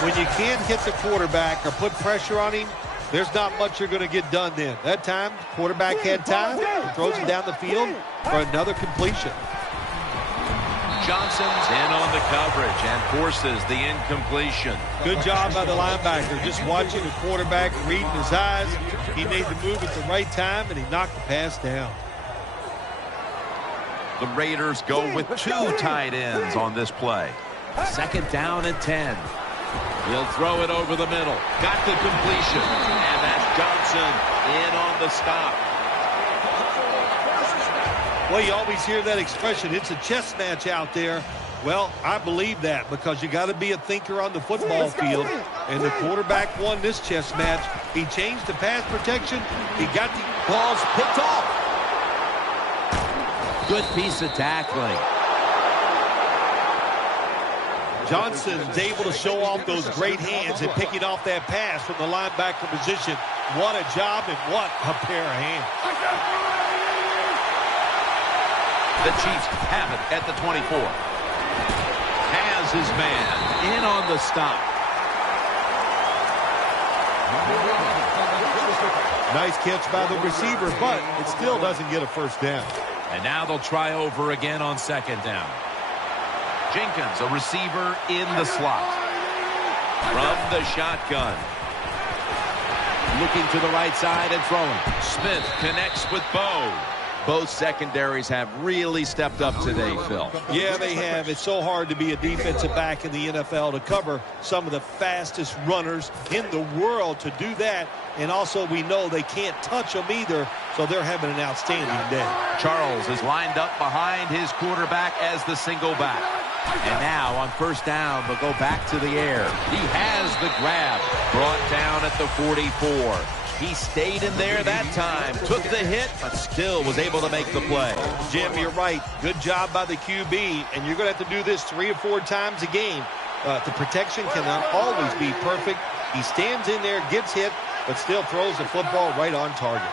When you can't hit the quarterback or put pressure on him, there's not much you're going to get done then. That time, quarterback had time. He throws it down the field for another completion. Johnson's in on the coverage and forces the incompletion. Good job by the linebacker, just watching the quarterback, reading his eyes. He made the move at the right time, and he knocked the pass down. The Raiders go with 2 tight ends on this play. Second down and 10. He'll throw it over the middle. Got the completion. And that's Johnson in on the stop. Well, you always hear that expression, it's a chess match out there. Well, I believe that, because you got to be a thinker on the football field. And the quarterback won this chess match. He changed the pass protection. He got the Ball's picked off. Good piece of tackling. Johnson's able to show off those great hands and picking off that pass from the linebacker position. What a job and what a pair of hands. The Chiefs have it at the 24. Has his man in on the stop. Nice catch by the receiver, but it still doesn't get a first down. And now they'll try over again on second down. Jenkins, a receiver in the slot. From the shotgun. Looking to the right side and throwing. Smith connects with Bo. Both secondaries have really stepped up today, Phil. Yeah, they have. It's so hard to be a defensive back in the NFL to cover some of the fastest runners in the world to do that. And also we know they can't touch them either, so they're having an outstanding day. Charles is lined up behind his quarterback as the single back. And now on first down, they'll go back to the air. He has the grab. Brought down at the 44. He stayed in there that time, took the hit, but still was able to make the play. Jim, you're right. Good job by the QB, and you're going to have to do this 3 or 4 times a game. The protection cannot always be perfect. He stands in there, gets hit, but still throws the football right on target.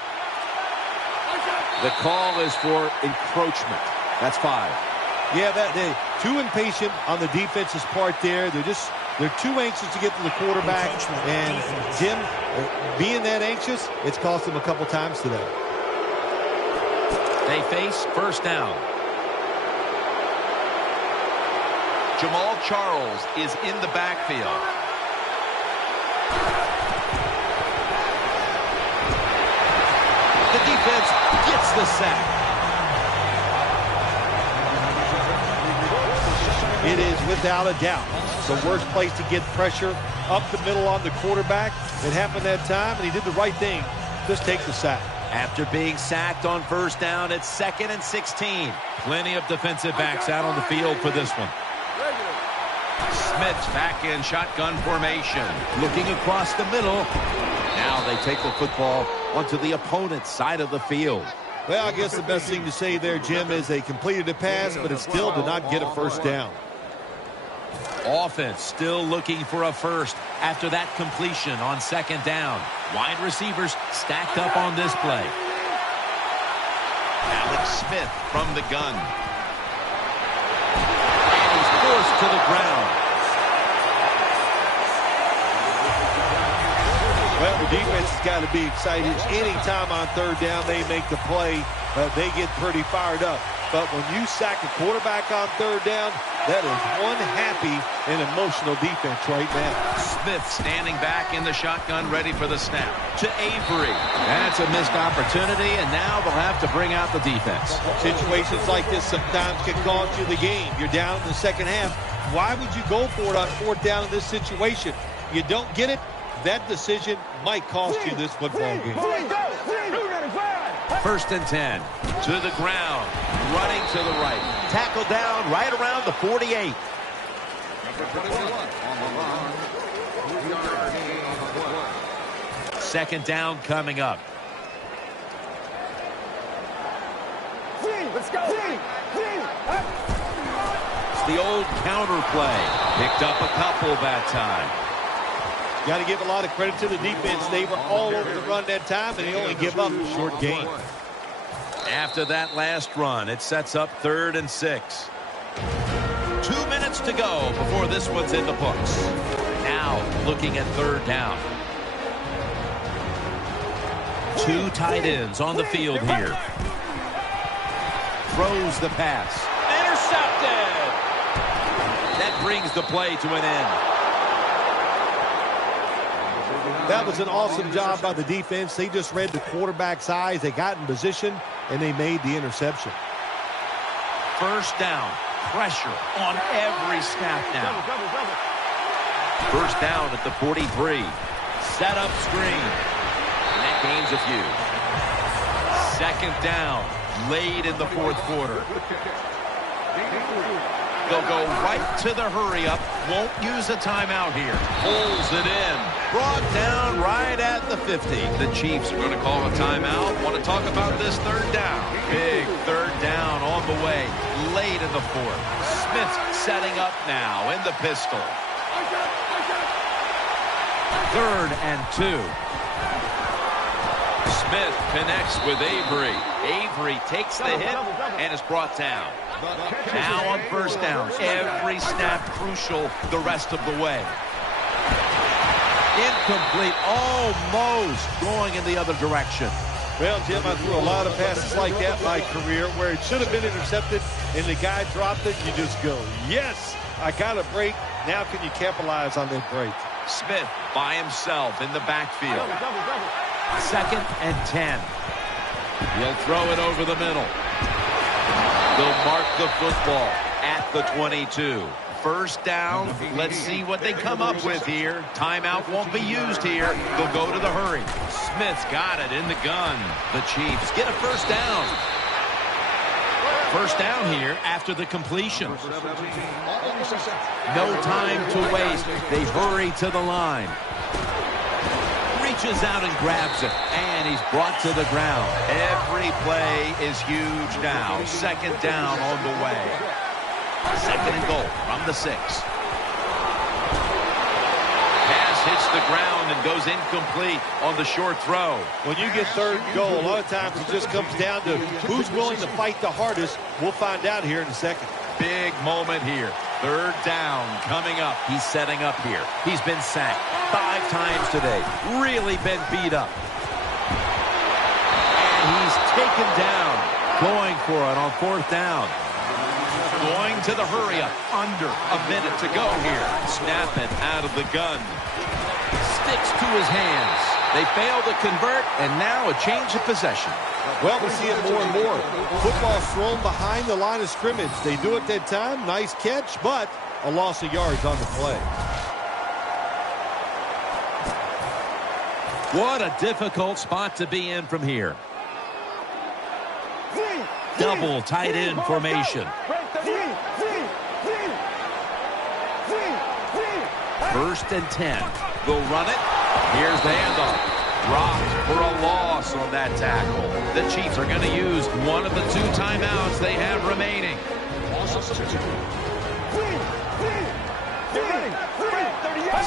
The call is for encroachment. That's 5. Yeah, they're too impatient on the defense's part there. They're too anxious to get to the quarterback. And Jim, being that anxious, it's cost them a couple times today. They face first down. Jamal Charles is in the backfield. The defense gets the sack. It is without a doubt the worst place to get pressure up the middle on the quarterback. It happened that time, and he did the right thing. Just take the sack. After being sacked on first down, it's 2nd and 16. Plenty of defensive backs out on the field for this one. Smith's back in shotgun formation. Looking across the middle. Now they take the football onto the opponent's side of the field. Well, I guess the best thing to say there, Jim, is they completed a pass, but it still did not get a first down. Offense still looking for a first after that completion on second down. Wide receivers stacked up on this play. Alex Smith from the gun. And he's forced to the ground. Well, the defense has got to be excited. Anytime on third down they make the play, they get pretty fired up. But when you sack a quarterback on third down, that is one happy and emotional defense right now. Smith standing back in the shotgun, ready for the snap. To Avery. That's a missed opportunity, and now they'll have to bring out the defense. Situations like this sometimes can cost you the game. You're down in the second half. Why would you go for it on fourth down in this situation? You don't get it, that decision might cost you this football game. 1st and 10. To the ground. Running to the right. Tackled down right around the 48. Second down coming up. Let's go. It's the old counter play. Picked up a couple that time. Got to give a lot of credit to the defense. They were all over the run that time, and they only give up a short gain. After that last run, it sets up 3rd and 6. 2 minutes to go before this one's in the books. Now looking at third down. 2 tight ends on the field here. Throws the pass. Intercepted! That brings the play to an end. That was an awesome job by the defense. They just read the quarterback's eyes. They got in position, and they made the interception. First down. Pressure on every snap now. First down at the 43. Set up screen. And that gains a few. Second down. Late in the 4th quarter. They'll go right to the hurry-up. Won't use a timeout here. Pulls it in. Brought down right at the 50. The Chiefs are going to call a timeout. Want to talk about this third down. Big third down on the way. Late in the 4th. Smith's setting up now in the pistol. 3rd and 2. Smith connects with Avery. Avery takes the hit and is brought down. Now on first down. Every snap crucial the rest of the way. Incomplete. Almost going in the other direction. Well, Jim, I threw a lot of passes like that in my career where it should have been intercepted and the guy dropped it. You just go, yes, I got a break. Now can you capitalize on that break? Smith by himself in the backfield. 2nd and 10. He'll throw it over the middle. They'll mark the football at the 22. 1st down. Let's see what they come up with here. Timeout won't be used here. They'll go to the hurry. Smith's got it in the gun. The Chiefs get a 1st down. 1st down here after the completion. No time to waste. They hurry to the line. Reaches out and grabs it, and he's brought to the ground. Every play is huge now. 2nd down on the way. 2nd and goal from the 6. Pass hits the ground and goes incomplete on the short throw. When you get 3rd and goal, a lot of times it just comes down to who's willing to fight the hardest. We'll find out here in a second. Big moment here. 3rd down coming up. He's setting up here. He's been sacked 5 times today. Really been beat up. And he's taken down. Going for it on 4th down. Going to the hurry up. Under a minute to go here. Snapping out of the gun. Sticks to his hands. They fail to convert, and now a change of possession. Well, we see it more and more. Football thrown behind the line of scrimmage. They do it that time. Nice catch, but a loss of yards on the play. What a difficult spot to be in from here. Double tight end formation. 1st and 10. They'll run it. Here's the handoff. Dropped for a loss on that tackle. The Chiefs are going to use one of the 2 timeouts they have remaining.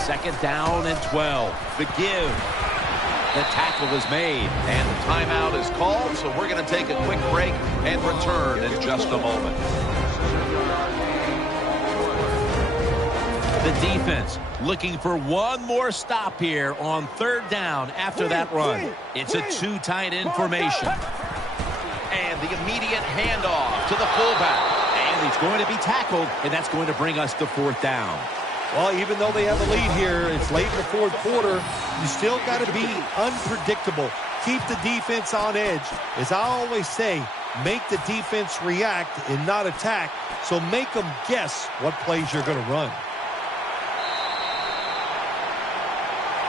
2nd down and 12. The give. The tackle is made, and the timeout is called, so we're going to take a quick break and return in just a moment. The defense looking for one more stop here on 3rd down after that run. It's a 2 tight end formation. And the immediate handoff to the fullback. And he's going to be tackled, and that's going to bring us to 4th down. Well, even though they have a lead here, it's late in the 4th quarter. You still got to be unpredictable. Keep the defense on edge. As I always say, make the defense react and not attack. So make them guess what plays you're going to run.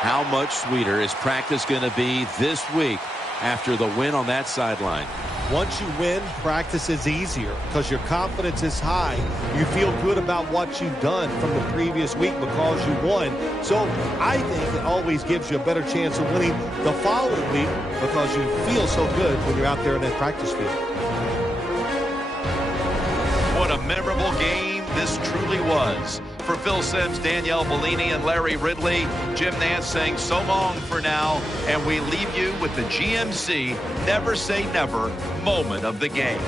How much sweeter is practice going to be this week after the win on that sideline? Once you win, practice is easier because your confidence is high. You feel good about what you've done from the previous week because you won. So I think it always gives you a better chance of winning the following week because you feel so good when you're out there in that practice field. What a memorable game this truly was. For Phil Simms, Danielle Bellini, and Larry Ridley, Jim Nantz saying so long for now, and we leave you with the GMC Never Say Never moment of the game.